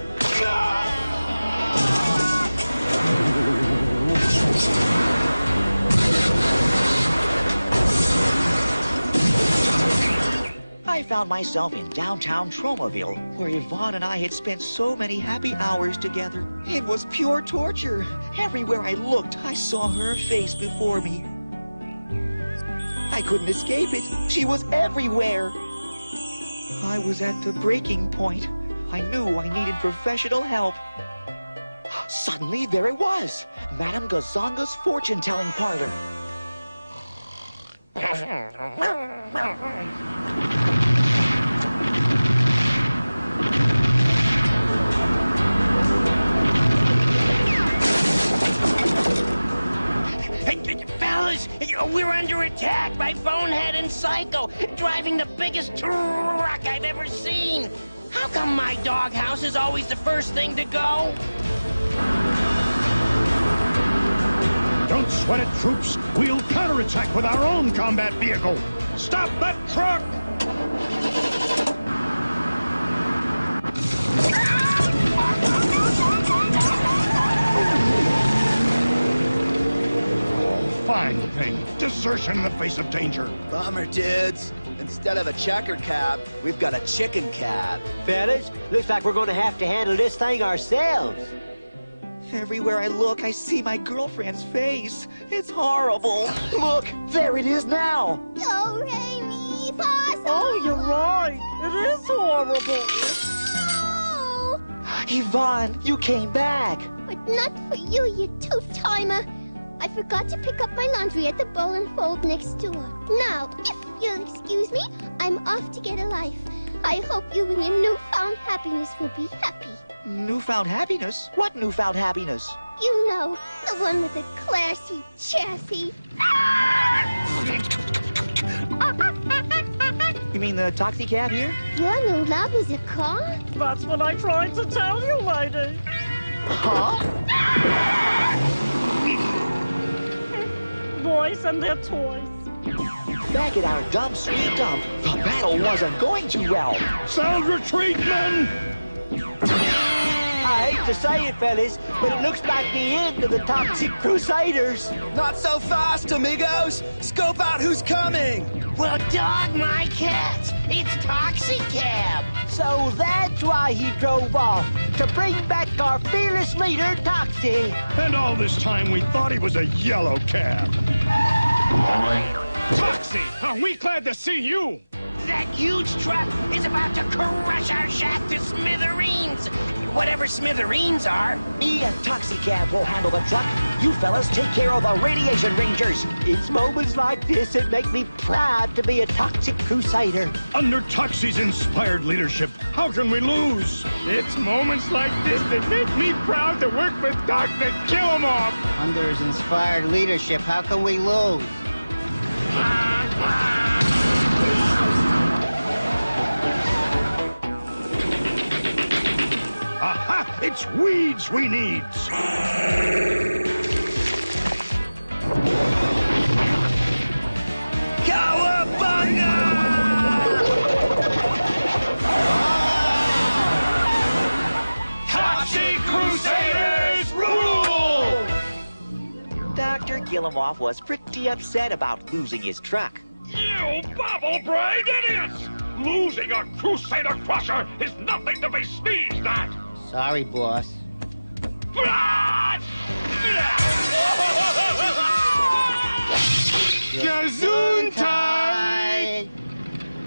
I found myself in downtown Tromaville, where Yvonne and I had spent so many happy hours together. It was pure torture. Everywhere I looked, I saw her face before me. I couldn't escape it. She was everywhere. I was at the breaking point. I knew I needed professional help. Suddenly, there it was. Madame Gazonga's fortune-telling parlor. Fellas, we're under attack by Bonehead and Psycho, driving the biggest truck I've ever seen. How come my doghouse is always the first thing to go? Don't sweat it, troops. We'll counterattack with our own combat vehicle. Stop that truck! Fine thing. Desertion in the face of danger. Bummer, dudes. Instead of a checker cab, we've got a chicken cab. Fellas, looks like we're gonna have to handle this thing ourselves. Everywhere I look, I see my girlfriend's face. It's horrible. Look, there it is now. Do, re, mi, fa, sol. Oh, you're right. It is horrible. No. Yvonne, you came back. But not for you, you tooth-timer. I forgot to pick up my laundry at the bowl and fold next door. Now, if you'll excuse me, I'm off to get a life. I hope you and your newfound happiness will be happy. Newfound happiness? What newfound happiness? You know, the one with the classy chassis. You mean the Toxie Cab here? Your new love is a car? That's what I tried to tell you, lady. Huh? Boys and their toys. Back at our dump, sweet dump, the battle wasn't going too well. Sound retreat, men! I hate to say it, fellas, but it looks like the end of the Toxic Crusaders. Not so fast, amigos! Scope out who's coming! Well, dog my cat! It's Toxie Cab! So that's why he drove off, to bring back our fearless leader, Toxie. And all this time we thought he was a yellow cab. Toxie, are we glad to see you? That huge truck is about to crush our shaft to smithereens! Whatever smithereens are. Me and Toxie Cab will handle the truck. You fellas take care of the Radiation Rangers. It's moments like this that make me proud to be a Toxic Crusader. Under Toxie's inspired leadership, how can we lose? It's moments like this that make me proud to work with Dr. Kill-'em-Off. Under his inspired leadership, how can we lose? Aha! It's weeds we need! Cowabunga! Toxie Crusaders rule! Dr. Kill-'em-Off was pretty upset about losing his truck. You bubble-brained idiots! Losing a Crusader Crusher is nothing to be sneezed at! Sorry, boss. Gazoon time!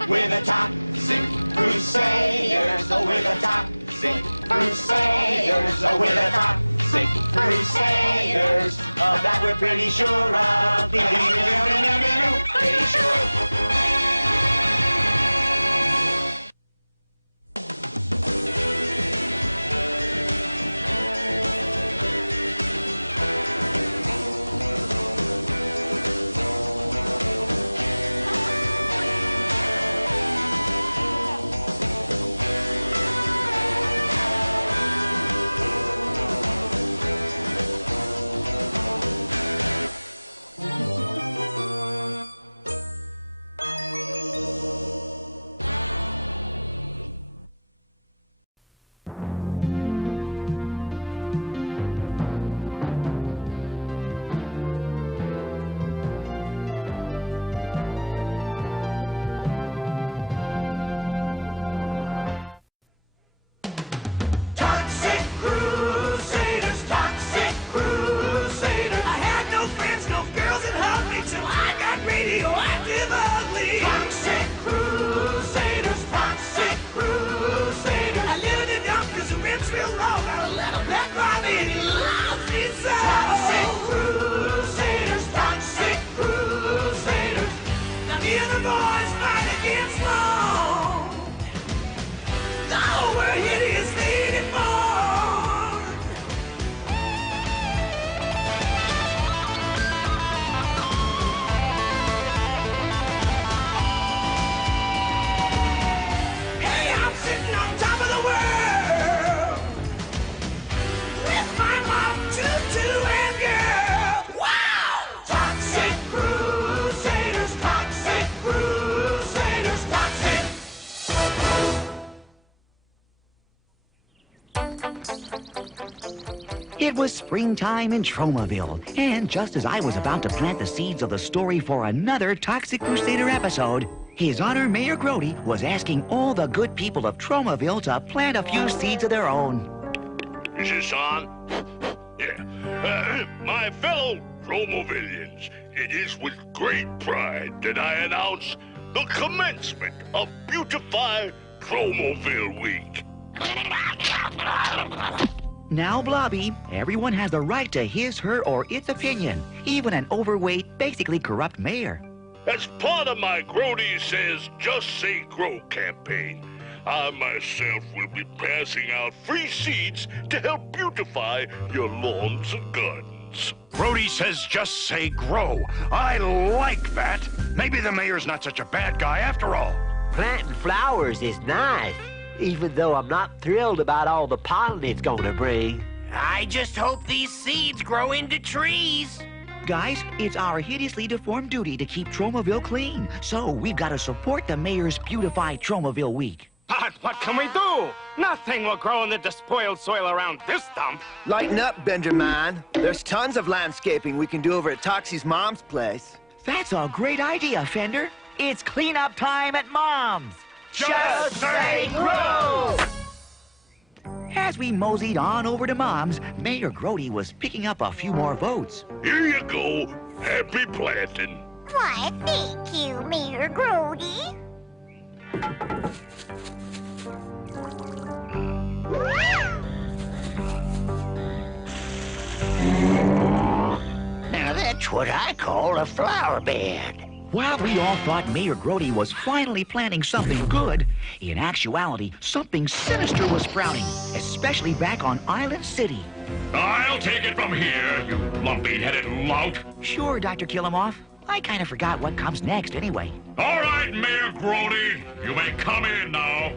We're the Toxic Crusaders, oh, we're the Toxic Crusaders, oh, we're the Toxic Crusaders. Of that we're pretty sure of. Pretty sure. It was springtime in Tromaville, and just as I was about to plant the seeds of the story for another Toxic Crusader episode, His Honor Mayor Grody was asking all the good people of Tromaville to plant a few seeds of their own. Is this on? Yeah. My fellow Tromavillians, it is with great pride that I announce the commencement of Beautify Tromaville Week. Now, Blobby, everyone has the right to his, her, or its opinion, even an overweight, basically corrupt mayor. As part of my Grody Says Just Say Grow campaign, I myself will be passing out free seeds to help beautify your lawns and gardens. Grody Says Just Say Grow. I like that. Maybe the mayor's not such a bad guy after all. Planting flowers is nice, even though I'm not thrilled about all the pollen it's gonna bring. I just hope these seeds grow into trees. Guys, it's our hideously deformed duty to keep Tromaville clean, so we've got to support the mayor's Beautify Tromaville Week. But what can we do? Nothing will grow in the despoiled soil around this dump. Lighten up, Benjamin. There's tons of landscaping we can do over at Toxie's mom's place. That's a great idea, Fender. It's cleanup time at Mom's. Just say grow! As we moseyed on over to Mom's, Mayor Grody was picking up a few more votes. Here you go. Happy planting. Why, thank you, Mayor Grody. Now that's what I call a flower bed. While we all thought Mayor Grody was finally planning something good, in actuality, something sinister was sprouting, especially back on Island City. I'll take it from here, you lumpy-headed lout. Sure, Dr. Killamoff. I kind of forgot what comes next anyway. All right, Mayor Grody, you may come in now.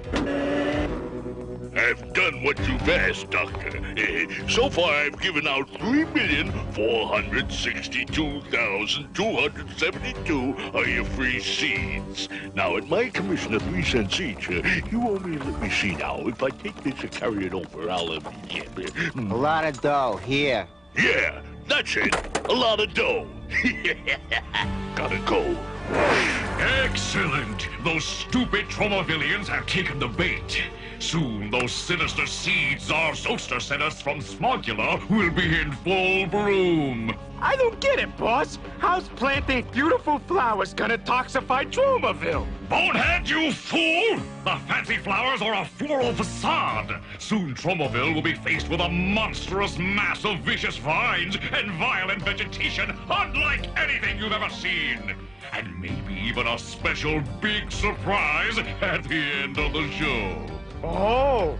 I've done what you've asked, Doctor. So far, I've given out 3,462,272 of your free seeds. Now, at my commission of 3 cents each, you owe me, let me see now. If I take this and carry it over, I'll A lot of dough, here. Yeah, that's it. A lot of dough. Gotta go. Excellent. Those stupid Villians have taken the bait. Soon, those sinister seeds our Zoster sent us from Smogula will be in full bloom. I don't get it, boss. How's planting beautiful flowers gonna toxify Tromaville? Bonehead, you fool! The fancy flowers are a floral facade. Soon Tromaville will be faced with a monstrous mass of vicious vines and violent vegetation unlike anything you've ever seen. And maybe even a special big surprise at the end of the show. Oh!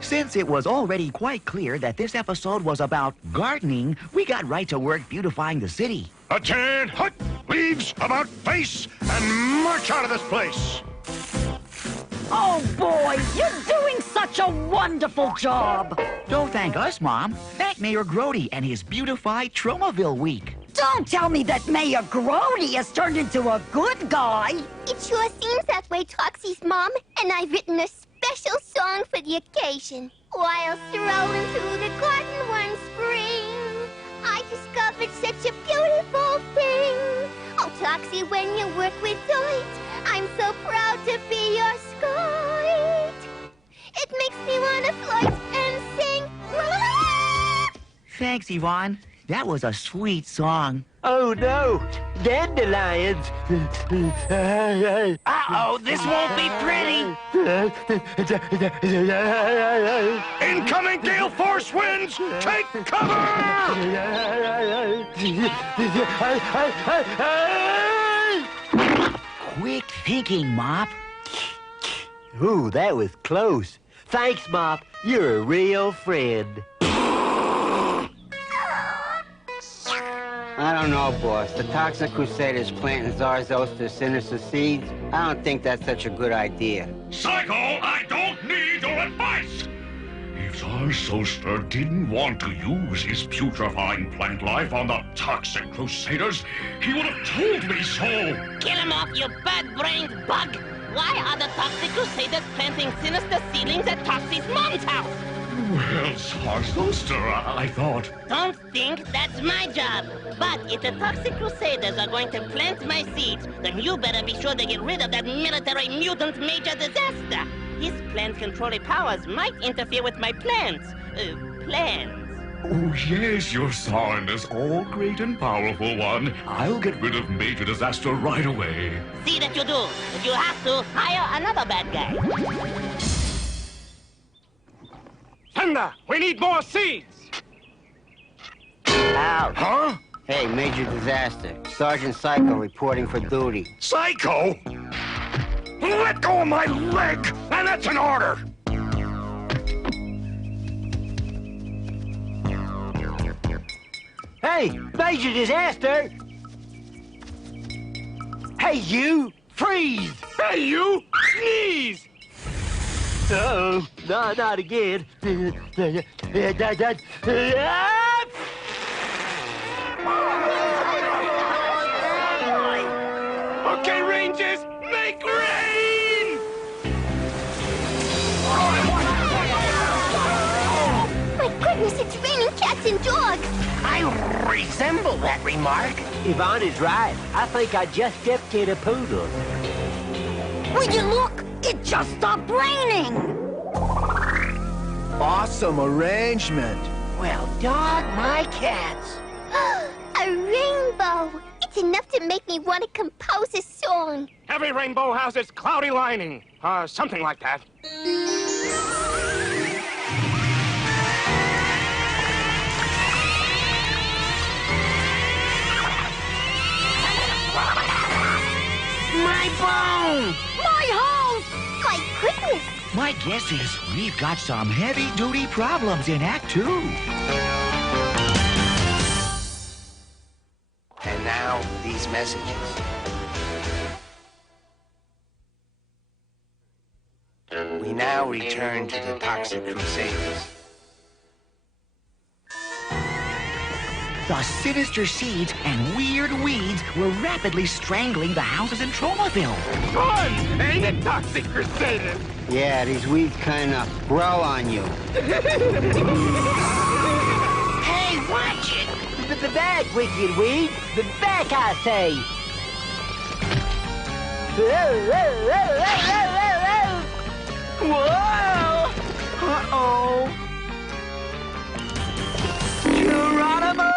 Since it was already quite clear that this episode was about gardening, we got right to work beautifying the city. A tan hut, leaves about face, and march out of this place. Oh, boy, you're doing such a wonderful job. Don't thank us, Mom. Thank Mayor Grody and his beautified Tromaville week. Don't tell me that Mayor Grody has turned into a good guy. It sure seems that way, Toxie's mom, and I've written a special song for the occasion. While strolling through the garden one spring, I discovered such a beautiful thing. Oh, Toxie, when you work with Dwight, I'm so proud to be your scout. It makes me want to float and sing. Thanks, Yvonne. That was a sweet song. Oh, no. Dandelions. Uh-oh, this won't be pretty. Incoming gale force winds! Take cover! Quick thinking, Mop. Ooh, that was close. Thanks, Mop. You're a real friend. I don't know, boss. The Toxic Crusaders planting Zarzoster sinister seeds? I don't think that's such a good idea. Psycho, I don't need your advice! If Zarzoster didn't want to use his putrefying plant life on the Toxic Crusaders, he would have told me so! Kill him off, you bad-brained bug! Why are the Toxic Crusaders planting sinister seedlings at Toxie's mom's house? Well, Zarzoster, I thought... Don't think that's my job. But if the Toxic Crusaders are going to plant my seeds, then you better be sure to get rid of that military mutant Major Disaster. His plant-controlling powers might interfere with my plans. Oh, yes, your Highness, all great and powerful one. I'll get rid of Major Disaster right away. See that you do. If you have to, hire another bad guy. Thunder, we need more seeds! Out. Huh? Hey, Major Disaster. Sergeant Psycho reporting for duty. Psycho? Let go of my leg, and that's an order! Hey, Major Disaster! Hey, you! Freeze! Hey, you! Sneeze! Uh-oh. No, not again. Okay, Rangers, I resemble that remark. Yvonne is right. I think I just stepped in a poodle. Will you look? It just stopped raining! Awesome arrangement. Well, dog my cats. A rainbow! It's enough to make me want to compose a song. Every rainbow has its cloudy lining. Something like that. My bone! My house! My goodness! My guess is we've got some heavy-duty problems in Act 2. And now, these messages. We now return to the Toxic Crusaders. The sinister seeds and weird weeds were rapidly strangling the houses in Troughaville. Fun! Ain't it, Toxic Crusaders? Yeah, these weeds kind of grow on you. Hey, watch it! The back, wicked weed. The back, I say. Whoa! Uh-oh! Geronimo!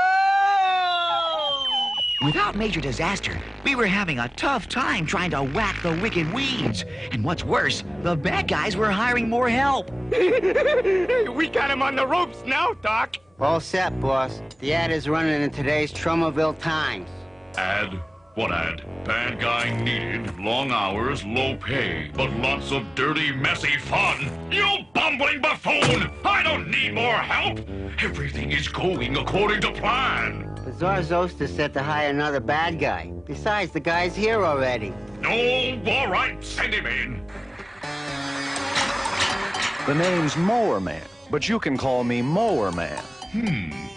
Without major disaster, we were having a tough time trying to whack the wicked weeds. And what's worse, the bad guys were hiring more help. We got him on the ropes now, Doc. All set, boss. The ad is running in today's Troughaville Times. Ad? What ad? Bad guy needed, long hours, low pay, but lots of dirty, messy fun. You bumbling buffoon! I don't need more help! Everything is going according to plan. The Zarzosta said to hire another bad guy. Besides, the guy's here already. Oh, all right, send him in. The name's Mower Man, but you can call me Mower Man.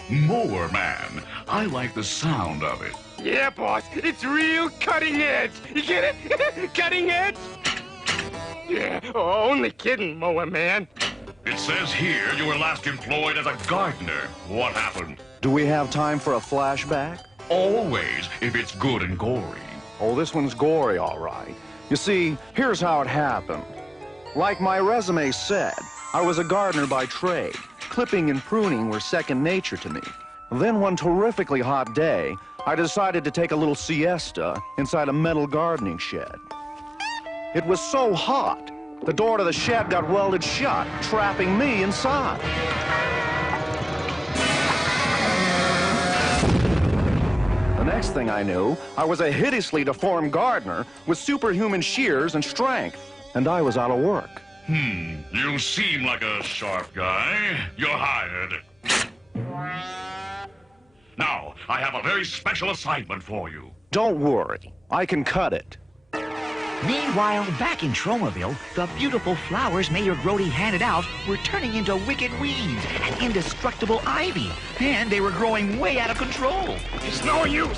Mower Man. I like the sound of it. Yeah, boss, it's real cutting edge. You get it? Cutting edge? Yeah, only kidding, Mower Man. It says here you were last employed as a gardener. What happened? Do we have time for a flashback? Always, if it's good and gory. Oh, this one's gory, all right. You see, here's how it happened. Like my resume said, I was a gardener by trade. Clipping and pruning were second nature to me. Then one terrifically hot day, I decided to take a little siesta inside a metal gardening shed. It was so hot, the door to the shed got welded shut, trapping me inside. The next thing I knew, I was a hideously deformed gardener with superhuman shears and strength, and I was out of work. You seem like a sharp guy. You're hired. Now, I have a very special assignment for you. Don't worry, I can cut it. Meanwhile, back in Troughaville, the beautiful flowers Mayor Grody handed out were turning into wicked weeds and indestructible ivy, and they were growing way out of control. It's no use.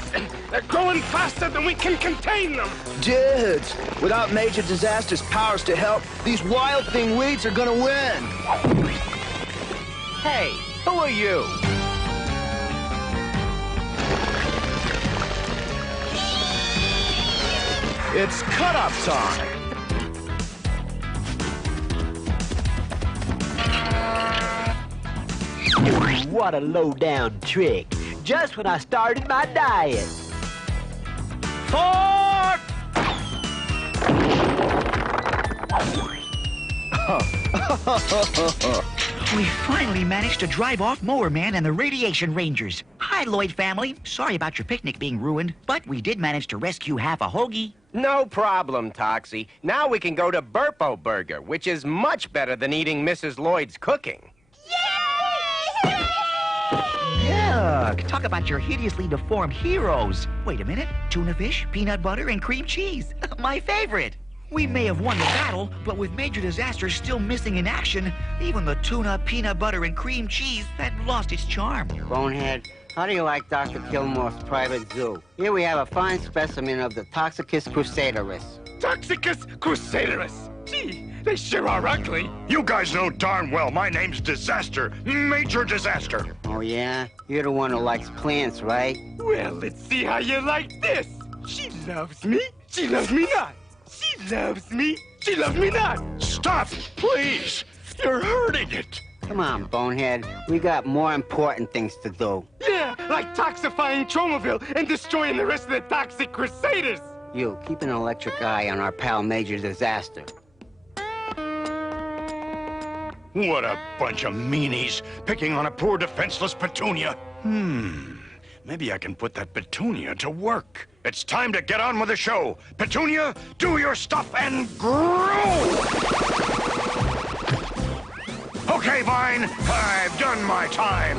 They're growing faster than we can contain them. Dudes, without major disaster's powers to help, these wild thing weeds are gonna win. Hey, who are you? It's cut-up time! What a low-down trick. Just when I started my diet. Fork! We finally managed to drive off Mower Man and the Radiation Rangers. Hi, Lloyd family. Sorry about your picnic being ruined, but we did manage to rescue half a hoagie. No problem, Toxie. Now we can go to Burpo Burger, which is much better than eating Mrs. Lloyd's cooking. Yuck. Talk about your hideously deformed heroes. Wait a minute. Tuna fish, peanut butter, and cream cheese. My favorite. We may have won the battle, but with major disasters still missing in action, even the tuna, peanut butter, and cream cheese had lost its charm. Bonehead, how do you like Dr. Kilmore's private zoo? Here we have a fine specimen of the Toxicus Crusaderus. Toxicus Crusaders. Gee, They sure are ugly. You guys know darn well my name's Disaster. Major Disaster. Oh, yeah? You're the one who likes plants, right? Well, let's see how you like this. She loves me. She loves me not. She loves me. She loves me not. Stop, please. You're hurting it. Come on, bonehead. We got more important things to do. Yeah, like toxifying Tromaville and destroying the rest of the toxic Crusaders. You, keep an electric eye on our pal Major Disaster. What a bunch of meanies, picking on a poor defenseless Petunia. Maybe I can put that Petunia to work. It's time to get on with the show. Petunia, do your stuff and grow! Okay, Vine, I've done my time.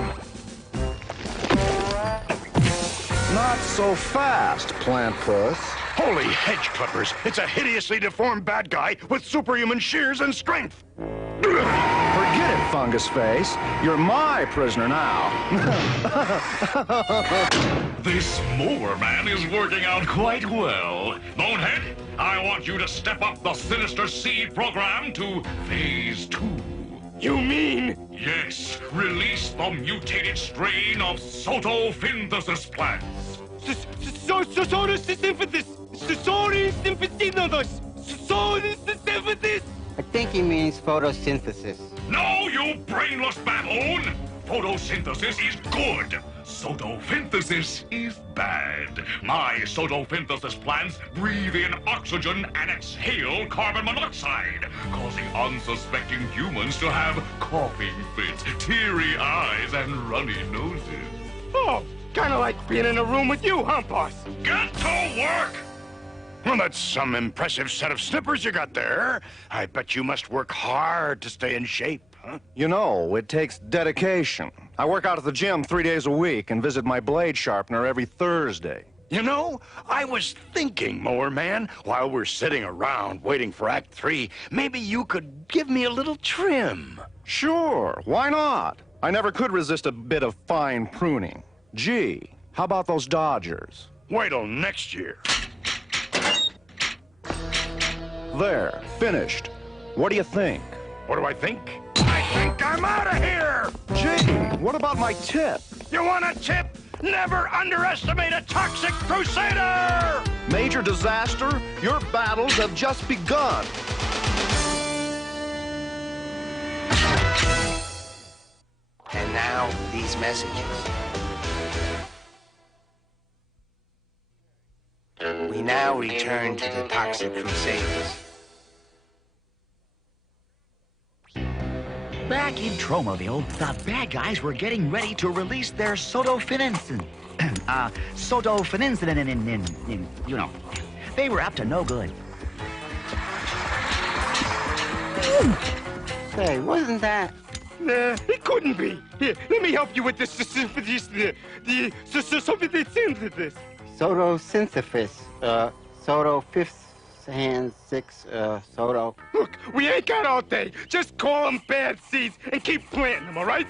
Not so fast, Plant Puss. Holy hedge clippers, it's a hideously deformed bad guy with superhuman shears and strength. Forget it, Fungus Face. You're my prisoner now. This mower man is working out quite well. Bonehead, I want you to step up the Sinister Seed program to Phase 2. You mean? Yes, release the mutated strain of Sotophinthus plants. I think he means photosynthesis. No, you brainless baboon! Photosynthesis is good. Photosynthesis is bad. My photosynthesis plants breathe in oxygen and exhale carbon monoxide, causing unsuspecting humans to have coughing fits, teary eyes, and runny noses. Oh, kind of like being in a room with you, huh, boss? Get to work! Well, that's some impressive set of snippers you got there. I bet you must work hard to stay in shape, huh? You know, it takes dedication. I work out at the gym 3 days a week and visit my blade sharpener every Thursday. You know, I was thinking, Mower Man, while we're sitting around waiting for Act 3, maybe you could give me a little trim. Sure, why not? I never could resist a bit of fine pruning. Gee, how about those Dodgers? Wait till next year. There, finished. What do you think? What do I think? I think I'm out of here! Gee, what about my tip? You want a tip? Never underestimate a toxic Crusader! Major Disaster, your battles have just begun. And now, these messages. We now return to the Toxic Crusaders. Back in Tromaville, the bad guys were getting ready to release their Sotophinensin. You know. They were up to no good. Hey, wasn't that? Nah, it couldn't be. Here, let me help you with this. Photosynthesis. Soto fifth hand six, Soto. Look, we ain't got all day. Just call them bad seeds and keep planting them, all right?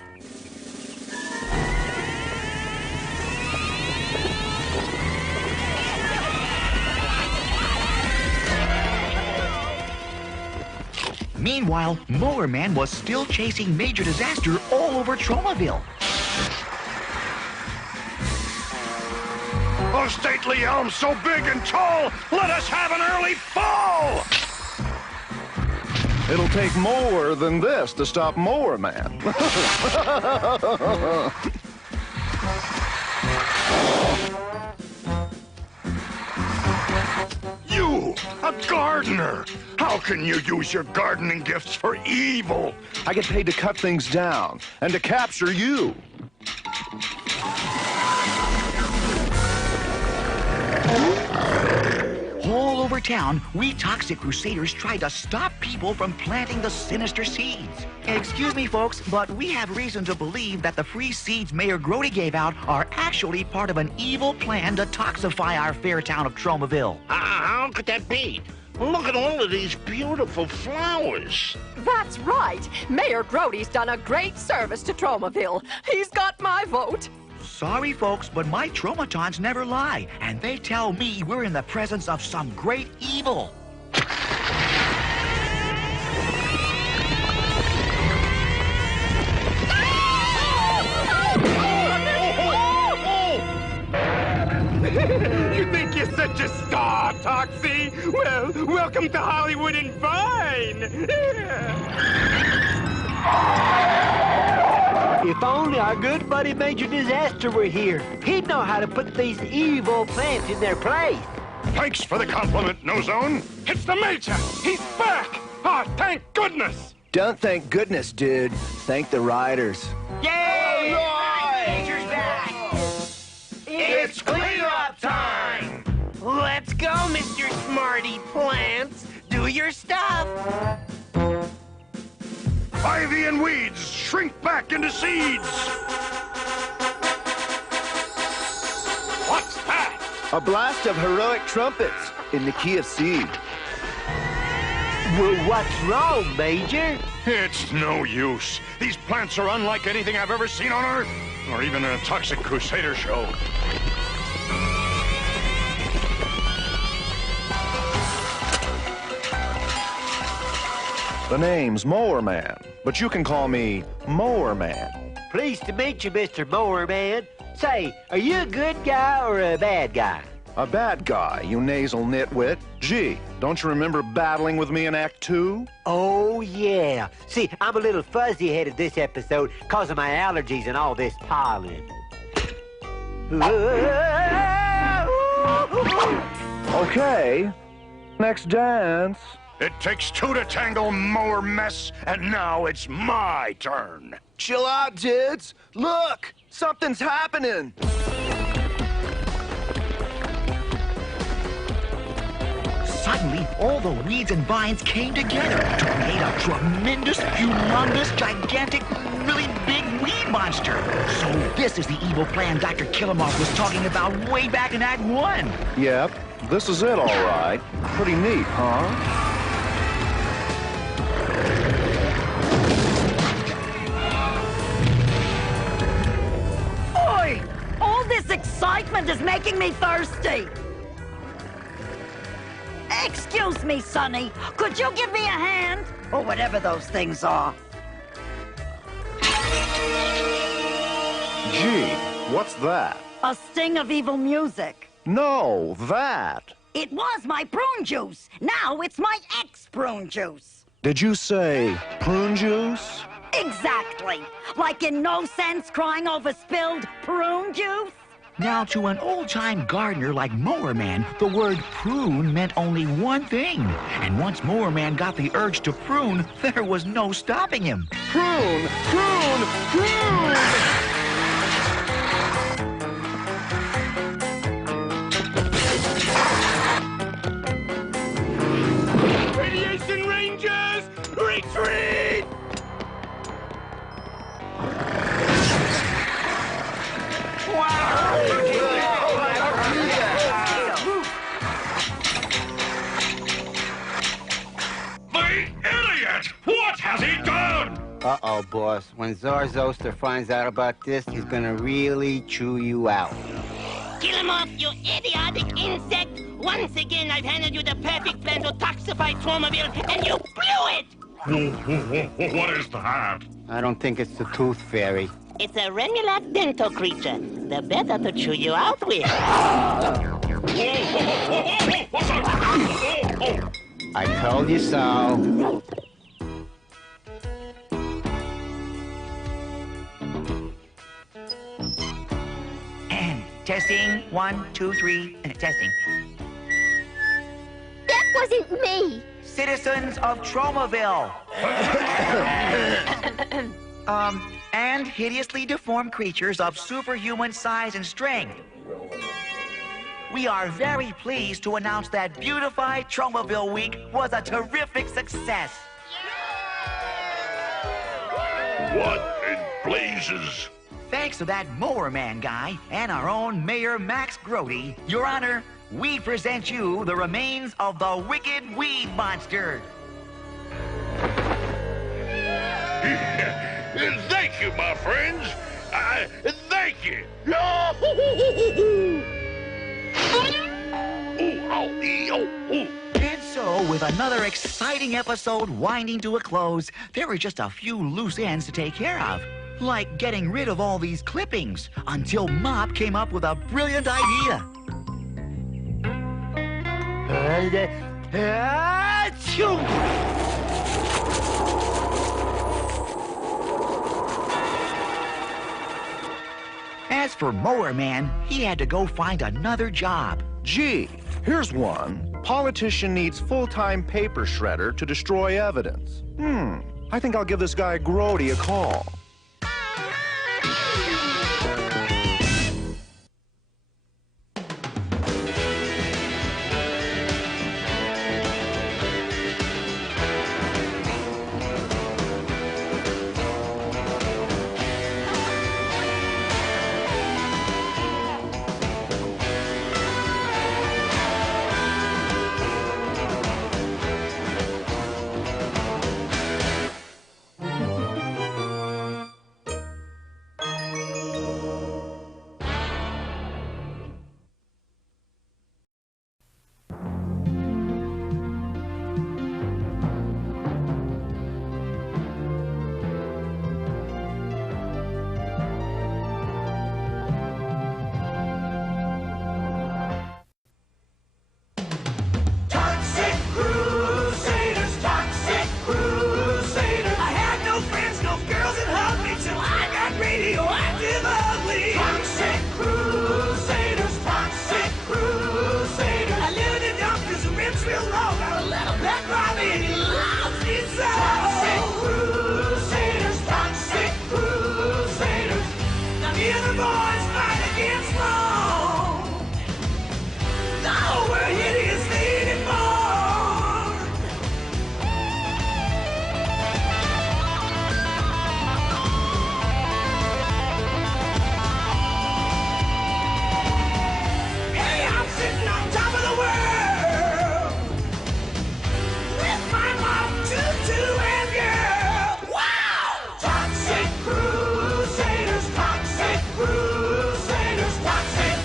Meanwhile, Mower Man was still chasing Major Disaster all over Tromaville. Oh, stately elm so big and tall, let us have an early fall! It'll take more than this to stop Mower Man. You, a gardener! How can you use your gardening gifts for evil? I get paid to cut things down and to capture you. All over town, we Toxic Crusaders tried to stop people from planting the sinister seeds. Excuse me, folks, but we have reason to believe that the free seeds Mayor Grody gave out are actually part of an evil plan to toxify our fair town of Tromaville. How could that be? Look at all of these beautiful flowers. That's right. Mayor Grody's done a great service to Tromaville. He's got my vote. Sorry, folks, but my Tromatons never lie, and they tell me we're in the presence of some great evil. You think you're such a star, Toxie? Well, welcome to Hollywood and Vine. If only our good buddy Major Disaster were here. He'd know how to put these evil plants in their place. Thanks for the compliment, No Zone. It's the Major. He's back. Ah, thank goodness. Don't thank goodness, dude. Thank the riders. Yay! Major's back. It's cleanup time. Let's go, Mr. Smarty Plants. Do your stuff. Ivy and weeds shrink back into seeds. What's that? A blast of heroic trumpets in the key of C. Well, what's wrong, Major? It's no use. These plants are unlike anything I've ever seen on Earth, or even in a Toxic Crusader show. The name's Mower Man, but you can call me Mower Man. Pleased to meet you, Mr. Mower Man. Say, are you a good guy or a bad guy? A bad guy, you nasal nitwit. Gee, don't you remember battling with me in Act 2? Oh, yeah. See, I'm a little fuzzy-headed this episode because of my allergies and all this pollen. Okay, next dance. It takes two to tangle, Mower Mess, and now it's my turn. Chill out, dudes. Look, something's happening. Suddenly, all the weeds and vines came together to create a tremendous, humongous, gigantic, really big weed monster. So this is the evil plan Dr. Killamov was talking about way back in Act 1. Yep, this is it, all right. Pretty neat, huh? Oi! All this excitement is making me thirsty. Excuse me, Sonny. Could you give me a hand? Or whatever those things are. Gee, what's that? A sting of evil music. No, that. It was my prune juice. Now it's my ex-prune juice. Did you say prune juice? Exactly. Like in No Sense crying over spilled prune juice. Now, to an old-time gardener like Mower Man, the word prune meant only one thing. And once Mower Man got the urge to prune, there was no stopping him. Prune! Prune! Prune! Radiation Rangers, retreat! The idiot! What has he done? Uh-oh, boss. When Zarzoster finds out about this, he's gonna really chew you out. Kill him off, you idiotic insect! Once again, I've handed you the perfect plan to toxify Troumaville, and you blew it! What is that? I don't think it's the Tooth Fairy. It's a Remulac dental creature. The better to chew you out with. I told you so. Testing, 1, 2, 3, testing. That wasn't me. Citizens of Troumaville. And hideously deformed creatures of superhuman size and strength. We are very pleased to announce that Beautified Troumaville Week was a terrific success. What in blazes? Thanks to that Mower Man guy and our own Mayor Max Grody, Your Honor, we present you the remains of the Wicked Weed Monster. Thank you, my friends. Thank you. And so, with another exciting episode winding to a close, there were just a few loose ends to take care of. Like getting rid of all these clippings, until Mop came up with a brilliant idea. As for Mower Man, he had to go find another job. Gee, here's one. Politician needs full-time paper shredder to destroy evidence. I think I'll give this guy Grody a call. Toxic Crusaders, Toxic Crusaders. I had no friends, no girls that hugged me till I got radioactive ugly. Toxic Crusaders, Toxic Crusaders. I live in the dump 'cause the rent's real low. Got a little black Bobby and he loves me so. Toxic Crusaders, Toxic Crusaders. Now me and the boys fight against wrong. No, we're hideous anymore. Hey, I'm sitting on top of the world with my mom, tutu, and girl. Wow! Toxic Crusaders, Toxic Crusaders, Toxic.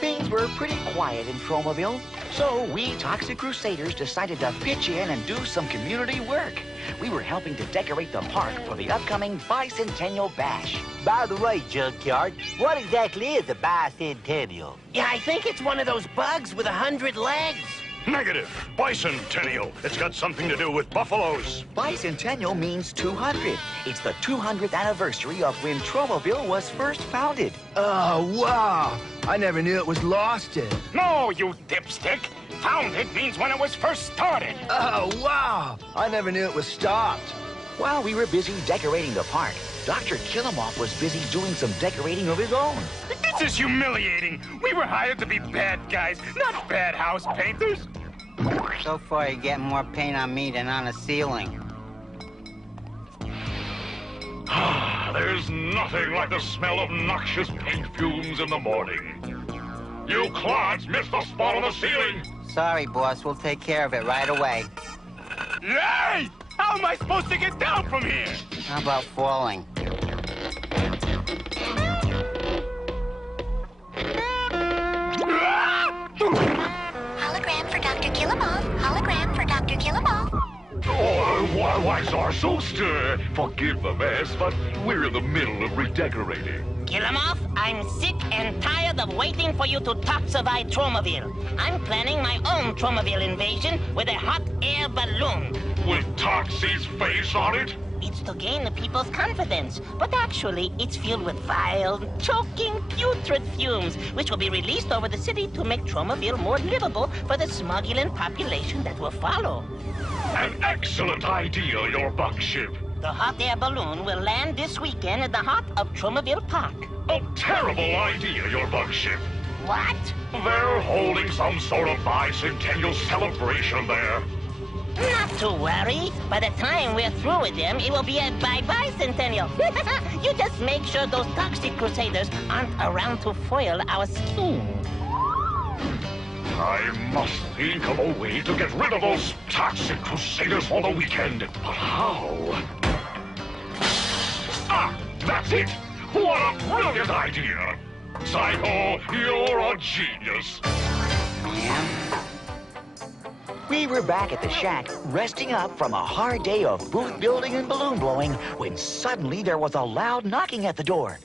Things were pretty quiet in Tromaville, so we Toxic Crusaders decided to pitch in and do some community work. We were helping to decorate the park for the upcoming Bicentennial Bash. By the way, Junkyard, what exactly is a bicentennial? Yeah, I think it's one of those bugs with 100 legs. Negative. Bicentennial. It's got something to do with buffaloes. Bicentennial means 200. It's the 200th anniversary of when Tromaville was first founded. Oh, wow. I never knew it was lost it. No, you dipstick. Founded means when it was first started. Oh, wow. I never knew it was stopped. While we were busy decorating the park, Dr. Killumoff was busy doing some decorating of his own. This is humiliating. We were hired to be bad guys, not bad house painters. So far, you're getting more paint on me than on the ceiling. There's nothing like the smell of noxious paint fumes in the morning. You clods missed the spot on the ceiling. Sorry, boss. We'll take care of it right away. Hey! How am I supposed to get down from here? How about falling? Hologram for Dr. Killumoff. Hologram for Dr. Killumoff. Oh, why, Zarsoster? Forgive the mess, but we're in the middle of redecorating. Kill 'em off. I'm sick and tired of waiting for you to toxify Tromaville. I'm planning my own Tromaville invasion with a hot air balloon. With Toxie's face on it? It's to gain the people's confidence, but actually it's filled with vile, choking, putrid fumes, which will be released over the city to make Tromaville more livable for the smuggling population that will follow. An excellent idea, your bug ship. The hot air balloon will land this weekend in the heart of Tromaville Park. A terrible idea, your bug ship. What? They're holding some sort of bicentennial celebration there. Not to worry. By the time we're through with them, it will be a bye-bye centennial. You just make sure those Toxic Crusaders aren't around to foil our scheme. I must think of a way to get rid of those Toxic Crusaders for the weekend. But how? Ah, that's it! What a brilliant idea! Psycho, you're a genius. We were back at the shack, resting up from a hard day of booth building and balloon blowing, when suddenly there was a loud knocking at the door.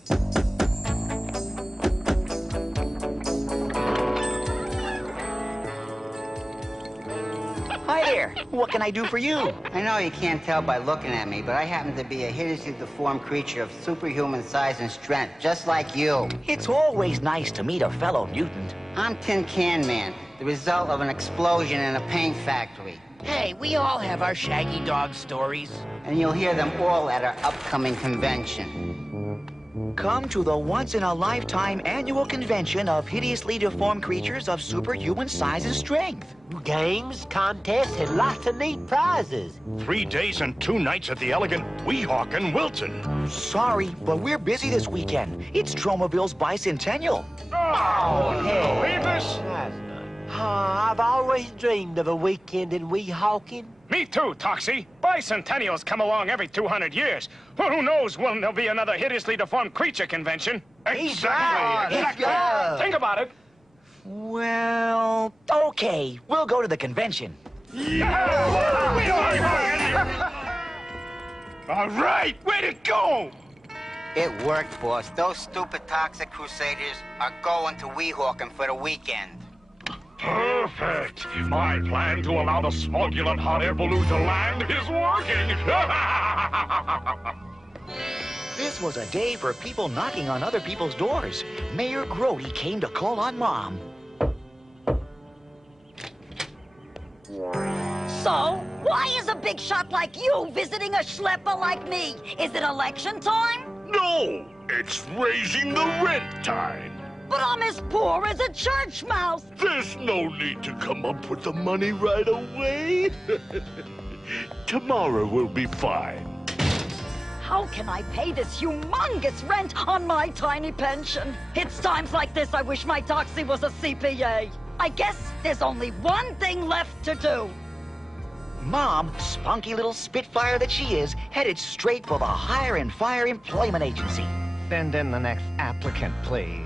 Hi there. What can I do for you? I know you can't tell by looking at me, but I happen to be a hideously deformed creature of superhuman size and strength, just like you. It's always nice to meet a fellow mutant. I'm Tin Can Man, the result of an explosion in a paint factory. Hey, we all have our shaggy dog stories. And you'll hear them all at our upcoming convention. Come to the once-in-a-lifetime annual convention of hideously deformed creatures of superhuman size and strength. Games, contests, and lots of neat prizes. 3 days and 2 nights at the elegant Weehawk in Wilton. Sorry, but we're busy this weekend. It's Tromaville's bicentennial. Oh, no. Beavis! I've always dreamed of a weekend in Weehawken. Me too, Toxie. Bicentennials come along every 200 years. Well, who knows when there'll be another hideously deformed creature convention? Exactly. Think about it. Well, okay. We'll go to the convention. All right, way to go! It worked, boss. Those stupid toxic Crusaders are going to Weehawken for the weekend. Perfect. My plan to allow the smogulent hot air balloon to land is working. This was a day for people knocking on other people's doors. Mayor Grody came to call on Mom. So, why is a big shot like you visiting a schlepper like me? Is it election time? No, it's raising the rent time. But I'm as poor as a church mouse. There's no need to come up with the money right away. Tomorrow will be fine. How can I pay this humongous rent on my tiny pension? It's times like this I wish my Toxie was a CPA. I guess there's only one thing left to do. Mom, spunky little spitfire that she is, headed straight for the Hire and Fire Employment Agency. Send in the next applicant, please.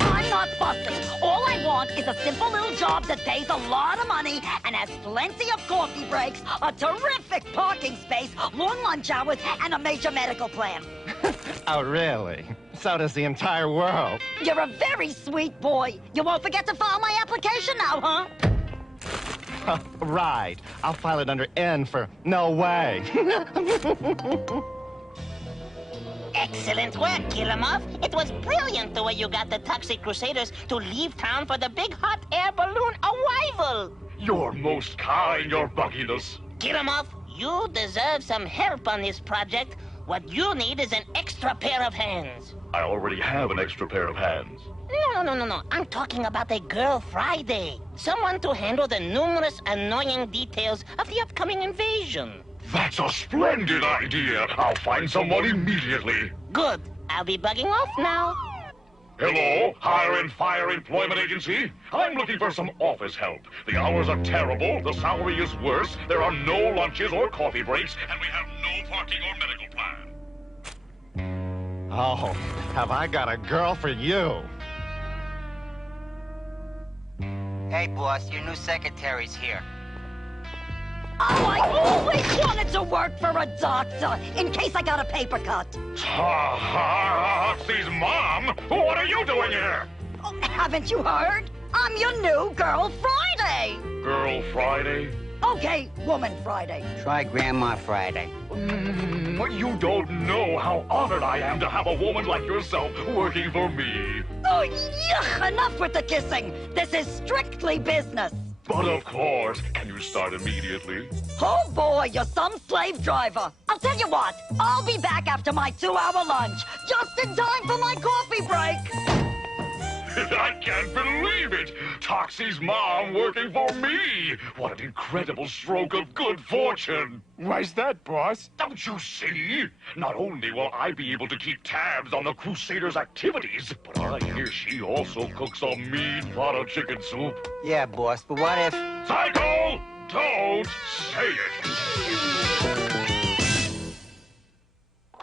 I'm not fussy. All I want is a simple little job that pays a lot of money and has plenty of coffee breaks, a terrific parking space, long lunch hours, and a major medical plan. Oh, really? So does the entire world. You're a very sweet boy. You won't forget to file my application now, huh? Right. I'll file it under N for no way. Excellent work, Killamoff. It was brilliant the way you got the Toxic Crusaders to leave town for the big hot air balloon arrival. You're most kind, your bugginess. Killamoff, you deserve some help on this project. What you need is an extra pair of hands. I already have an extra pair of hands. No. I'm talking about a Girl Friday. Someone to handle the numerous annoying details of the upcoming invasion. That's a splendid idea. I'll find someone immediately. Good. I'll be bugging off now. Hello, Hire and Fire Employment Agency. I'm looking for some office help. The hours are terrible, the salary is worse, there are no lunches or coffee breaks, and we have no parking or medical plan. Oh, have I got a girl for you? Hey, boss, your new secretary's here. Oh, I always wanted to work for a doctor, in case I got a paper cut. Toxie's mom? What are you doing here? Oh, haven't you heard? I'm your new Girl Friday. Girl Friday? Okay, Woman Friday. Try Grandma Friday. You don't know how honored I am to have a woman like yourself working for me. Oh, yuck! Enough with the kissing. This is strictly business. But of course, can you start immediately? Oh boy, you're some slave driver. I'll tell you what, I'll be back after my 2-hour lunch, just in time for my coffee break. I can't believe it! Toxie's mom working for me! What an incredible stroke of good fortune! Why's that, boss? Don't you see? Not only will I be able to keep tabs on the Crusaders' activities, but I hear she also cooks a mean pot of chicken soup. Yeah, boss, but what if... Psycho! Don't say it!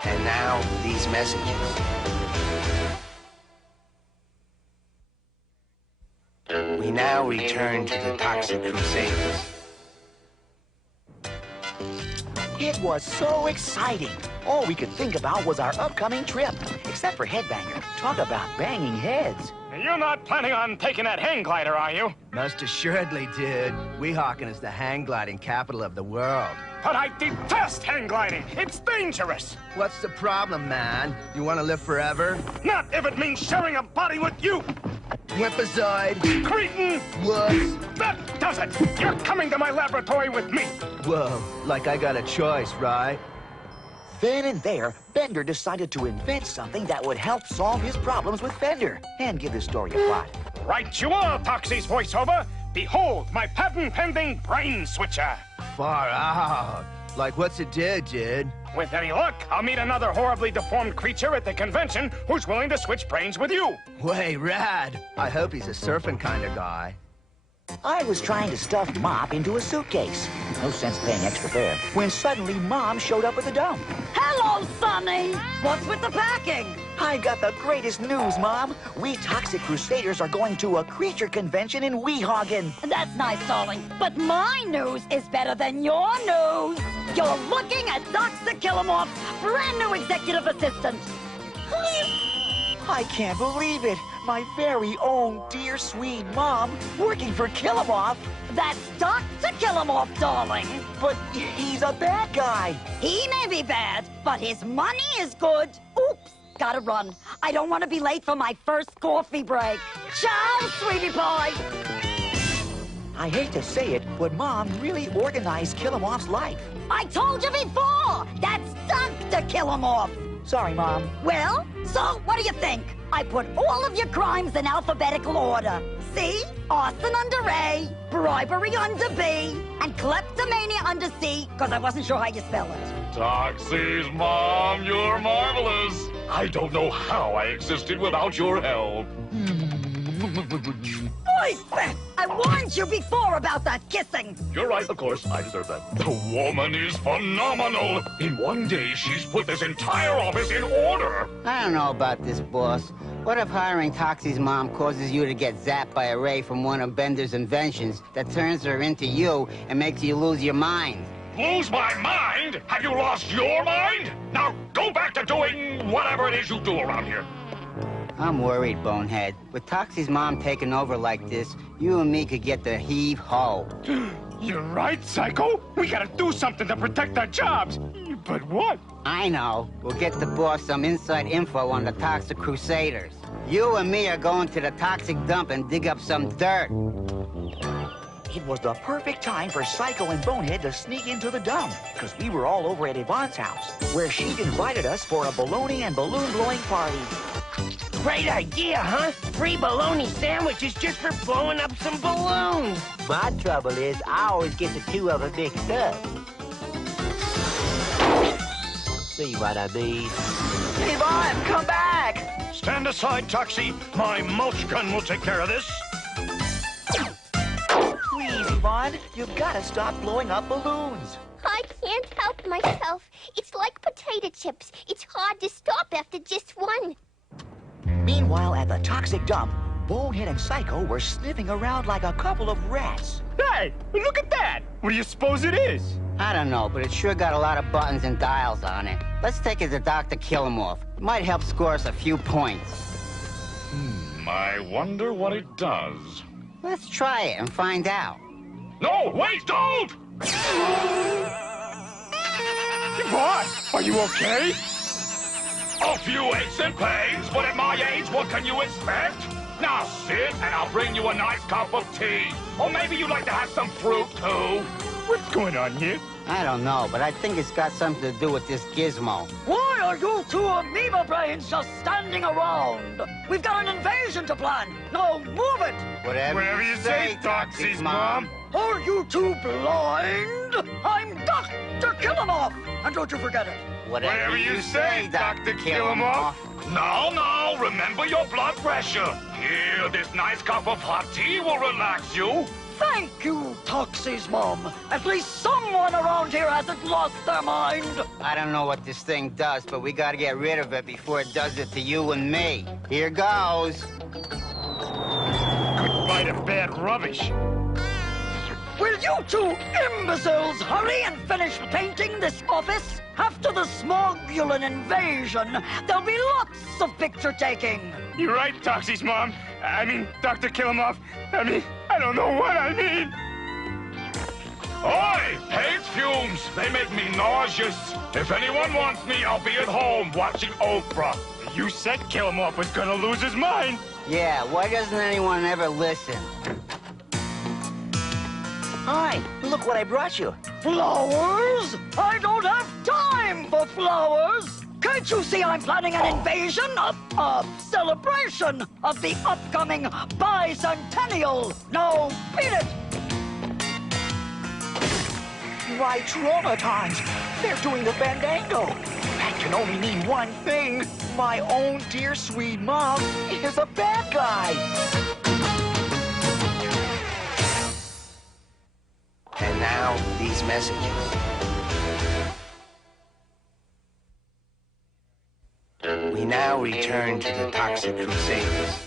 And now, these messages. We now return to the Toxic Crusaders. It was so exciting. All we could think about was our upcoming trip. Except for Headbanger. Talk about banging heads. You're not planning on taking that hang glider, are you? Most assuredly, dude. Weehawken is the hang gliding capital of the world. But I detest hang gliding. It's dangerous. What's the problem, man? You want to live forever? Not if it means sharing a body with you. Whipazide. Cretin. Wuss. That does it. You're coming to my laboratory with me. Whoa, like I got a choice, right? Then and there, Bender decided to invent something that would help solve his problems with Fender and give the story a plot. Right you are, Toxie's voiceover. Behold, my patent-pending brain switcher. Far out. Like, what's it do, dude? With any luck, I'll meet another horribly deformed creature at the convention who's willing to switch brains with you. Way rad. I hope he's a surfing kind of guy. I was trying to stuff Mop into a suitcase. No sense paying extra fare. When suddenly Mom showed up at the dump. Hello, Sonny! What's with the packing? I got the greatest news, Mom. We Toxic Crusaders are going to a creature convention in Weehawken. That's nice, darling. But my news is better than your news. You're looking at Dr. Killamoff's brand new executive assistant. I can't believe it. My very own dear sweet Mom working for Killamoff. That's Dr. Killamoff, darling. But he's a bad guy. He may be bad, but his money is good. Oops, gotta run. I don't want to be late for my first coffee break. Ciao, sweetie pie. I hate to say it, but Mom really organized Killamoff's life. I told you before. That's Dr. Killamoff. Sorry, Mom. Well, so what do you think? I put all of your crimes in alphabetical order. See? Arson under A, bribery under B, and kleptomania under C, because I wasn't sure how you spell it. Toxie's Mom, you're marvelous. I don't know how I existed without your help. Boy, I warned you before about that kissing. You're right, of course. I deserve that. The woman is phenomenal. In one day, she's put this entire office in order. I don't know about this, boss. What if hiring Toxie's mom causes you to get zapped by a ray from one of Bender's inventions that turns her into you and makes you lose your mind? Lose my mind? Have you lost your mind? Now go back to doing whatever it is you do around here. I'm worried, Bonehead. With Toxie's mom taking over like this, you and me could get the heave-ho. You're right, Psycho. We gotta do something to protect our jobs. But what? I know. We'll get the boss some inside info on the Toxic Crusaders. You and me are going to the toxic dump and dig up some dirt. It was the perfect time for Psycho and Bonehead to sneak into the dump, because we were all over at Yvonne's house, where she'd invited us for a baloney and balloon-blowing party. Great idea, huh? Free bologna sandwiches just for blowing up some balloons. My trouble is I always get the two of them mixed up. See what I mean? Yvonne, come back! Stand aside, Toxie. My mulch gun will take care of this. Please, Yvonne, you've got to stop blowing up balloons. I can't help myself. It's like potato chips. It's hard to stop after just one. Meanwhile, at the toxic dump, Bonehead and Psycho were sniffing around like a couple of rats. Hey, look at that! What do you suppose it is? I don't know, but it sure got a lot of buttons and dials on it. Let's take it to Dr. Killamoff. It might help score us a few points. I wonder what it does. Let's try it and find out. No, wait, don't! What? Are you okay? A few aches and pains, but at my age, what can you expect? Now sit, and I'll bring you a nice cup of tea. Or maybe you'd like to have some fruit, too. What's going on here? I don't know, but I think it's got something to do with this gizmo. Why are you two amoeba brains just standing around? We've got an invasion to plan. Now move it. Whatever you say, Toxie's mom. Are you two blind? I'm Dr. Killamoff. And don't you forget it. Whatever you say, Dr. Killamoff. Now, remember your blood pressure. Here, this nice cup of hot tea will relax you. Thank you, Toxie's mom. At least someone around here hasn't lost their mind. I don't know what this thing does, but we gotta get rid of it before it does it to you and me. Here goes. Goodbye, pile of bad rubbish. Will you two imbeciles hurry and finish painting this office? After the Smogulan invasion, there'll be lots of picture taking. You're right, Toxie's mom. I mean, Dr. Killamoff. I don't know what I mean. Oi! Paint fumes! They make me nauseous. If anyone wants me, I'll be at home watching Oprah. You said Killamoff was gonna lose his mind. Yeah, why doesn't anyone ever listen? Hi, look what I brought you. Flowers? I don't have time for flowers. Can't you see I'm planning an invasion, a celebration of the upcoming bicentennial? Now, beat it! Why, traumatized. They're doing the fandango. That can only mean one thing. My own dear sweet mom is a bad guy. And now, these messages. We now return to the Toxic Crusaders.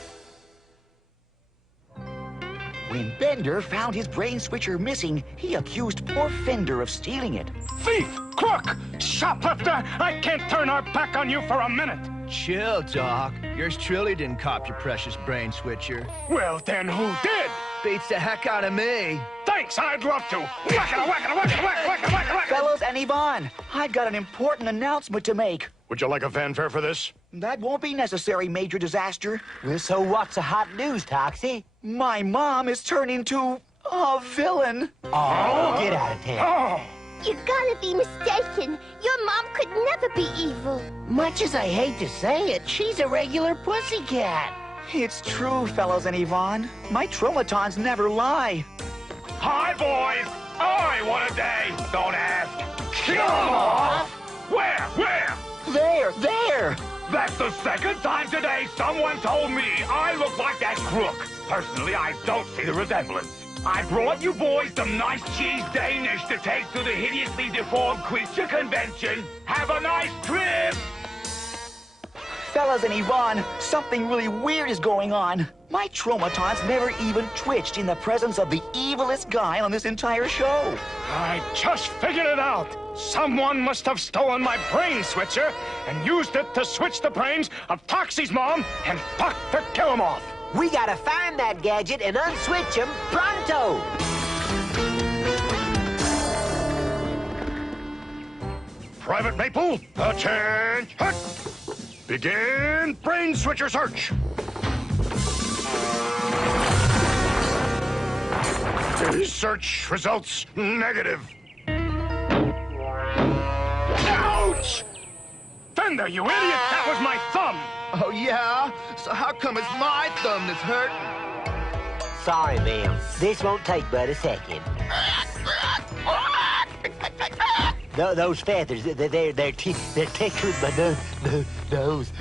When Bender found his brain switcher missing, he accused poor Fender of stealing it. Thief! Crook! Shoplifter! I can't turn our back on you for a minute. Chill, Doc. Yours truly didn't cop your precious brain switcher. Well, then who did? Beats the heck out of me. Thanks, I'd love to. Whack-a-da, whack-a-da, whack-a-da, whack-a-da, whack-a-da. Fellows and Yvonne, I've got an important announcement to make. Would you like a fanfare for this? That won't be necessary, Major Disaster. Well, so what's the hot news, Toxie? My mom is turned into a villain. Oh, get out of town. You gotta be mistaken. Your mom could never be evil. Much as I hate to say it, she's a regular pussycat. It's true, fellows and Yvonne. My traumatons never lie. Hi, boys! I want a day! Don't ask! Kill 'em off! Where? There! That's the second time today someone told me I look like that crook. Personally, I don't see the resemblance. I brought you boys some nice cheese Danish to take to the hideously deformed creature convention. Have a nice trip! Fellas and Yvonne, something really weird is going on. My traumatons never even twitched in the presence of the evilest guy on this entire show. I just figured it out. Someone must have stolen my brain switcher and used it to switch the brains of Toxie's mom and Dr. Killamoff. We gotta find that gadget and unswitch him pronto! Private Maple, attention! Begin brain switcher search. Search results negative. Ouch! Fender, you idiot! That was my thumb! Oh, yeah? So how come it's my thumb that's hurting? Sorry, ma'am. This won't take but a second. Those feathers, they're tickling my nose.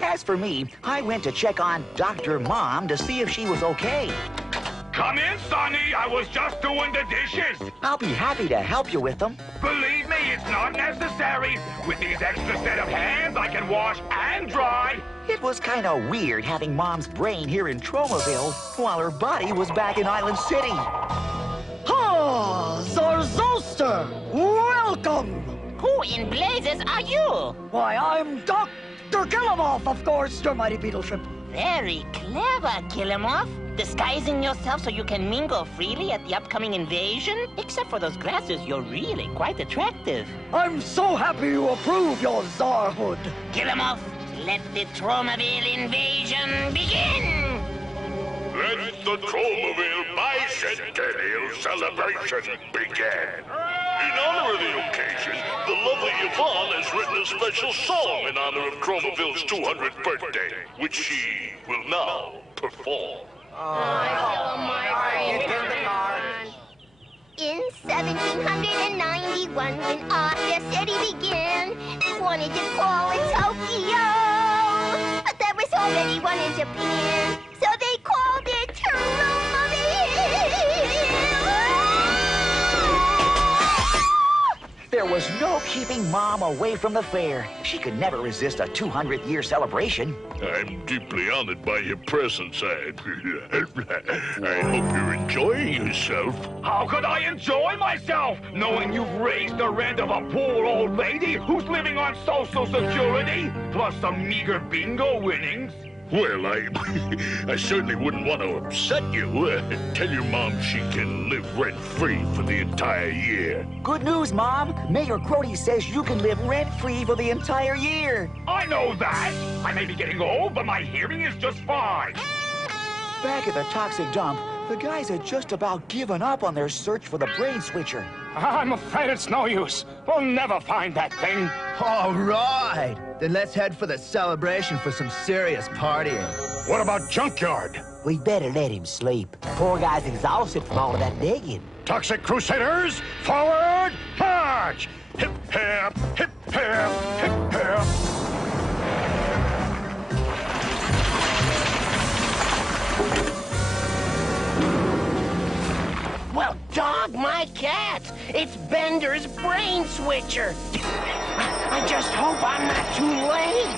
As for me, I went to check on Dr. Mom to see if she was okay. Come in, Sonny. I was just doing the dishes. I'll be happy to help you with them. Believe me, it's not necessary. With these extra set of hands, I can wash and dry. It was kind of weird having Mom's brain here in Tromaville while her body was back in Island City. Ah, Zarzoster! Welcome! Who in blazes are you? Why, I'm Dr. Killamoff, of course, your mighty beetleship. Very clever, Killamoff. Disguising yourself so you can mingle freely at the upcoming invasion? Except for those glasses, you're really quite attractive. I'm so happy you approve your czarhood. Killamoff, let the Tromaville invasion begin! Let the Tromaville bicentennial celebration begin. In honor of the occasion, the lovely Yvonne has written a special song in honor of Tromaville's 200th birthday, which she will now perform. In 1791, when Arthur City began, they wanted to call it Tokyo. But there was already one in Japan, so they called it Tromaville. There was no keeping Mom away from the fair. She could never resist a 200th year celebration. I'm deeply honored by your presence. I hope you're enjoying yourself. How could I enjoy myself, knowing you've raised the rent of a poor old lady who's living on Social Security, plus some meager bingo winnings? Well, I certainly wouldn't want to upset you. Tell your mom she can live rent-free for the entire year. Good news, Mom. Mayor Grody says you can live rent-free for the entire year. I know that. I may be getting old, but my hearing is just fine. Back at the toxic dump, the guys had just about given up on their search for the brain switcher. I'm afraid it's no use. We'll never find that thing. All right. Then let's head for the celebration for some serious partying. What about Junkyard? We better let him sleep. Poor guy's exhausted from all of that digging. Toxic Crusaders, forward, march! Hip, hip, hip, hip, hip, hip. Well, dog my cat! It's Bender's brain switcher! I just hope I'm not too late!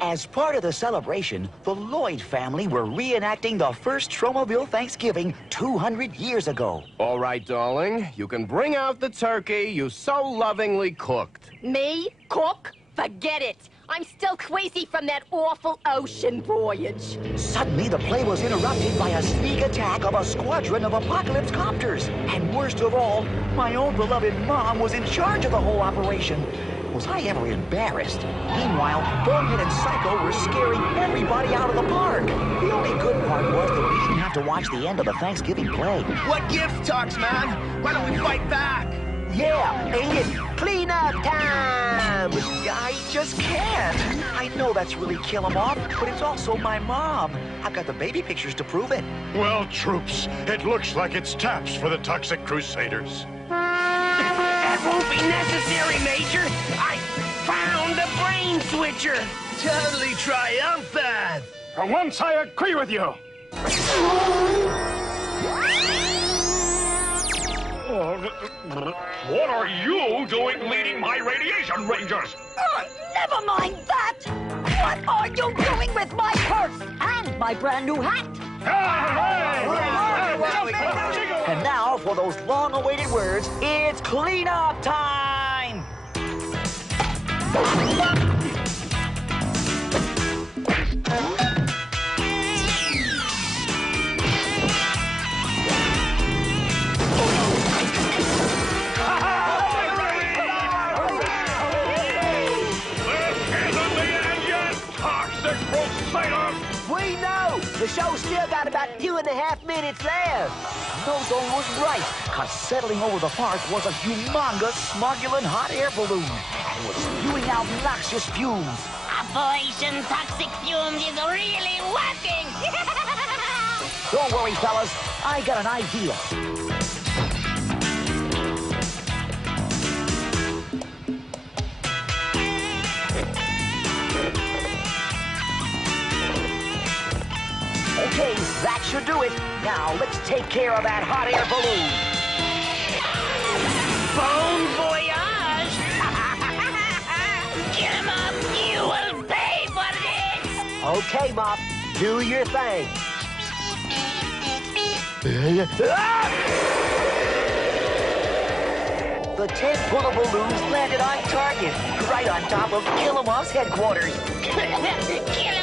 As part of the celebration, the Lloyd family were reenacting the first Tromaville Thanksgiving 200 years ago. All right, darling. You can bring out the turkey you so lovingly cooked. Me? Cook? Forget it. I'm still queasy from that awful ocean voyage. Suddenly, the play was interrupted by a sneak attack of a squadron of apocalypse copters. And worst of all, my own beloved Mom was in charge of the whole operation. Was I ever embarrassed? Meanwhile, Bonehead and Psycho were scaring everybody out of the park. The only good part was that we didn't have to watch the end of the Thanksgiving play. What gift talks, man? Why don't we fight back? Yeah, ain't it clean up time? I just can't. I know that's really kill 'em off, but it's also my mom. I've got the baby pictures to prove it. Well, troops, it looks like it's taps for the Toxic Crusaders. That won't be necessary, Major! I found the brain switcher! Totally triumphant! For once, I agree with you. What are you doing leading my radiation rangers? Never mind that! What are you doing with my purse and my brand new hat? And now, for those long-awaited words, it's cleanup time! We know! The show's still got about 2.5 minutes left. Ozone was right, because settling over the park was a humongous, smugulin' hot air balloon, and was spewing out noxious fumes. Operation Toxic Fumes is really working! Don't worry, fellas. I got an idea. Okay, that should do it. Now, let's take care of that hot air balloon. Bon voyage! Get him up! You will pay for this! Okay, Mop. Do your thing. The 10 full of balloons landed on target, right on top of Kill 'em Off's headquarters. Kill